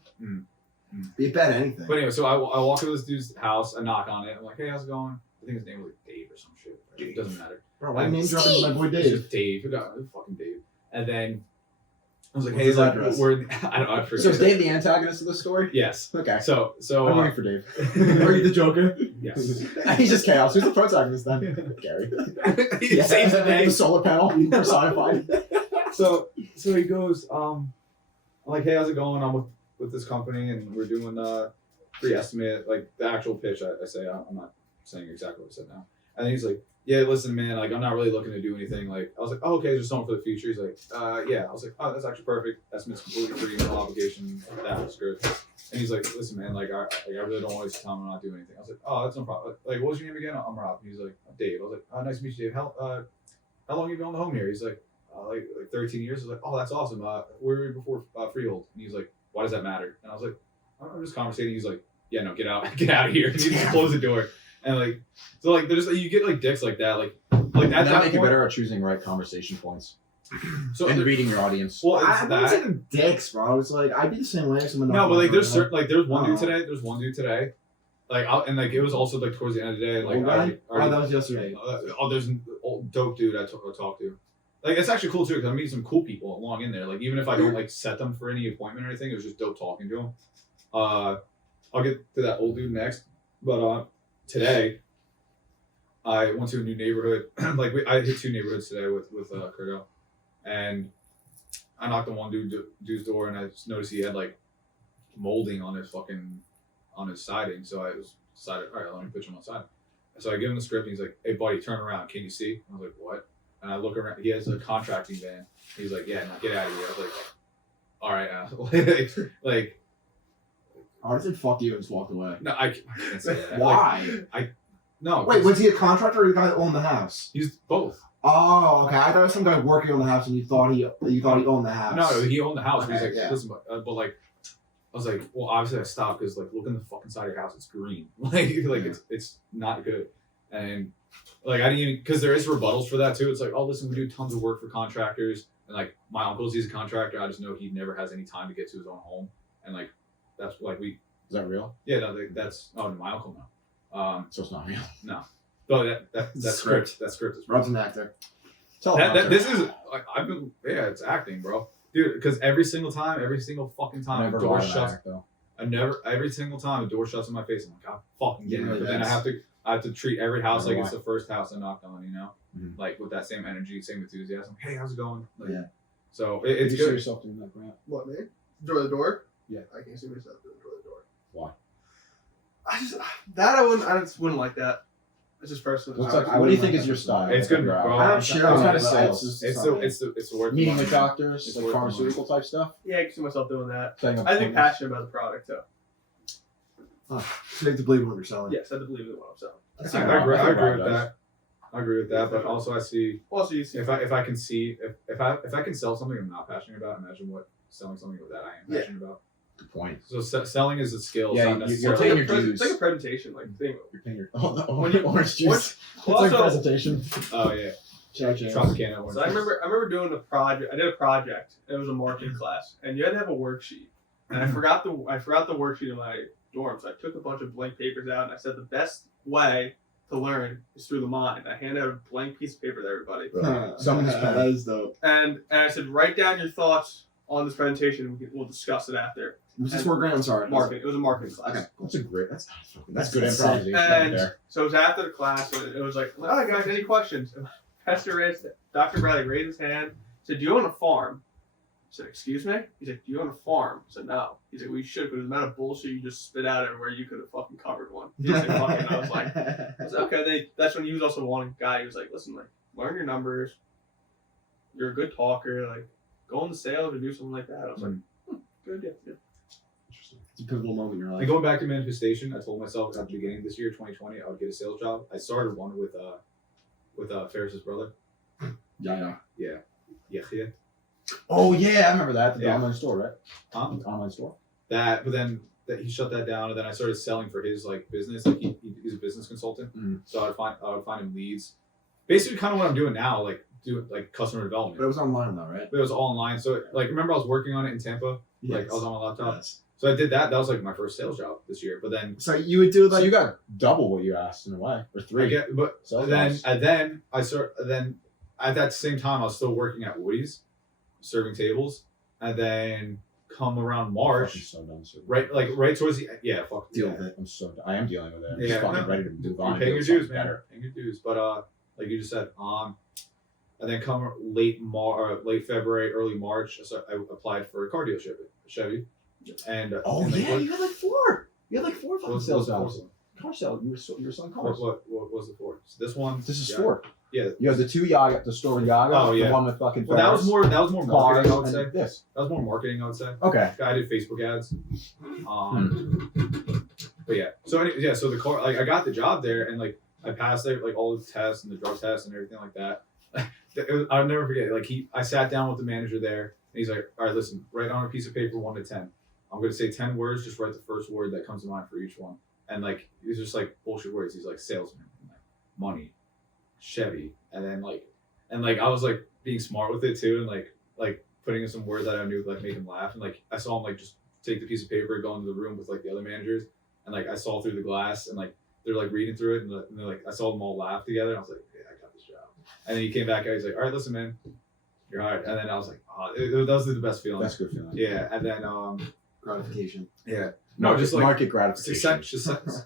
Be bad at anything. But anyway, so I walk to this dude's house, I knock on it. I'm like, "Hey, how's it going?" I think his name was like Dave or some shit. It doesn't matter. Bro, why name dropping my boy It's Dave? just Dave. Who got fucking Dave? And then I was like, What's "Hey, his like, address? we're I don't know. I forget. So is Dave the antagonist of the story? Yes. Okay. So I'm rooting for Dave. Are you the Joker? yes. He's just chaos. Who's the protagonist then? Gary. He saves the day. The solar panel personified. So he goes, I'm like, "Hey, how's it going? I'm with this company and we're doing free estimate, like the actual pitch." I say, I'm not saying exactly what I said now. And then he's like, "Yeah, listen, man, like I'm not really looking to do anything." Like I was like, "Oh, okay, is there something for the future?" He's like, yeah. I was like, "Oh, that's actually perfect. Estimate's completely free, no obligation. That was good." And he's like, "Listen, man, like I really don't waste time. I'm not doing anything." I was like, "Oh, that's no problem. Like, what was your name again?" "I'm Rob." He's like, "Dave." I was like, "Nice to meet you, Dave. How long have you been on the home here?" He's like, like 13 years. I was like, "Oh, that's awesome. Where were you before Freehold?" And he's like, "Why does that matter?" And I was like, "I'm just conversating." He's like, "Yeah, no, get out of here." And he just closed the door. And like, so like, there's you get like dicks like that, like at And that that make you point. better at choosing right conversation points So and there- reading your audience. well, I it's wouldn't say that. them dicks, bro. It's like I'd be the same way if someone. No, knocked but on like my there's door. certain like there's one dude Oh. today. There's one dude today. Like and like it was also like towards the end of the day. Like Old I guy? already, Oh, that was yesterday. there's an old dope dude I talked to. Like it's actually cool too because I meet some cool people along in there. Like even if I don't like set them for any appointment or anything, it was just dope talking to them. I'll get to that old dude next, but today I went to a new neighborhood. Like I hit 2 neighborhoods today with Kurgo, and I knocked on one dude's door and I just noticed he had like molding on his siding. So I was decided, all right, let me pitch him on siding. So I give him the script and he's like, "Hey buddy, turn around. Can you see?" I was like, "What?" And I look around. He has a contracting van. He's like, "Yeah, no, get out of here." I was like, "All right, asshole." like, I said fuck you and just walked away. no, I can't say that. Why? No. Wait, was he a contractor or the guy that owned the house? He's both. Oh, okay. I thought it was some guy working on the house, and you thought he owned the house. No, he owned the house. But he's Okay, like, yeah. "Listen, but like, I was like, well, obviously I stopped because like, look in the fucking side of your house. It's green. like it's not good." And like I didn't even because there is rebuttals for that too. It's like, "Oh, listen, we do tons of work for contractors, and like my uncle's he's a contractor. I just know he never has any time to get to his own home, and like that's like we Is that real? yeah no that's no my uncle no So it's not real. but that script is Rob's an actor. Tell this is like, I've been it's acting, bro, dude, because every single fucking time never the door lied on shuts. act, though. Every single time the door shuts in my face, I'm like, "God fucking get it." Yeah, But then I have to treat every house Never like it's lie. the first house I knocked on, you know, Mhm. like with that same energy, same enthusiasm. "Hey, how's it going?" Like, Yeah. So Did it's you see good. yourself doing that, Grant? What, me? Door the door? Yeah. I can't see myself doing door the door. Why? I just wouldn't like that. It's just personal. What's I like, what do you wouldn't think like is your that. style? It's good, Your bro. I outfit? don't shit What on kind it, of but sales? It's the work. Meeting of with money. doctors, It's like worth the pharmaceutical type stuff. Yeah, I can see myself doing that. Setting up I think appointments. passionate about the product too. You have to believe in what you're selling. Yes, I have to believe in what I'm selling. Yeah, I agree I think with Rob does. that. I agree with that, but also I see Also, you see, if I can see if I can sell something I'm not passionate about, imagine what selling something that I am passionate about. Good point. So selling is a skill. Yeah, it's not you're it's necessarily. like, paying your it's like a dues. presentation, like thing. You're paying your the When you- orange juice. Well, It's like a also, presentation. Oh yeah. Tropicana. So I remember doing a project. I did a project. It was a marketing class, and you had to have a worksheet. And I forgot the worksheet in my dorm, so I took a bunch of blank papers out, and I said the best way to learn is through the mind. I handed out a blank piece of paper to everybody, That is dope. and I said, write down your thoughts on this presentation, and we'll discuss it after. Was this more grand? I'm sorry. Marketing. It was a marketing class. Okay. That's That's good insane. improvisation right And there. so it was after the class, and it was like, all right, guys, any questions? And Dr. Bradley raised his hand, said, do you own a farm? I said, excuse me? He's like, do you own a farm? I said, no. He's like, we should, but the amount of bullshit you just spit out everywhere, you could have fucking covered one. He's like, fucking, I was like, okay. That's when he was also one guy. He was like, listen, like, learn your numbers. You're a good talker. Like, go into sales or do something like that. I was like, good, yeah. Interesting. It's a pivotal moment in your And life. going back to manifestation, I told myself at the beginning of this year, 2020, I would get a sales job. I started one with Ferris's brother. Yeah. Yeah. Oh yeah, I remember that. The Yeah. online store, right? Huh? The online store. But then he shut that down, and then I started selling for his like business. Like he's a business consultant, Mm. so I would find him leads. Basically, kind of what I'm doing now, like doing like customer development. But it was online though, right? But it was all online. So like, remember I was working on it in Tampa. Like I was on my laptop. Yes. So I did that. That was like my first sales job this year. But then So you would do So like you got double what you asked in a way, or I three. get, but Sales then jobs. then at that same time I was still working at Woody's, serving tables, and then come around Fucking March, so done, so right towards the fuck deal yeah. with it. I'm so done. I am dealing with it. I'm Yeah, just fucking no. ready to move on. You're and paying your do something dues, man. better. Paying your dues. But like you just said, and then come late February, early March, so I applied for a car dealership at Chevy. And Oh and, like, yeah, you had like four. You had like four fucking what sales was the jobs. fourth Car sale. You were selling one? cars. What was the fourth? So this one. This is yeah. four. Yeah. You have the two Yaga, the store with Yaga. Oh, yeah. The one with fucking. Well, that was more cars, marketing, I would say. and this. That was more marketing, I would say. Okay. I did Facebook ads. But yeah. So so the car, like I got the job there, and like I passed like all the tests and the drug tests and everything like that. I'll never forget. Like I sat down with the manager there, and he's like, "All right, listen, write on a piece of paper 1 to 10. I'm going to say 10 words. Just write the first word that comes to mind for each one." And like he's just like bullshit words. He's like salesman, and, like, money, Chevy, and then like I was like being smart with it too, and like putting in some words that I knew would like make him laugh. And like I saw him like just take the piece of paper, go into the room with like the other managers, and like I saw through the glass, and like they're like reading through it, and they're like I saw them all laugh together. And I was like, yeah, I got this job. And then he came back out. He's like, all right, listen, man, you're hired. And then I was like, oh, those are the best feelings. That's a good feeling. Yeah. And then gratification. yeah. No, No, just like market gratification.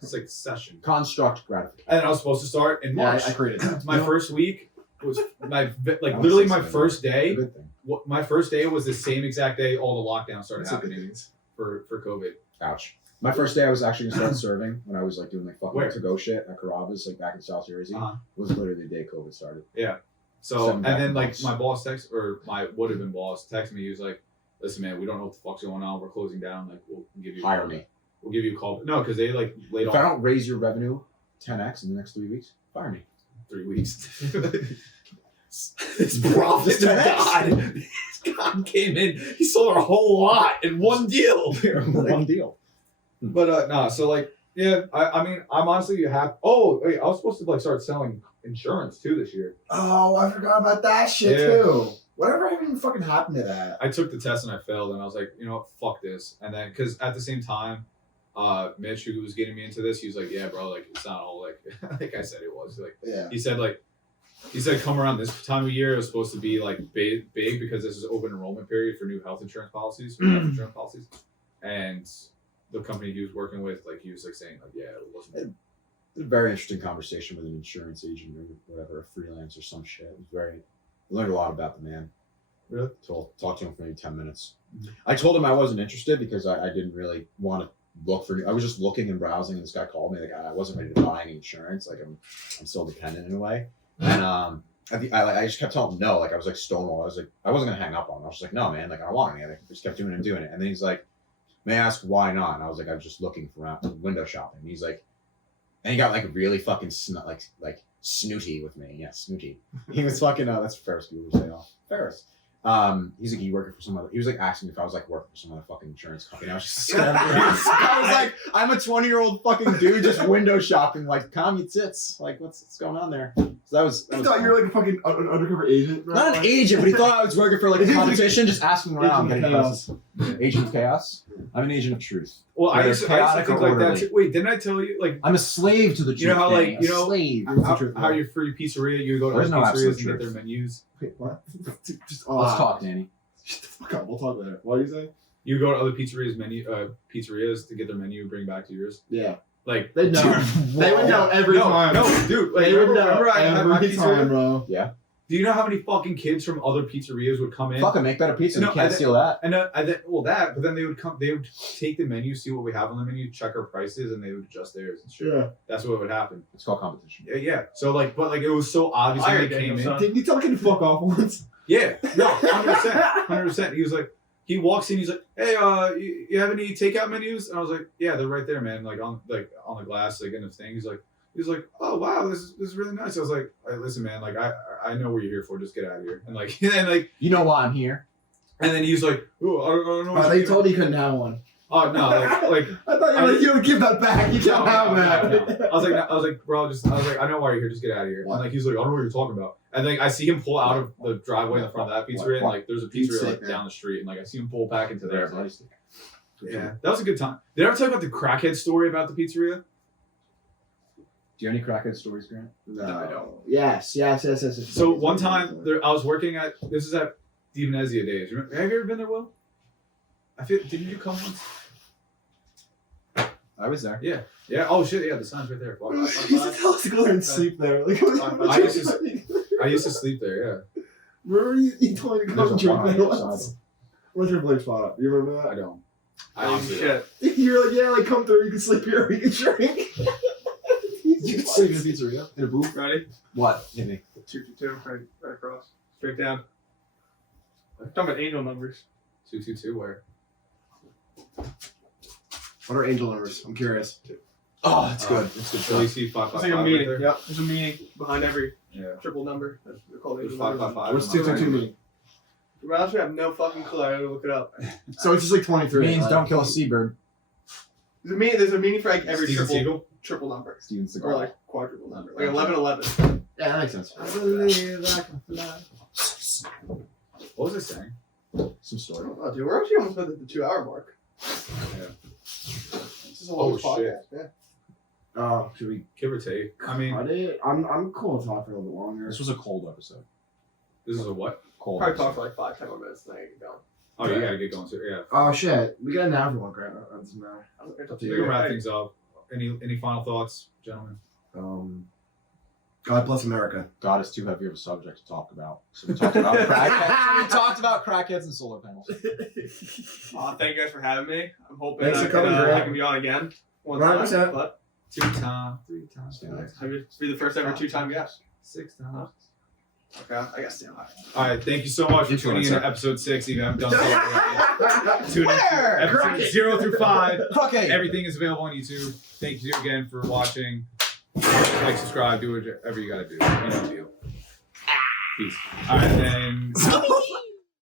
succession. Construct gratification. And then I was supposed to start in March. I created that. My first week was like That literally was my successful. first day. Good thing. My first day was the same exact day all the lockdowns started That's a good happening news. for COVID. Ouch. My first day, I was actually gonna start serving when I was like doing like fucking Where? to-go shit at Carrabba's, like back in South Jersey. Uh-huh. Was literally the day COVID started. So Send back and then like boss. my boss my would have been boss texted me. He was like, "Listen, man, we don't know what the fuck's going on. We're closing down. Like we'll give you Hire me. We'll give you a call." No, because they like laid If I off don't raise your revenue 10x in the next 3 weeks, fire me. 3 weeks. This prophet God. This God came in. He sold our whole lot in one deal. One deal. But no, so like yeah, I mean I'm honestly happy. Oh wait, I was supposed to like start selling insurance too this year. Oh, I forgot about that shit Yeah. too. Whatever even fucking happened to that? I took the test and I failed, and I was like, you know what, fuck this. And then because at the same time, Mitch, who was getting me into this, he was like, yeah, bro, like it's not all like like I said it was. Like Yeah. he said come around this time of year it was supposed to be like big because this is open enrollment period for new health insurance policies, and the company he was working with, like he was like saying like, yeah, it wasn't. A very interesting conversation with an insurance agent or whatever, a freelance or some shit. It was very, I learned a lot about the man. Really? Talked to him for maybe 10 minutes. Mhm. I told him I wasn't interested because I didn't really want to look for, I was just looking and browsing, and this guy called me, like I wasn't ready to buy any insurance. Like I'm still dependent in a way. And I just kept telling him no. Like I was like stonewall. I was like, I wasn't gonna hang up on him. I was just like, no, man, like I don't want any. I just kept doing it and doing it. And then he's like, may I ask why not? And I was like, I was just looking for window shopping. And he's like, and he got like really fucking like snooty with me. Yeah, snooty. He was fucking that's Ferris Bueller's Day Off. Ferris. He's like, you working for some other? He was like asking me if I was like working for some other fucking insurance company. I was just I was like, I'm a 20-year-old fucking dude just window shopping. Like, calm your tits. Like, what's going on there? So that was. I thought you were like a fucking undercover agent. Bro. Not an agent, but he thought I was working for like a Agent of- competition, just asking around. Agent of getting chaos. places. Agent of chaos. I'm an agent of truth. Well, I Whether used to chaotic think or like that orderly. too. Wait, didn't I tell you like I'm a slave to the truth. You know how, Danny, like, you a know- slave. how your free pizzeria, you go to There's other no pizzerias absolute and get their truth. menus. Wait, what? Just, Let's talk, Danny. Shut the fuck up. We'll talk later. What do you say? You go to other pizzerias to get their menu, bring it back to yours. Yeah. Like They know. They would know every no, time. no, dude. Like, They would remember know I had my every time, pizzeria? bro. Do you know how many fucking kids from other pizzerias would come in? Fucking make better pizza. No, You can't steal that. And but then they would come. They would take the menu, see what we have on the menu, check our prices, and they would adjust theirs and shit. Yeah. That's what would happen. It's called competition. Yeah. So like, but like, it was so obvious when Fire they came Daniel, in. son. Didn't you tell him to fuck off once? Yeah. No. 100%. He was like, he walks in. He's like, hey, you have any takeout menus? And I was like, yeah, they're right there, man. Like on the glass, like in the thing. He's like, oh wow, this is really nice. I was like, hey, listen, man, like I know what you're here for. Just get out of here. And like, and then like, You know why I'm here. and then he's like, oh, I don't know. what They you told you couldn't have one. Oh no, like I thought you would give that back. You can't have that. no. I was like, bro, I know why you're here. Just get out of here. What? And like, he's like, I don't know what you're talking about. And then I see him pull out of the driveway in the front of that pizzeria, and like, there's a pizzeria like down the street, and like, I see him pull back into there. Yeah, that was a good time. Did I ever tell you about the crackhead story about the pizzeria? Do you have any crackhead stories, Grant? No, I don't. Yes. So one time, I was working this is at the Venezia days. Have you ever been there, Will? Didn't you come once? I was there. Yeah. Oh shit, yeah, the sign's right there. Fuck. You used to tell us to go there and sleep there. Like, I used to sleep there, yeah. Remember you told me to There's come a drink bar on there the other once? side. What's your Blake's spot up? You remember I that? don't. I Oh honestly shit. You're like, yeah, like come through, you can sleep here, or you can drink. You can sleep in a pizzeria. In a booth? Ready? What? Hit me. 222, right across. Straight down. I'm talking about angel numbers. 222 where? What are angel numbers? I'm curious. Oh, it's good. It's good. So you see 555 It's like a right meaning. there? Yep. There's a meaning behind every Yeah. triple number. That's they're called There's angel numbers. 555. What's 222 mean? To be honest, I have no fucking clue. I gotta look it up. So it's just like 23. Means don't kill a seabird. There's a meaning for like every Steven Seagal? triple number. Steven Or Seagal. like quadruple number. Like 1111. Yeah, that makes sense. I believe I can fly. What was I saying? Some story. Oh, dude, we're actually almost at the 2 hour mark. Yeah. This is a long Oh, podcast. Yeah. Should we Give or take. I mean, cut it? I'm cool to talk for a little bit longer. This was a cold episode. this is a what? Cold. Probably episode. talk for like 5-10 more minutes and then I can go. Oh, you gotta get going too. Yeah. Oh shit, we got an hour for one, Grant. That doesn't matter. We can wrap things up. Any final thoughts, gentlemen? God bless America. God is too heavy of a subject to talk about. So we talked about crackheads. We talked about crackheads and solar panels. Thank you guys for having me. I'm hoping Thanks I for coming, can, Grant. I can be on again. One 100%. time, but 2 times, 3 times, Yeah. 4 times, I'm going to be the first ever 2-time guest. 6 times. Okay, I guess. Yeah. All right, thank you so much for tuning in to episode 6. If you haven't done so already, tune in to episodes 0 through 5. Crockett. Everything is available on YouTube. Thank you again for watching. Like, subscribe, do whatever you gotta do. You know the deal. Peace. All right, then.